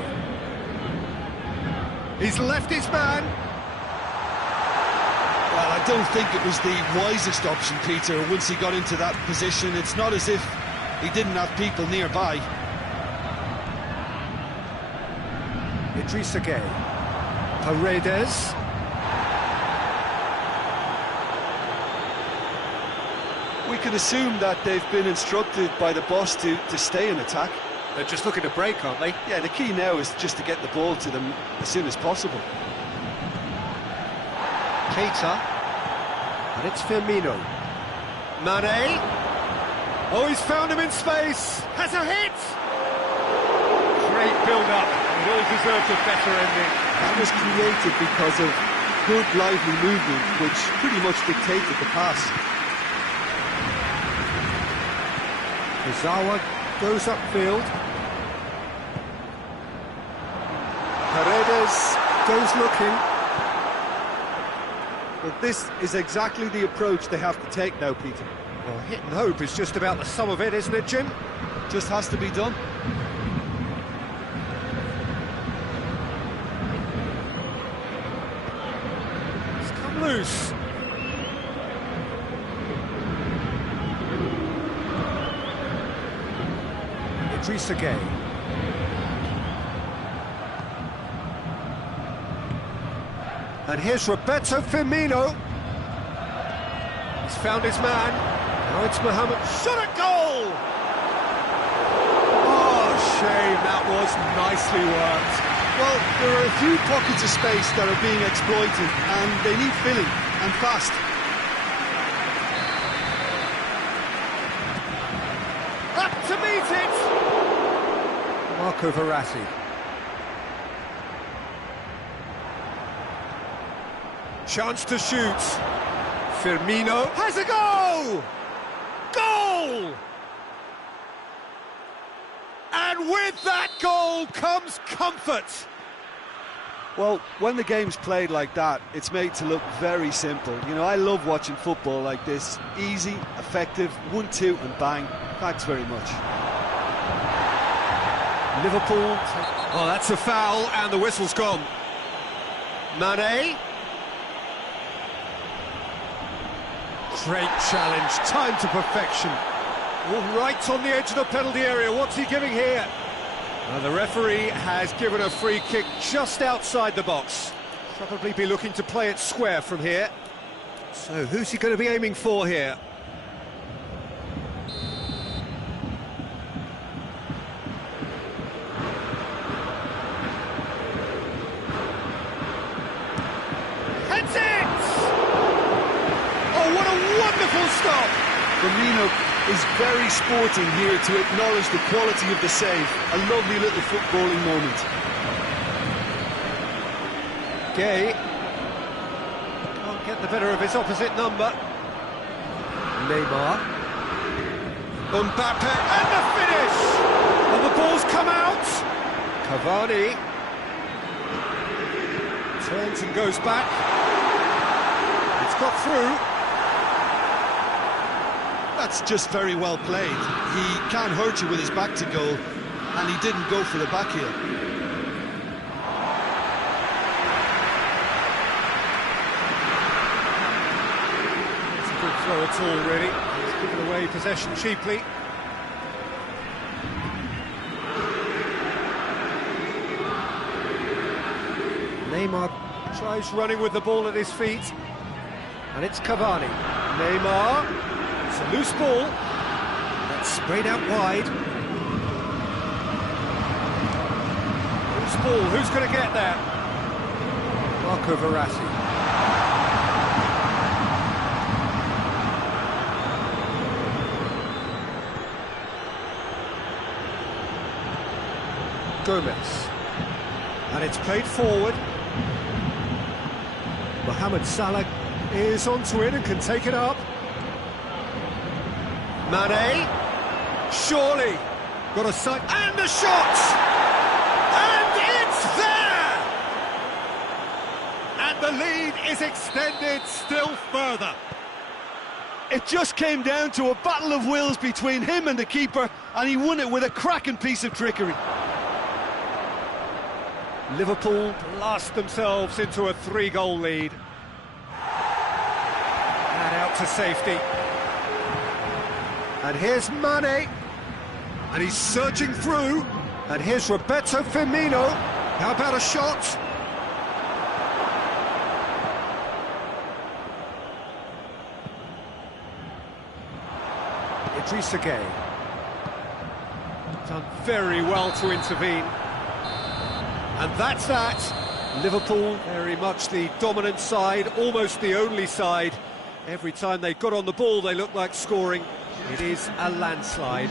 He's left his man. Well, I don't think it was the wisest option, Peter, once he got into that position. It's not as if he didn't have people nearby. Idrissa Gueye. Paredes. We can assume that they've been instructed by the boss to stay in attack. They're just looking to break, aren't they? Yeah, the key now is just to get the ball to them as soon as possible. Keita. And it's Firmino. Mane. Oh, he's found him in space. Has a hit. Great build-up. It all deserved a better ending. That was created because of good, lively movement, which pretty much dictated the pass. Kurzawa goes upfield. Paredes goes looking. But this is exactly the approach they have to take now, Peter. Well, hit and hope is just about the sum of it, isn't it, Jim? Just has to be done. It's come loose. Idrissa Gueye. And here's Roberto Firmino. He's found his man. Now it's Mohamed. Shot at goal! Oh, shame, that was nicely worked. Well, there are a few pockets of space that are being exploited, and they need filling, and fast. Up to meet it! Marco Verratti. Chance to shoot. Firmino has a goal! Goal! And with that goal comes comfort. Well, when the game's played like that, it's made to look very simple. You know, I love watching football like this. Easy, effective, 1-2 and bang. Thanks very much. Liverpool. Oh, that's a foul, and the whistle's gone. Mane. Great challenge, time to perfection. All right on the edge of the penalty area. What's he giving here? The referee has given a free kick just outside the box. Probably be looking to play it square from here. So who's he going to be aiming for here? Heads it! Oh, what a wonderful stop! Firmino is very sporting here to acknowledge the quality of the save. A lovely little footballing moment. Gay can't get the better of his opposite number. Neymar. Mbappe, and the finish! And the ball's come out. Cavani turns and goes back. It's got through. That's just very well played. He can't hurt you with his back to goal, and he didn't go for the back heel. It's a good throw at all, really. He's given away possession cheaply. Neymar tries running with the ball at his feet, and it's Cavani. Neymar. It's a loose ball. That's sprayed out wide. Loose ball. Who's going to get that? Marco Verratti. Gomez. And it's played forward. Mohamed Salah is onto it and can take it up. Mane, surely, got a sight, and the shot! And it's there! And the lead is extended still further. It just came down to a battle of wills between him and the keeper, and he won it with a cracking piece of trickery. Liverpool blast themselves into a 3-goal lead. And out to safety. And here's Mane, and he's surging through, and here's Roberto Firmino. How about a shot? Idrissa Gueye. Done very well to intervene. And that's that. Liverpool, very much the dominant side, almost the only side. Every time they got on the ball, they looked like scoring. It is a landslide.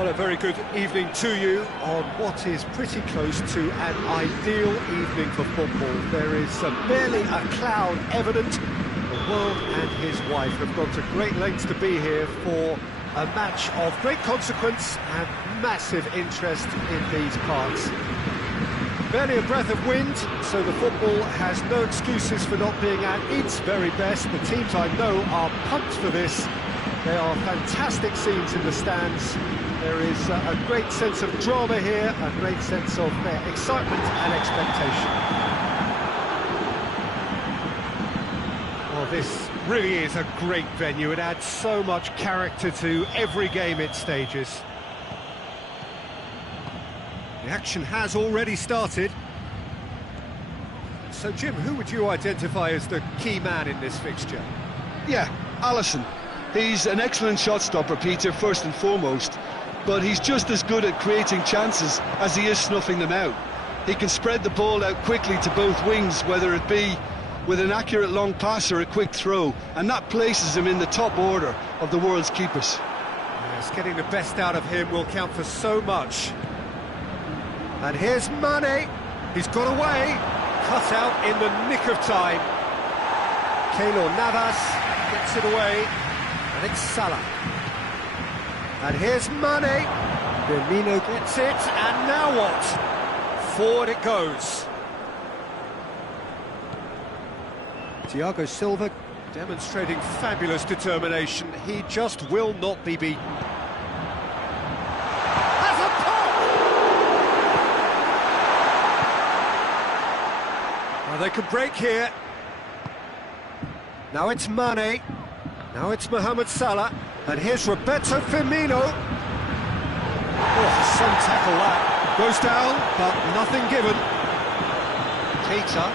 Well, a very good evening to you on what is pretty close to an ideal evening for football. There is barely a cloud evident. The world and his wife have gone to great lengths to be here for a match of great consequence and massive interest in these parts. Barely a breath of wind, so the football has no excuses for not being at its very best. The teams I know are pumped for this. They are fantastic scenes in the stands. There is a great sense of drama here, a great sense of excitement and expectation. Well, this really is a great venue. It adds so much character to every game it stages. The action has already started. So, Jim, who would you identify as the key man in this fixture? Yeah, Alisson. He's an excellent shot stopper, Peter, first and foremost. But he's just as good at creating chances as he is snuffing them out. He can spread the ball out quickly to both wings, whether it be with an accurate long pass or a quick throw, and that places him in the top order of the world's keepers. Yes, getting the best out of him will count for so much. And here's Mane. He's got away. Cut out in the nick of time. Keylor Navas gets it away. And it's Salah. And here's Mane. Firmino gets it. And now what? Forward it goes. Thiago Silva demonstrating fabulous determination. He just will not be beaten. They could break here. Now it's Mane. Now it's Mohamed Salah. And here's Roberto Firmino. Oh, some tackle that. Goes down, but nothing given. Keita.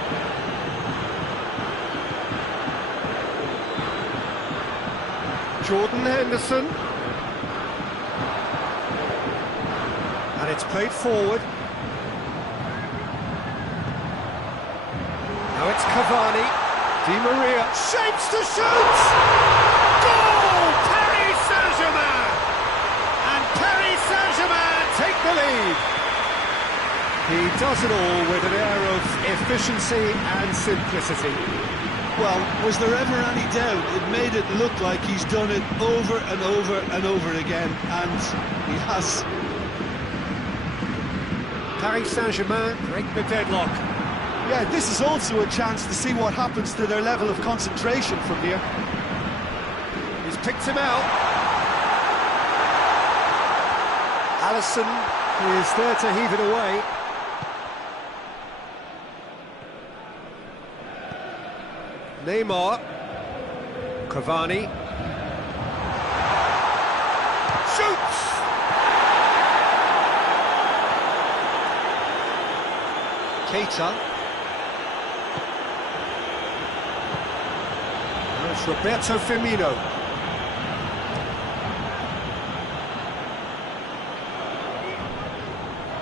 Jordan Henderson. And it's played forward. Now it's Cavani, Di Maria, shapes to shoot! Goal! Paris Saint-Germain! And Paris Saint-Germain take the lead. He does it all with an air of efficiency and simplicity. Well, was there ever any doubt? It made it look like he's done it over and over and over again, and he has. Paris Saint-Germain break the deadlock. Yeah, this is also a chance to see what happens to their level of concentration from here. He's picked him out. Alisson is there to heave it away. Neymar. Cavani. Shoots! Keita. It's Roberto Firmino.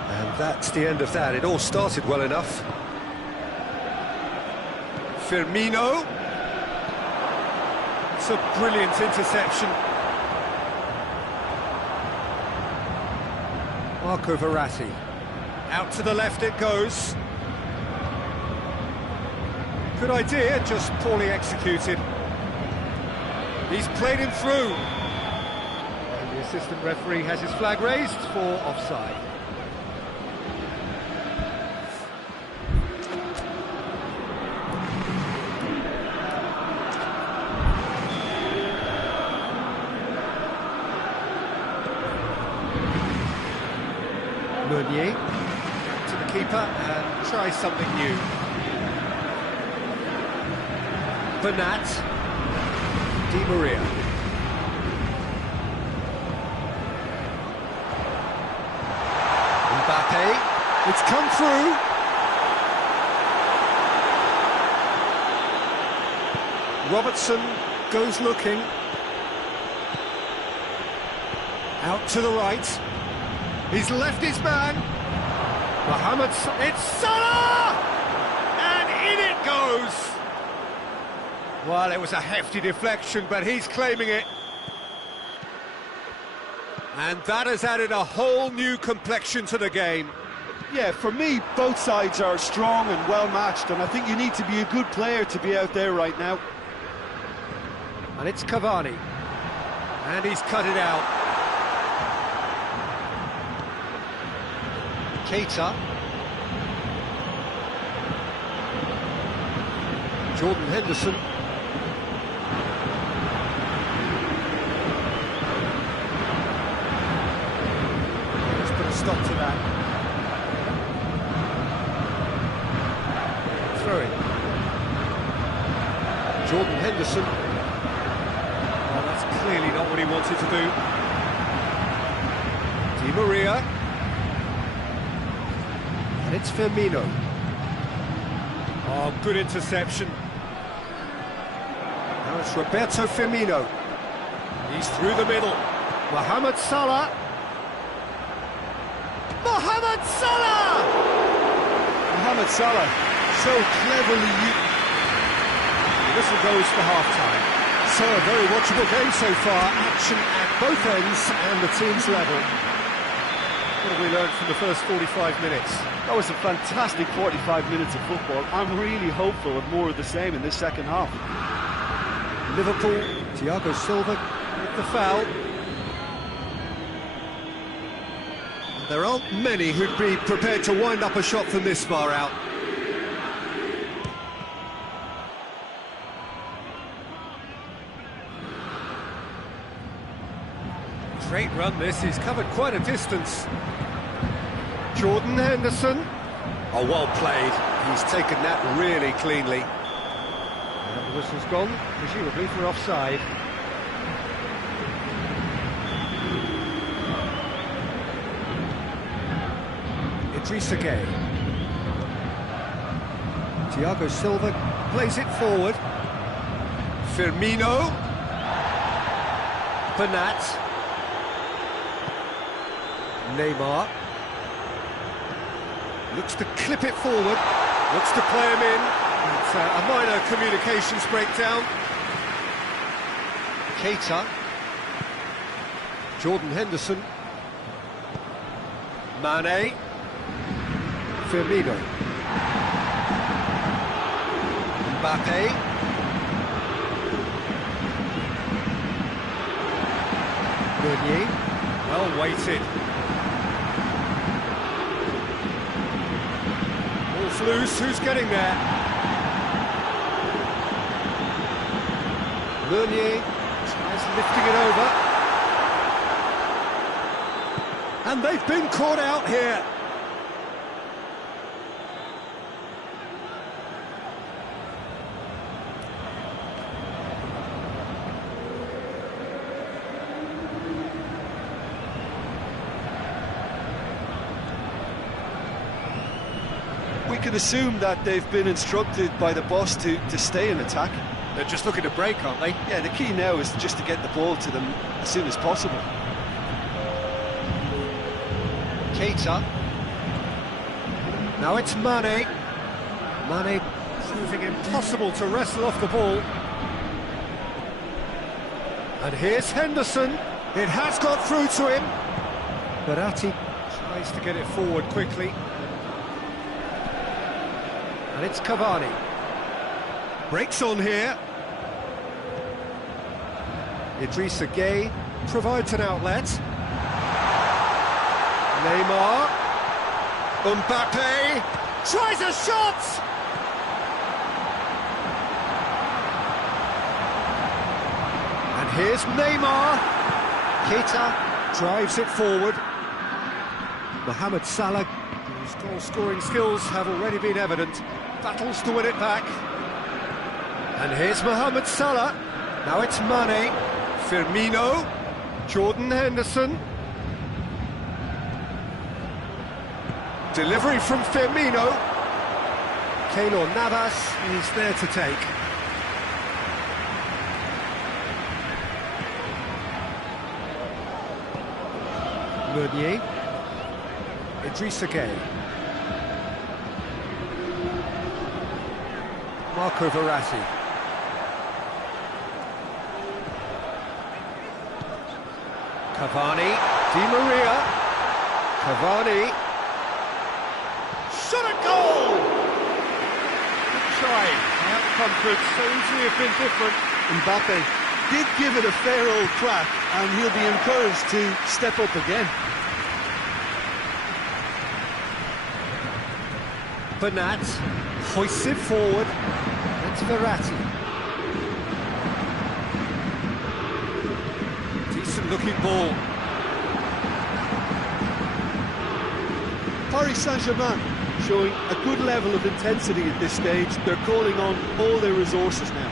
And that's the end of that. It all started well enough. Firmino. It's a brilliant interception. Marco Verratti. Out to the left it goes. Good idea, just poorly executed. He's played him through. And the assistant referee has his flag raised for offside. Meunier to the keeper and try something new. Bernat. Di Maria. Mbappe. It's come through. Robertson goes looking. Out to the right. He's left his man. Mohamed Salah. It's Salah! And in it goes. Well, it was a hefty deflection, but he's claiming it. And that has added a whole new complexion to the game. Yeah, for me, both sides are strong and well-matched, and I think you need to be a good player to be out there right now. And it's Cavani. And he's cut it out. Keita. Jordan Henderson. Let's put a stop to that. Throw it. Jordan Henderson. Oh, that's clearly not what he wanted to do. Di Maria. And it's Firmino. Oh, good interception. Now it's Roberto Firmino. He's through the middle. Mohamed Salah. Mohamed Salah! Mohamed Salah, so cleverly used. The whistle goes for half-time. So a very watchable game so far. Action at both ends and the team's level. What have we learned from the first 45 minutes? That was a fantastic 45 minutes of football. I'm really hopeful of more of the same in this second half. Liverpool, Thiago Silva with the foul. There aren't many who'd be prepared to wind up a shot from this far out. Great run this, he's covered quite a distance. Jordan Henderson. Oh, well played. He's taken that really cleanly. And the whistle's gone, presumably for offside. Idrissa Gueye. Thiago Silva plays it forward. Firmino. Bernat. Neymar. Looks to clip it forward. Looks to play him in. It's a minor communications breakdown. Keita. Jordan Henderson. Mane. Firmino. Mbappe. Meunier. Well weighted. Ball's loose, who's getting there? Meunier tries lifting it over. And they've been caught out here. We can assume that they've been instructed by the boss to stay in attack. They're just looking to break, aren't they? Yeah, the key now is just to get the ball to them as soon as possible. Keita. Now it's Mane. Mane proving impossible to wrestle off the ball. And here's Henderson. It has got through to him. Verratti tries to get it forward quickly. And it's Cavani. Breaks on here. Idrissa Gueye provides an outlet. Neymar. Mbappe tries a shot! And here's Neymar. Keita drives it forward. Mohamed Salah, whose goal-scoring skills have already been evident, battles to win it back. And here's Mohamed Salah. Now it's Mane. Firmino. Jordan Henderson. Delivery from Firmino. Keylor Navas is there to take. Meunier. Idrissa Gueye. Marco Verratti. Cavani, Di Maria, Cavani, shot a goal! Good try, the outcome could so easily have been different. Mbappe did give it a fair old crack, and he'll be encouraged to step up again. Bernat hoists it forward. It's Verratti. Decent looking ball. Paris Saint-Germain showing a good level of intensity at this stage. They're calling on all their resources now.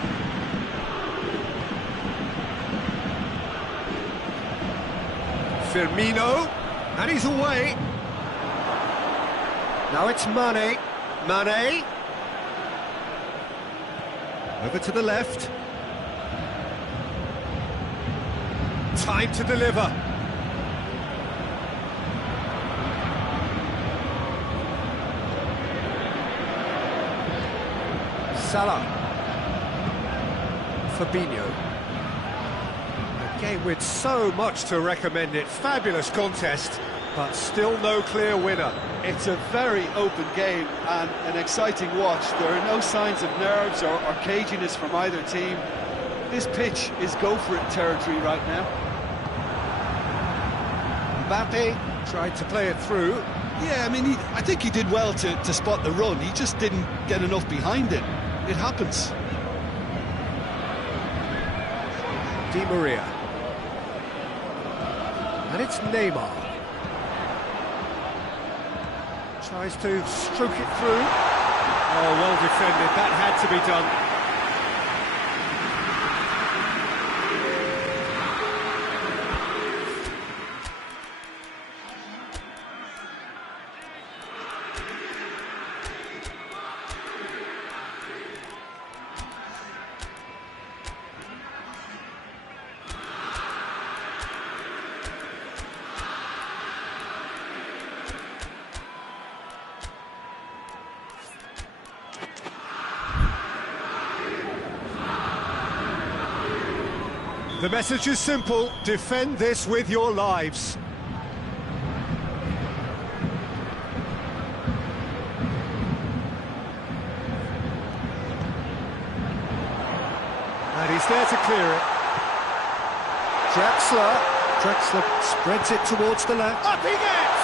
Firmino, and he's away. Now it's Mane. Mane. Over to the left. Time to deliver. Salah. Fabinho. A game with so much to recommend it. Fabulous contest, but still no clear winner. It's a very open game and an exciting watch. There are no signs of nerves or caginess from either team. This pitch is go-for-it territory right now. Mbappe tried to play it through. Yeah, I mean, I think he did well to spot the run. He just didn't get enough behind it. It happens. Di Maria. And it's Neymar. Tries to stroke it through. Oh, well defended. That had to be done. The message is simple: defend this with your lives. And he's there to clear it. Drexler spreads it towards the left. Up he gets!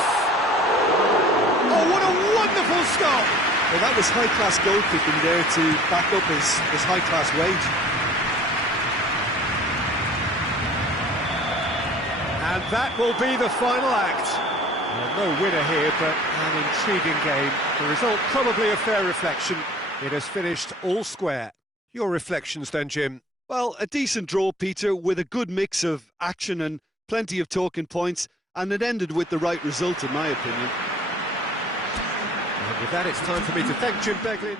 Oh, what a wonderful stop! Well, that was high-class goalkeeping there to back up his high-class wage. And that will be the final act. Well, no winner here, but an intriguing game. The result probably a fair reflection. It has finished all square. Your reflections then, Jim? Well, a decent draw, Peter, with a good mix of action and plenty of talking points, and it ended with the right result, in my opinion. And with that, it's time for me to thank Jim Beglin.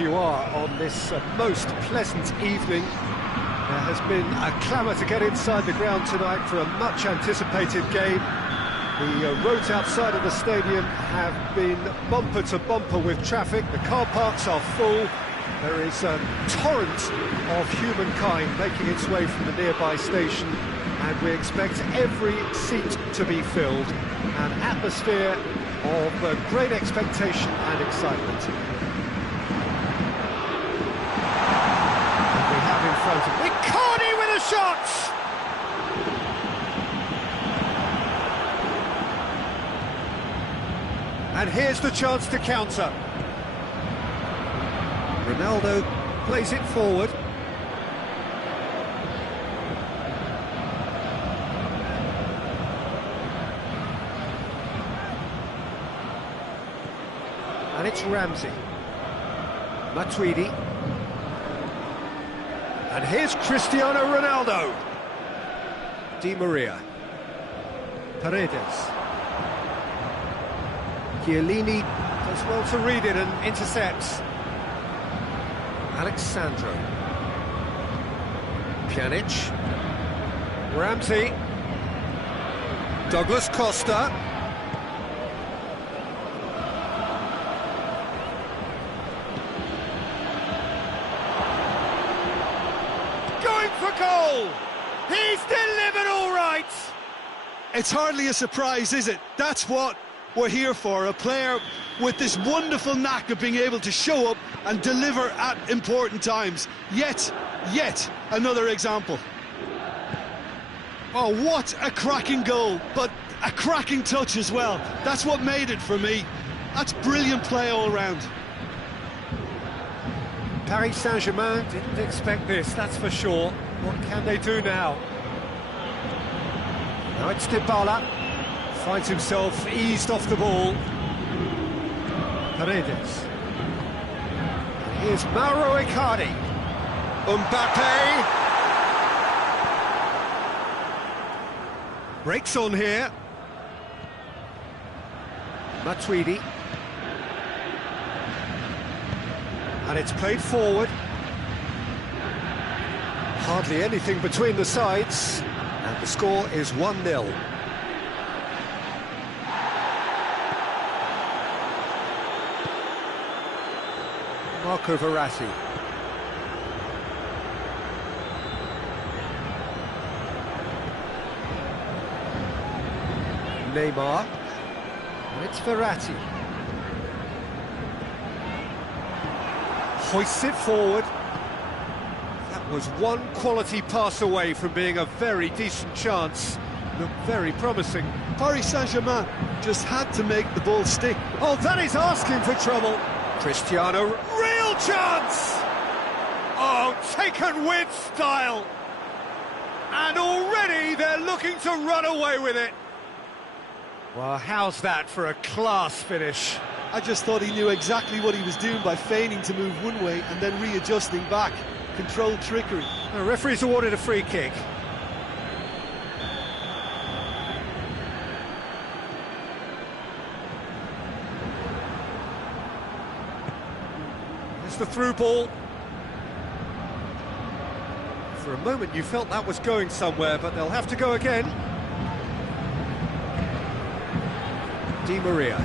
wherever you are on this most pleasant evening. There has been a clamour to get inside the ground tonight for a much-anticipated game. The roads outside of the stadium have been bumper to bumper with traffic. The car parks are full. There is a torrent of humankind making its way from the nearby station, and we expect every seat to be filled. An atmosphere of great expectation and excitement. And we have in front of Icardi with a shot! And here's the chance to counter. Ronaldo plays it forward. And it's Ramsey. Matuidi. And here's Cristiano Ronaldo. Di Maria. Paredes. Chiellini does well to read it and intercepts. Alexandro. Pjanic. Ramsey. Douglas Costa. Going for goal! He's delivered all right! It's hardly a surprise, is it? That's what we're here for, a player with this wonderful knack of being able to show up and deliver at important times. Yet another example. Oh, what a cracking goal, but a cracking touch as well. That's what made it for me. That's brilliant play all round. Paris Saint-Germain didn't expect this, that's for sure. What can they do now? Now it's Dybala. Finds himself eased off the ball. Paredes. Here's Mauro Icardi. Mbappe. Breaks on here. Matuidi. And it's played forward. Hardly anything between the sides. And the score is 1-0. Marco Verratti. Neymar. And it's Verratti. Hoists it forward. That was one quality pass away from being a very decent chance. Looked very promising. Paris Saint-Germain just had to make the ball stick. Oh, that is asking for trouble. Cristiano, real chance! Oh, taken with style. And already they're looking to run away with it. Well, how's that for a class finish? I just thought he knew exactly what he was doing by feigning to move one way and then readjusting back. Controlled trickery. The referee's awarded a free kick. It's the through ball. For a moment you felt that was going somewhere, but they'll have to go again. Di Maria.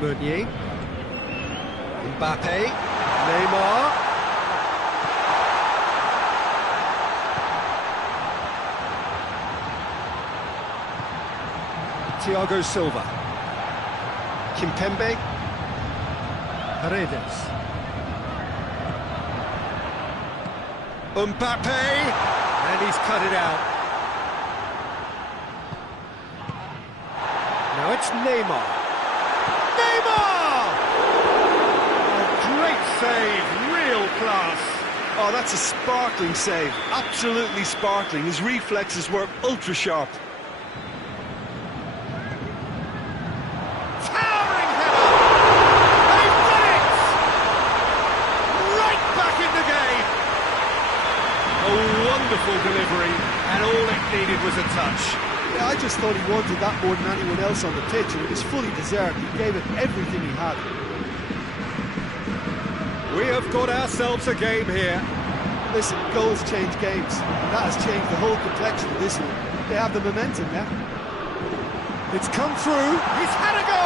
Meunier. Mbappe. Neymar. Thiago Silva. Kimpembe. Paredes. Mbappe. And he's cut it out. Now it's Neymar. Neymar! A great save, real class. Oh, that's a sparkling save. Absolutely sparkling. His reflexes were ultra sharp. Towering header! They've done it! Right back in the game! A wonderful delivery, and all it needed was a touch. Yeah, I just thought what he wanted that more than anyone else on the pitch, and it was fully deserved. He gave it everything he had. We have got ourselves a game here. Listen, goals change games, and that has changed the whole complexion of this one. They have the momentum now. It's come through. He's had a go!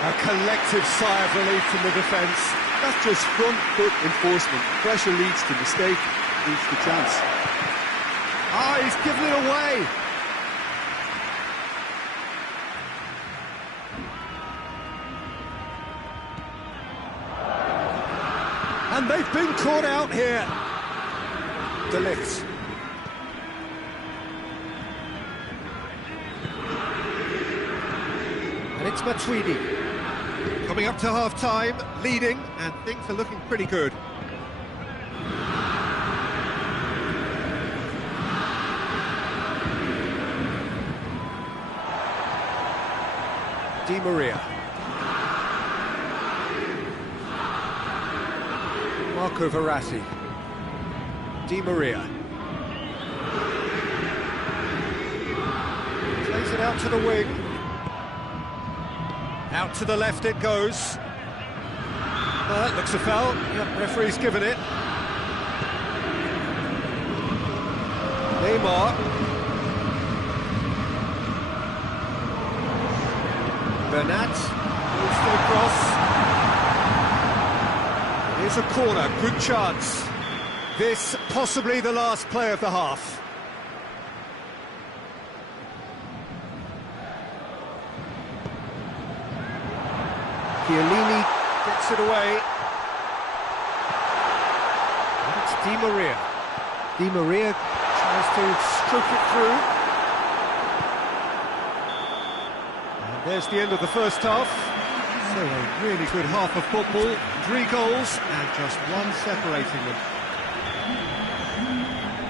A collective sigh of relief from the defence. That's just front foot enforcement. Pressure leads to mistake, leads to chance. Ah, he's given it away. And they've been caught out here. Delict. And it's Matuidi. Coming up to half-time, leading, and things are looking pretty good. Di Maria. Marco Verratti. Di Maria. Plays it out to the wing. Out to the left it goes. Well, that looks a foul. Yep, referee's given it. Neymar. Bernat moves to the cross. Here's a corner, good chance. This possibly the last play of the half. Chiellini gets it away. And it's Di Maria. Di Maria tries to stroke it through. And there's the end of the first half. So a really good half of football. 3 goals and just one separating them.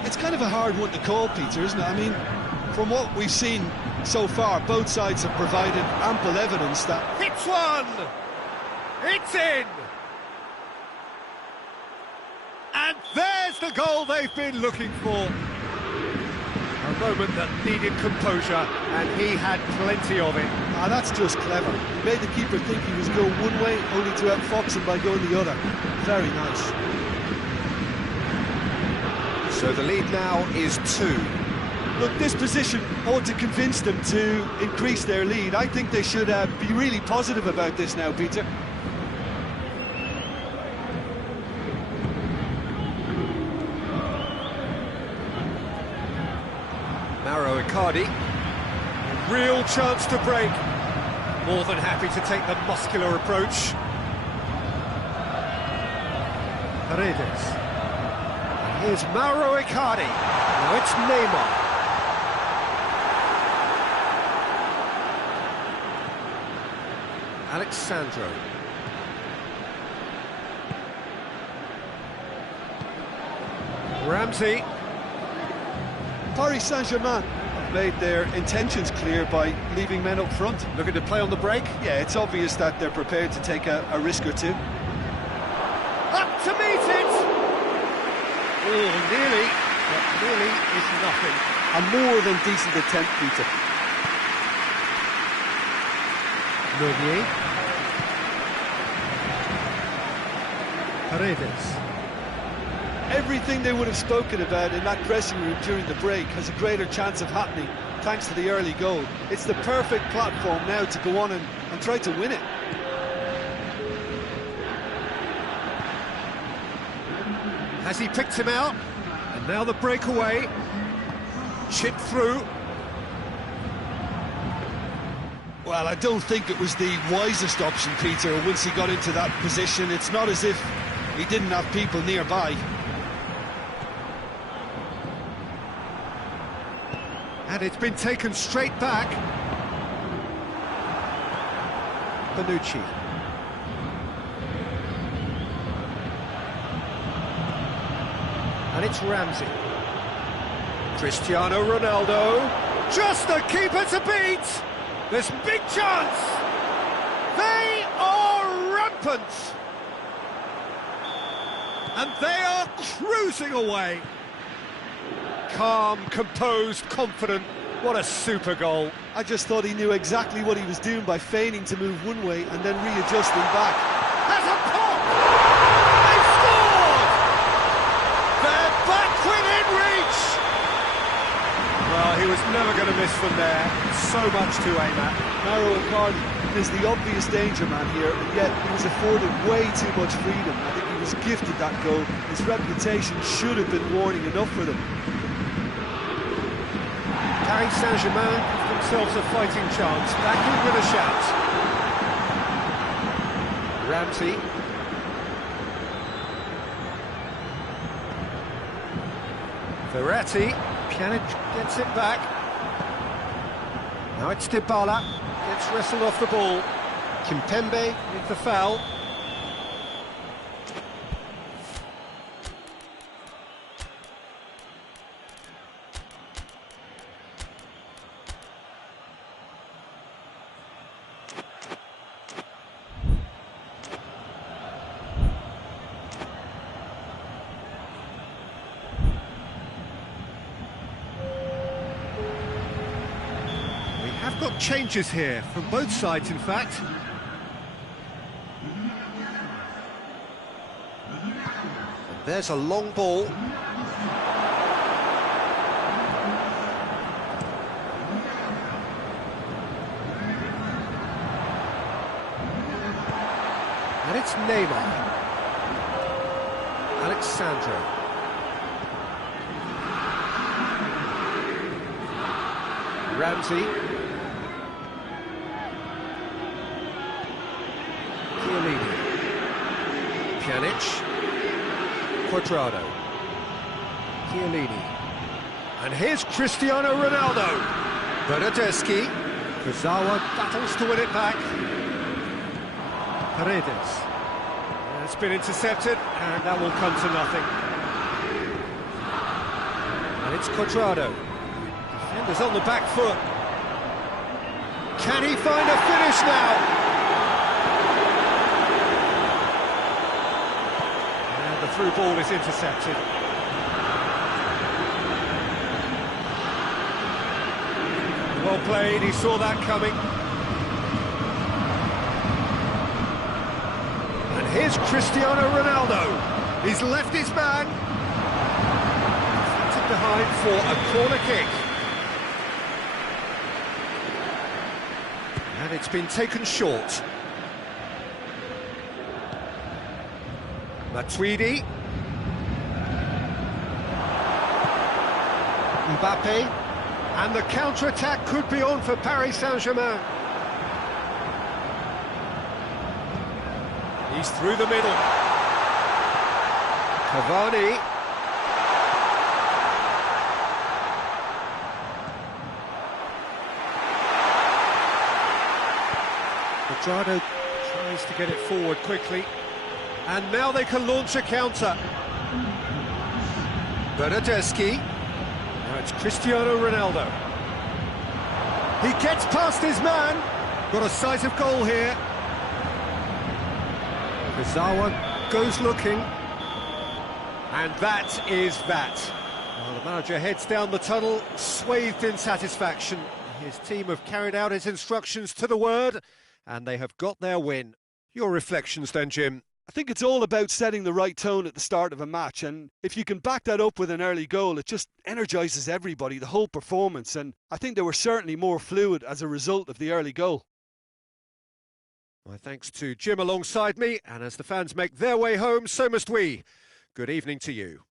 It's kind of a hard one to call, Peter, isn't it? I mean, from what we've seen so far, both sides have provided ample evidence that... Hits one! It's in! And there's the goal they've been looking for. A moment that needed composure, and he had plenty of it. Ah, that's just clever. Made the keeper think he was going one way, only to outfox him by going the other. Very nice. So the lead now is 2. Look, this position ought to convince them to increase their lead. I think they should be really positive about this now, Peter. Mauro Icardi, a real chance to break. More than happy to take the muscular approach. Paredes. And here's Mauro Icardi. Now it's Neymar. Alexandro. Ramsey. Paris Saint-Germain have made their intentions clear by leaving men up front. Looking to play on the break? Yeah, it's obvious that they're prepared to take a risk or two. Up to meet it! Oh, nearly, but nearly is nothing. A more than decent attempt, Peter. Meunier. Paredes. Everything they would have spoken about in that dressing room during the break has a greater chance of happening thanks to the early goal. It's the perfect platform now to go on and try to win it. Has he picked him out? And now the breakaway. Chip through. Well, I don't think it was the wisest option, Peter, once he got into that position. It's not as if he didn't have people nearby. And it's been taken straight back. Bonucci. And it's Ramsey. Cristiano Ronaldo. Just the keeper to beat! There's big chance! They are rampant! And they are cruising away. Calm, composed, confident, What a super goal. I just thought he knew exactly what he was doing by feigning to move one way and then readjusting back. Has a pop! They scored! They're back within reach! Well, he was never going to miss from there. So much to aim at. Mauro Icardi is the obvious danger man here, and yet he was afforded way too much freedom. I think he was gifted that goal. His reputation should have been warning enough for them. Paris Saint-Germain give themselves a fighting chance. Back in with a shout. Ramsey. Verratti. Pjanic gets it back. Now it's Dybala. Gets wrestled off the ball. Kimpembe with the foul. Have got changes here from both sides, in fact. And there's a long ball. And it's Neymar. Alexandro. Ramsey. Pjanic, Quadrado, Chiellini, and here's Cristiano Ronaldo. Bernardeschi, Kurzawa battles to win it back. Paredes, it's been intercepted, and that will come to nothing. And it's Quadrado. Defenders on the back foot. Can he find a finish now? The through ball is intercepted. Well played, he saw that coming. And here's Cristiano Ronaldo. He's left his man. Deflected behind for a corner kick. And it's been taken short. Matuidi. Mbappe. And the counter-attack could be on for Paris Saint-Germain. He's through the middle. Cavani. Quadrado tries to get it forward quickly. And now they can launch a counter. Bernardeschi. Now it's Cristiano Ronaldo. He gets past his man. Got a sight of goal here. Kurzawa goes looking. And that is that. Well, the manager heads down the tunnel, swathed in satisfaction. His team have carried out his instructions to the word, and they have got their win. Your reflections then, Jim? I think it's all about setting the right tone at the start of a match, and if you can back that up with an early goal, it just energises everybody, the whole performance, and I think they were certainly more fluid as a result of the early goal. My thanks to Jim alongside me, and as the fans make their way home, so must we. Good evening to you.